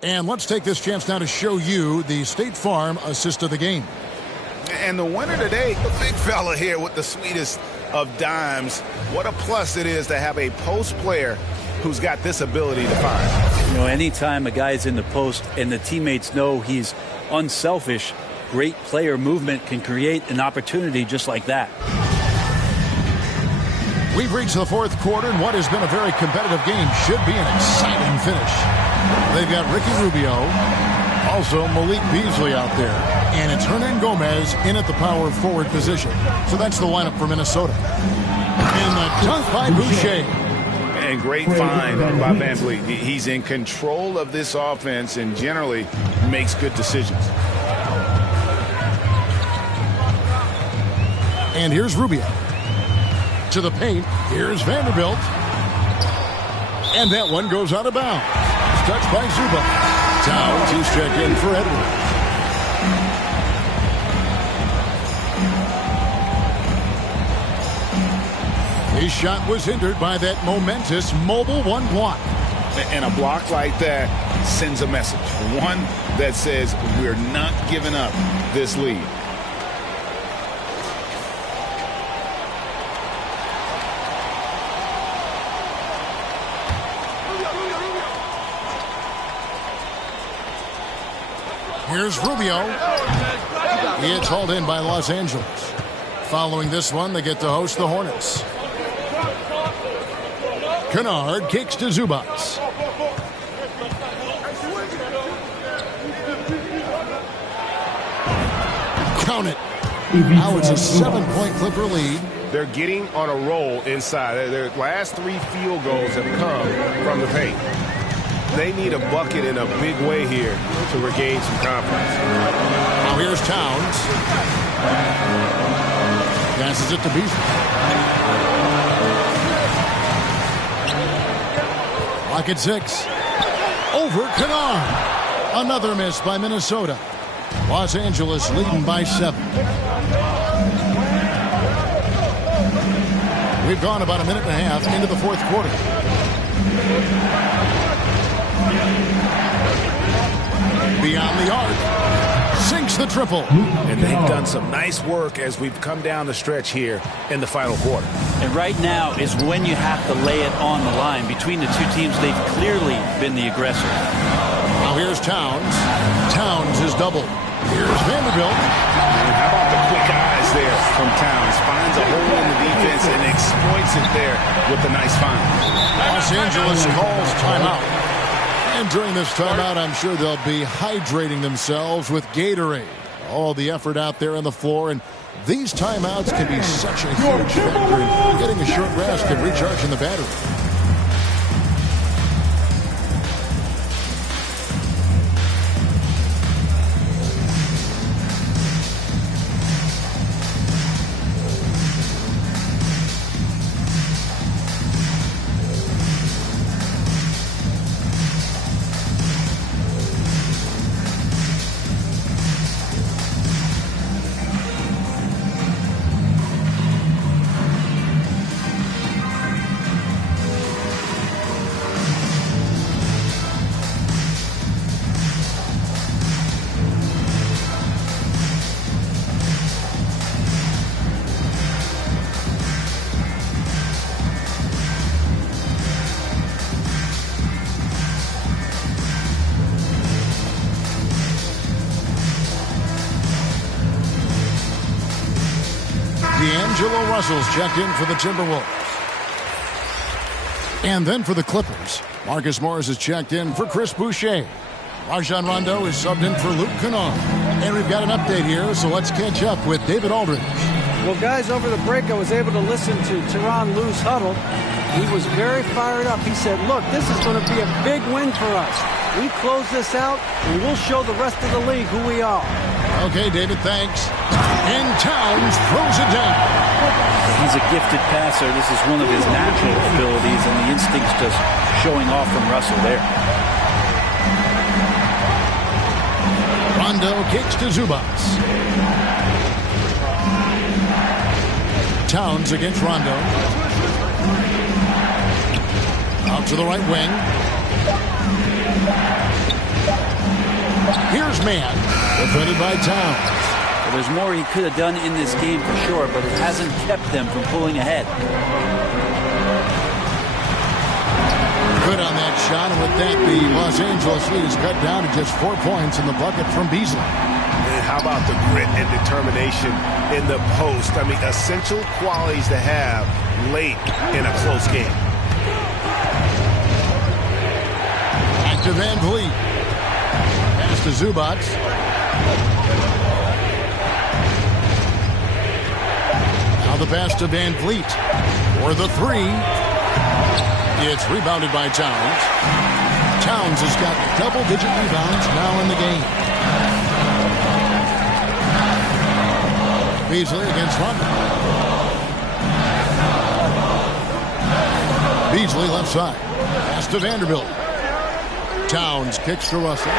And let's take this chance now to show you the State Farm assist of the game. And the winner today, the big fella here with the sweetest of dimes. What a plus it is to have a post player who's got this ability to find. You know, anytime a guy's in the post and the teammates know he's unselfish, great player movement can create an opportunity just like that. We've reached the 4th quarter, and what has been a very competitive game should be an exciting finish. They've got Ricky Rubio, also Malik Beasley out there, and it's Hernan Gomez in at the power forward position. So that's the lineup for Minnesota. And the dunk by Boucher. And great find by VanVleet. He's in control of this offense and generally makes good decisions. And here's Rubio. To the paint. Here's Vanderbilt. And that one goes out of bounds. Touched by Zuba. Towns, he's checked in for Edwards. His shot was hindered by that momentous mobile 1 block. And a block like that sends a message. One that says we're not giving up this lead. Here's Rubio. It's hauled in by Los Angeles. Following this one, they get to host the Hornets. Kennard kicks to Zubats. Count it. Now it's a 7-point Clipper lead. They're getting on a roll inside. Their last 3 field goals have come from the paint. They need a bucket in a big way here to regain some confidence. Now here's Towns. Passes it to Beasley. Lock at 6. Over Kennard. Another miss by Minnesota. Los Angeles leading by 7. We've gone about a minute and a half into the 4th quarter. Beyond the arc. Sinks the triple. And they've done some nice work as we've come down the stretch here in the final quarter. And right now is when you have to lay it on the line. Between the two teams, they've clearly been the aggressor. Now here's Towns. Towns is doubled. Here's Vanderbilt. And how about the quick eyes there from Towns? Finds a hole in the defense and exploits it there with a nice find. Los Angeles calls timeout. And during this timeout, I'm sure they'll be hydrating themselves with Gatorade. All the effort out there on the floor, and these timeouts can be such a huge factor in getting a short rest and recharging the battery. D'Angelo Russell's checked in for the Timberwolves. And then for the Clippers, Marcus Morris is checked in for Chris Boucher. Rajon Rondo is subbed in for Luke Kennard. And we've got an update here, so let's catch up with David Aldridge. Well, guys, over the break, I was able to listen to Tyronn Lue's huddle. He was very fired up. He said, look, this is going to be a big win for us. We close this out, and we'll show the rest of the league who we are. Okay, David, thanks. And Towns throws it down. He's a gifted passer. This is one of his natural abilities, and the instinct's just showing off from Russell there. Rondo kicks to Zubac. Towns against Rondo. Out to the right wing. Here's Mann, defended by Towns. Well, there's more he could have done in this game for sure, but it hasn't kept them from pulling ahead. Good on that shot, and with that, the Los Angeles lead is cut down to just 4 points in the bucket from Beasley. And how about the grit and determination in the post? I mean, essential qualities to have late in a close game. Back to Van Vliet. Pass to Zubac. Now the pass to Van Vliet for the three. It's rebounded by Towns. Towns has got double-digit rebounds now in the game. Beasley against Rondo. Beasley left side. Pass to Vanderbilt. Towns kicks to Russell.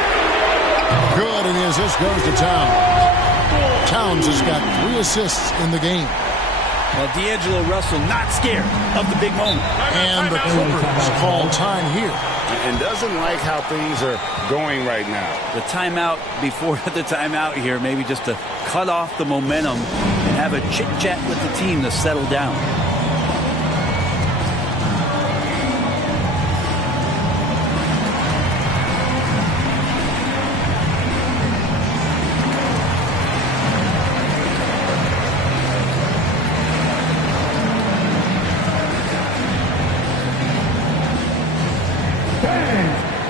Good, and his assist goes to Towns. Towns has got 3 assists in the game. Well, D'Angelo Russell not scared of the big moment. And the Clippers call time here. And doesn't like how things are going right now. The timeout before the timeout here, maybe just to cut off the momentum and have a chit-chat with the team to settle down.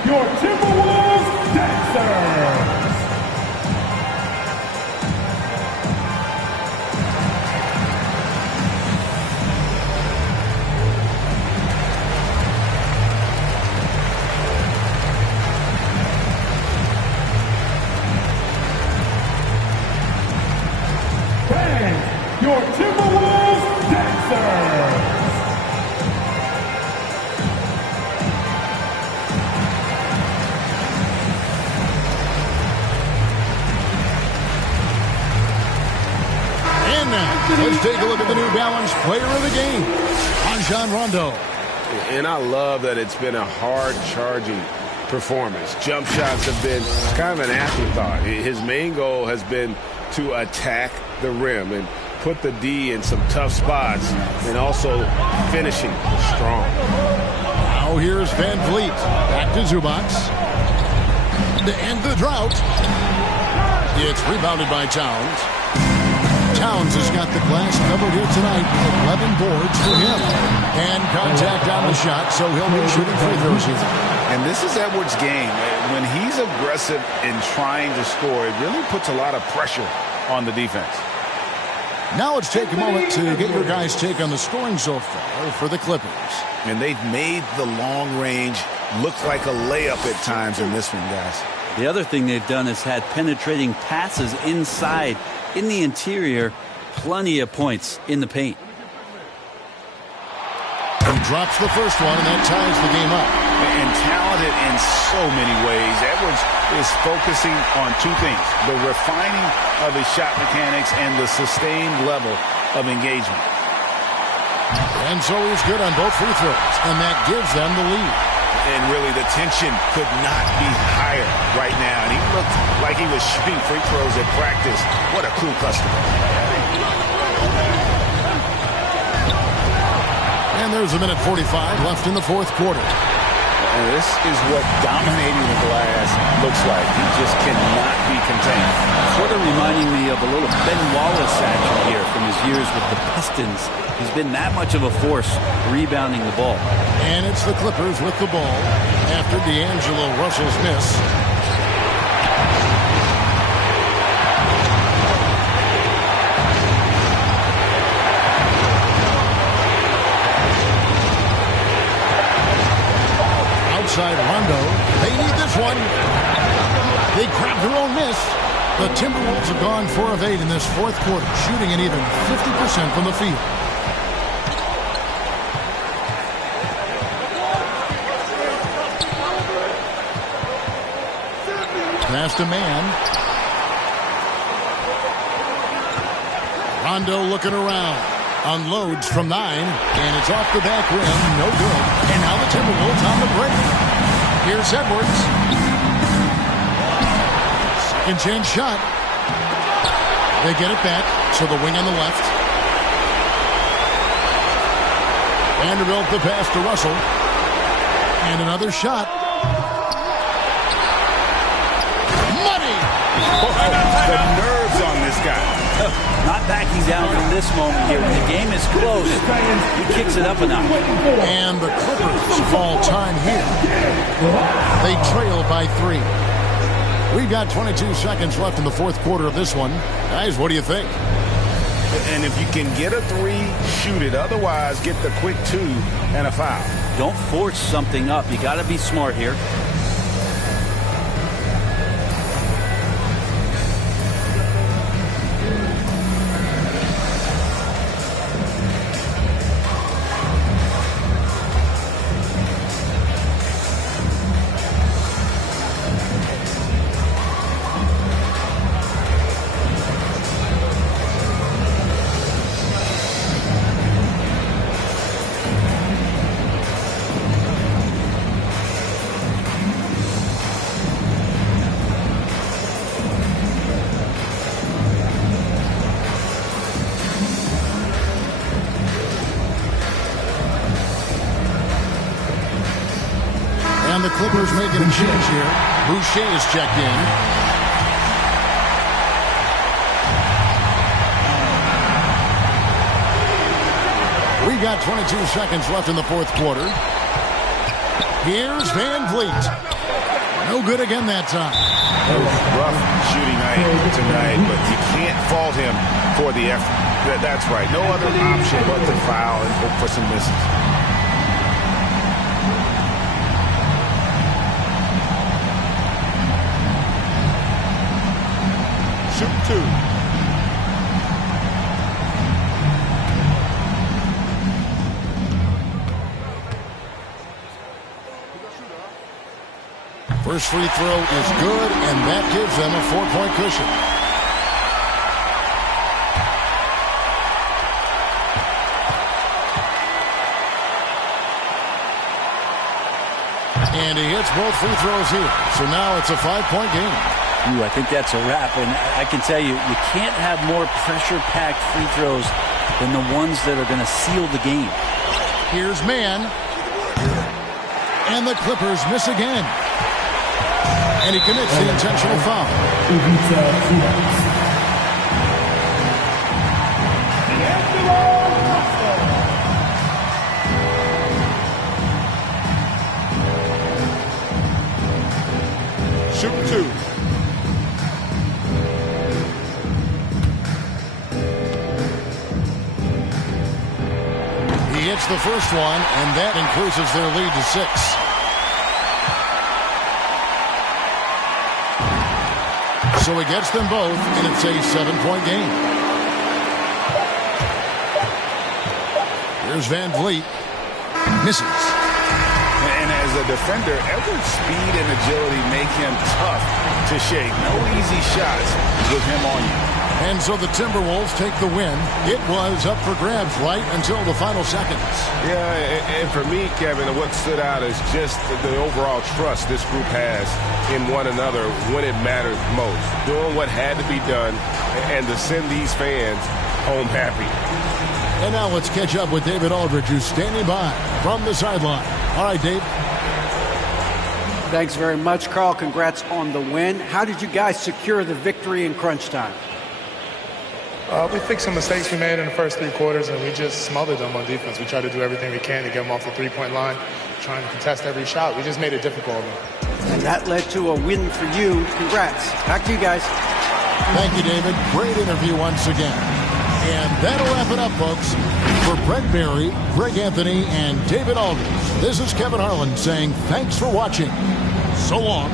Your Timberwolves Dancers. Fans, your Timberwolves Dancers. Let's take a look at the New Balance player of the game, Rajon Rondo. And I love that it's been a hard-charging performance. Jump shots have been kind of an afterthought. His main goal has been to attack the rim and put the D in some tough spots and also finishing strong. Now here's Van Vliet. Back to Zubac. To end the drought. It's rebounded by Towns. Towns has got the glass covered here tonight. 11 boards for him. And contact on the shot, so he'll be shooting free throws here. And this is Edwards' game. When he's aggressive in trying to score, it really puts a lot of pressure on the defense. Now let's take a moment to get your guys' take on the scoring so far for the Clippers. And they've made the long range look like a layup at times in this one, guys. The other thing they've done is had penetrating passes inside, in the interior, plenty of points in the paint. He drops the first one, and that ties the game up. And talented in so many ways. Edwards is focusing on 2 things: the refining of his shot mechanics and the sustained level of engagement. And so he's good on both free throws, and that gives them the lead. And really, the tension could not be higher right now. And he looked like he was shooting free throws at practice. What a cool customer. And there's a minute 45 left in the fourth quarter. And this is what dominating the glass looks like. He just cannot be contained. Sort of reminding me of a little Ben Wallace action here from his years with the Pistons. He's been that much of a force rebounding the ball. And it's the Clippers with the ball after D'Angelo Russell's miss. Outside Rondo. They need this one. They grabbed their own miss. The Timberwolves have gone 4 of 8 in this fourth quarter, shooting an even 50% from the field. Pass to man. Rondo looking around. Unloads from 9, and it's off the back rim. No good. And now the Timberwolves on the break. Here's Edwards. Second chance shot. They get it back to the wing on the left. Vanderbilt the pass to Russell. And another shot. The nerves on this guy. Not backing down from this moment here. When the game is close, he kicks it up a notch. And the Clippers fall time here. They trail by 3. We've got 22 seconds left in the fourth quarter of this one. Guys, what do you think? And if you can get a 3, shoot it. Otherwise, get the quick 2 and a foul. Don't force something up. You got to be smart here. And the Clippers making a change here. Boucher is checked in. We got 22 seconds left in the fourth quarter. Here's Van Vliet. No good again that time. Rough shooting night tonight, but you can't fault him for the effort. That's right. No other option but to foul and hope for some misses. Shoot 2. First free throw is good, and that gives them a 4-point cushion. And he hits both free throws here. So now it's a 5-point game. Ooh, I think that's a wrap. And I can tell you, you can't have more pressure-packed free throws than the ones that are going to seal the game. Here's Mann. And the Clippers miss again. And he commits the intentional foul. Shoot 2. He hits the first one, and that increases their lead to 6. So he gets them both, and it's a 7-point game. Here's Van Vliet. Misses. And as a defender, Edwards' speed and agility make him tough to shake. No easy shots with him on you. And so the Timberwolves take the win. It was up for grabs right until the final seconds. Yeah, and for me, Kevin, what stood out is just the overall trust this group has in one another when it matters most. Doing what had to be done and to send these fans home happy. And now let's catch up with David Aldridge, who's standing by from the sideline. All right, Dave. Thanks very much, Carl. Congrats on the win. How did you guys secure the victory in crunch time? We fixed some mistakes we made in the first 3 quarters, and we just smothered them on defense. We tried to do everything we can to get them off the three-point line, trying to contest every shot. We just made it difficult on them. And that led to a win for you. Congrats. Back to you guys. Thank you, David. Great interview once again. And that'll wrap it up, folks. For Brent Barry, Greg Anthony, and David Aldridge, this is Kevin Harlan saying thanks for watching. So long.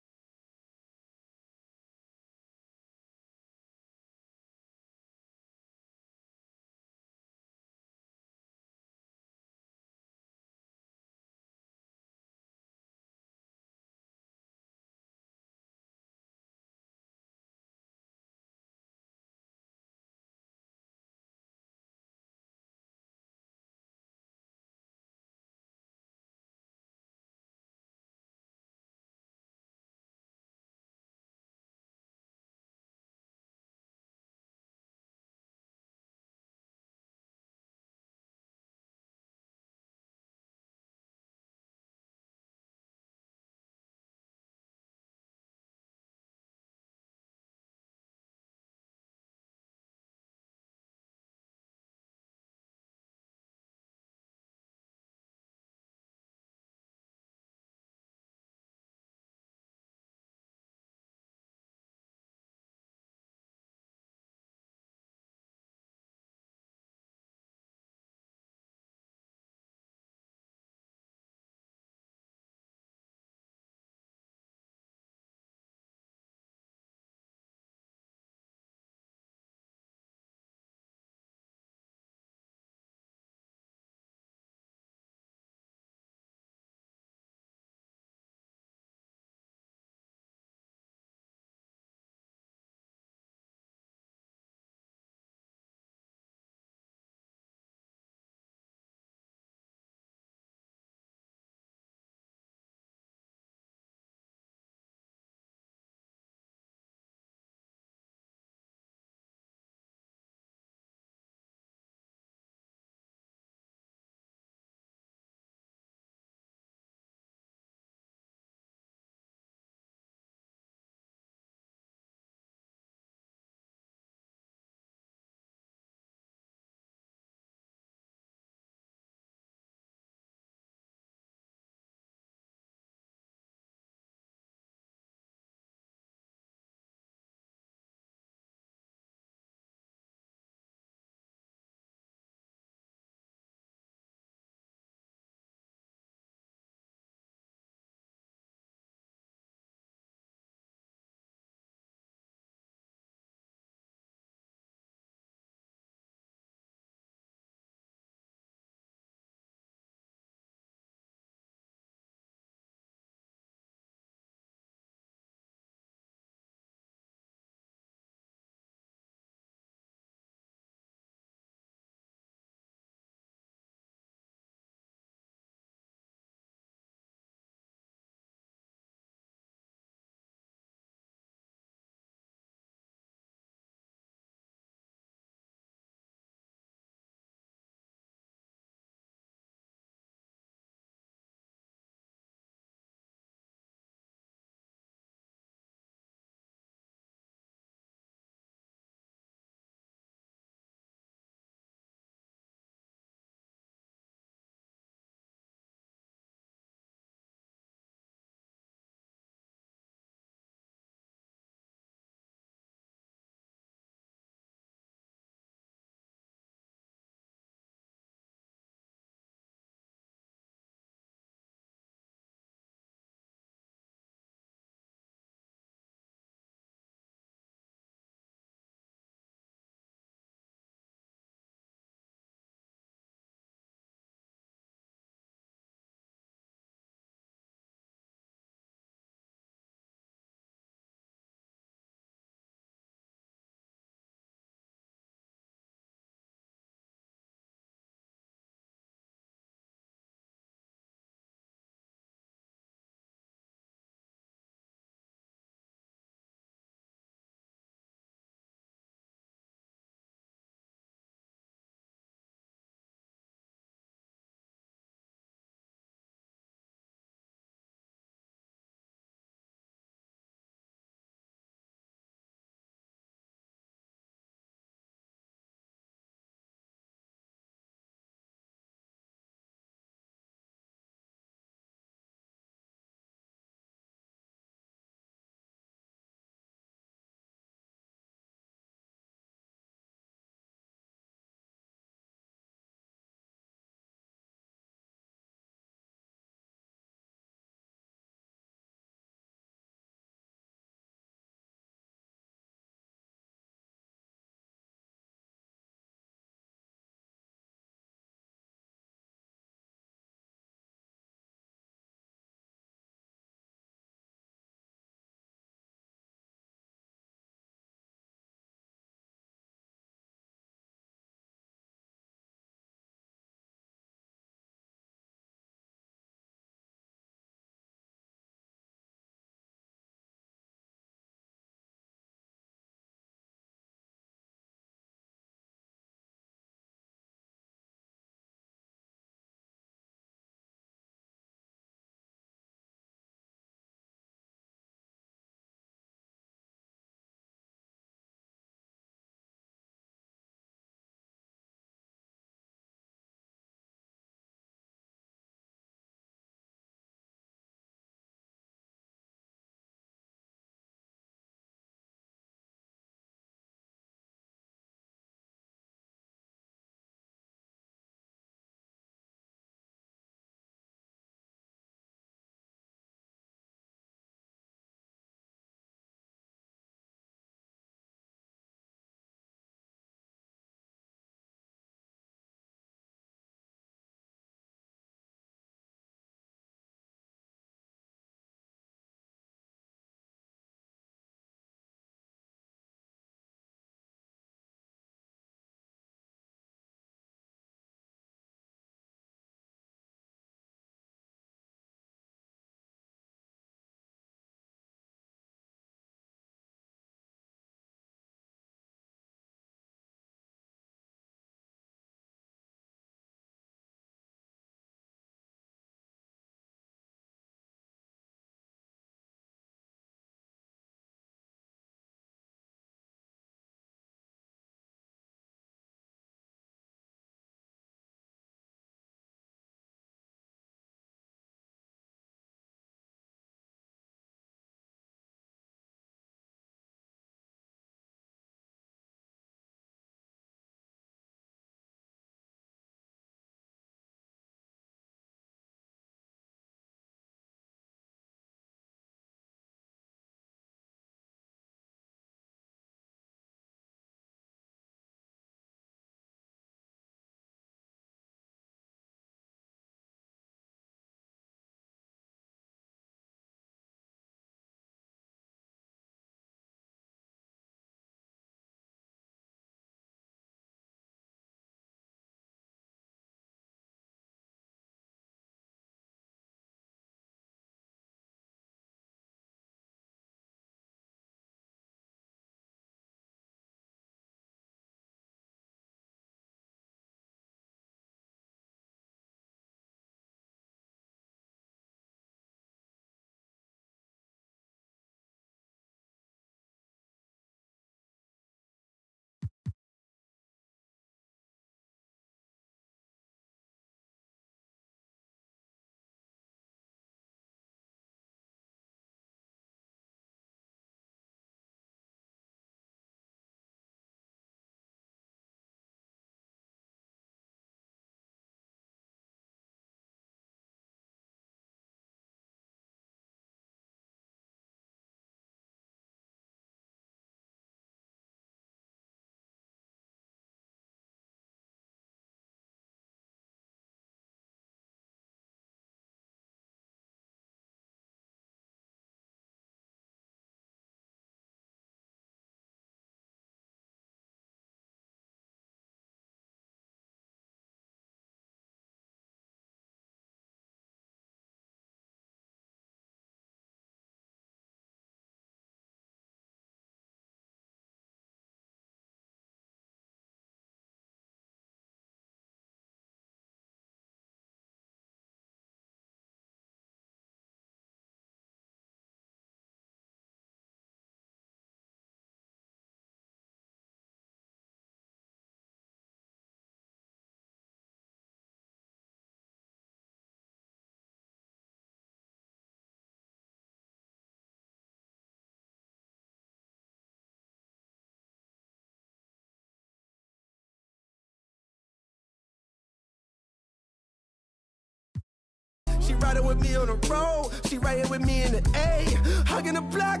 She riding with me on the road. She riding with me in the A. Hugging the block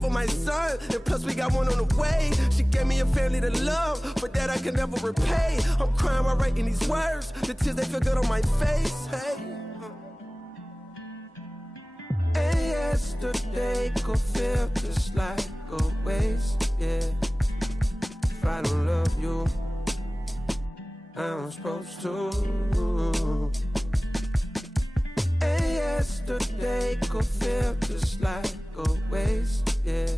for my son, and plus we got one on the way. She gave me a family to love, but that I can never repay. I'm crying while writing these words. The tears, they feel good on my face. Hey. And yesterday could feel just like a waste, yeah. If I don't love you, I'm supposed to. And yesterday could feel just like a waste, yeah.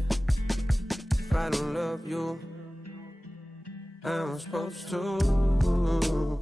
If I don't love you, I'm supposed to.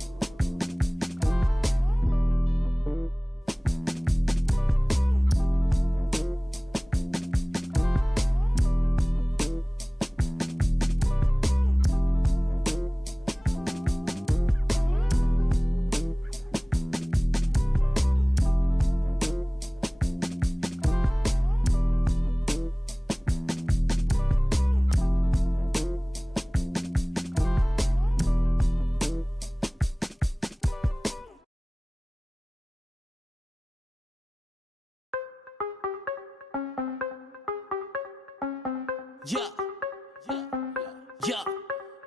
Yeah,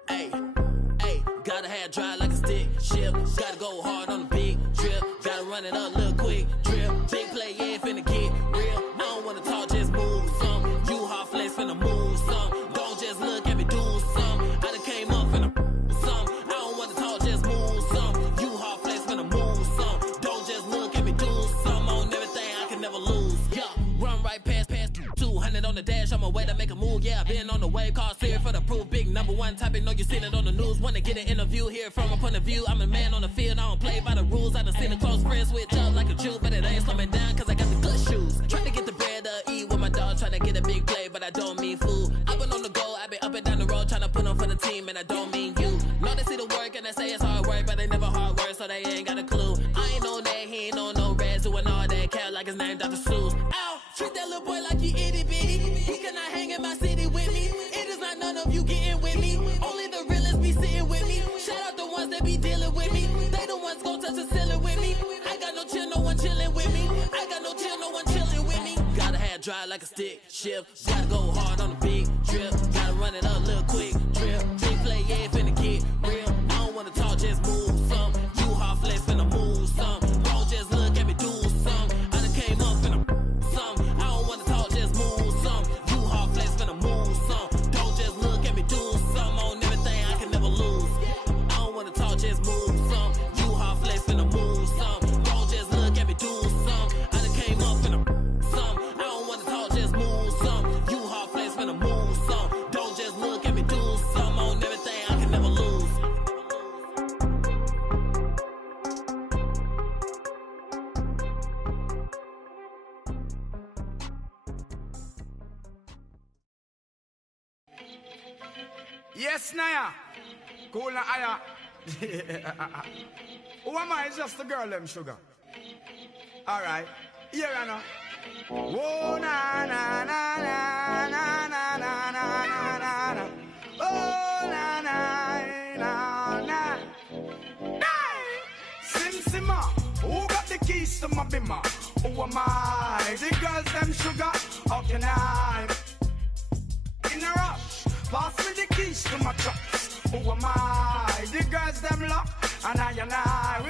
ayy, gotta have dry like a stick shift. Gotta go hard on the big drip. Gotta run it up, little quick drip. Big play, yeah, finna get real. I don't wanna talk, just move some. You hot flex, finna move some. Don't just look at me, do some. I done came up, finna some. I don't wanna talk, just move some. You hot flex, finna move some. Don't just look at me, do some. On everything, I can never lose. Yeah, run right past 200 on the dash. On my way to make a move, yeah, been on the way. Call Siri for the proof, big number one topic. Know you seen it on the news. Wanna get an interview here from a point of view. I'm a man on the field, I don't play by the rules. I done seen a close friend switch up like a Jew, but it ain't slowing down cause I got the good shoes. Trying to get the bread to eat with my dog, trying to get a big play, but I don't mean food. I've been on the go, I've been up and down the road, trying to put on for the team, and I don't mean you. Know they see the work and they say it's hard work, but they never hard work, so they ain't got a clue. I ain't on that, he ain't on no reds, doing all that cat like his name Dr. Seuss. Ow, treat that little boy like he itty bitty. He cannot hang in my city with me. It is not none of you getting with me. Only the realest be sitting with me. Shout out the ones that be dealing with me. They the ones gon' touch the ceiling with me. I got no chill, no one chilling with me. I got no chill, no one chilling with me. Gotta have dry like a stick shift. Gotta go hard on the big drip. Gotta run it up, little quick drip. Big play, yeah, finna get real. I don't wanna talk, just move some. You hot flex, finna move some. Don't just look at me, do some. I done came up, finna some. I don't wanna talk, just move some. You hot flex, finna move some. Don't just look at me, do some. On everything, I can never lose. I don't wanna talk, just move some. You hot flex, finna move some. Don't just look at me, do some. I done came up, finna some. I don't wanna talk, just move some. You hot flex, finna move some. Don't just look at me, do some. On everything, I can never lose. Yes, Naya. Cool na aya. Who am I? It's just the girl, them sugar. Alright. Here I know. Whoa, na na na na na na na na na na. Oh, na na na na. Hey! Sim Simma. Who got the keys to my bimmer? Who am I? The girls, them sugar. How can I? In a rush. Pass me the keys to my trucks. Who am I? The girls them lock, and I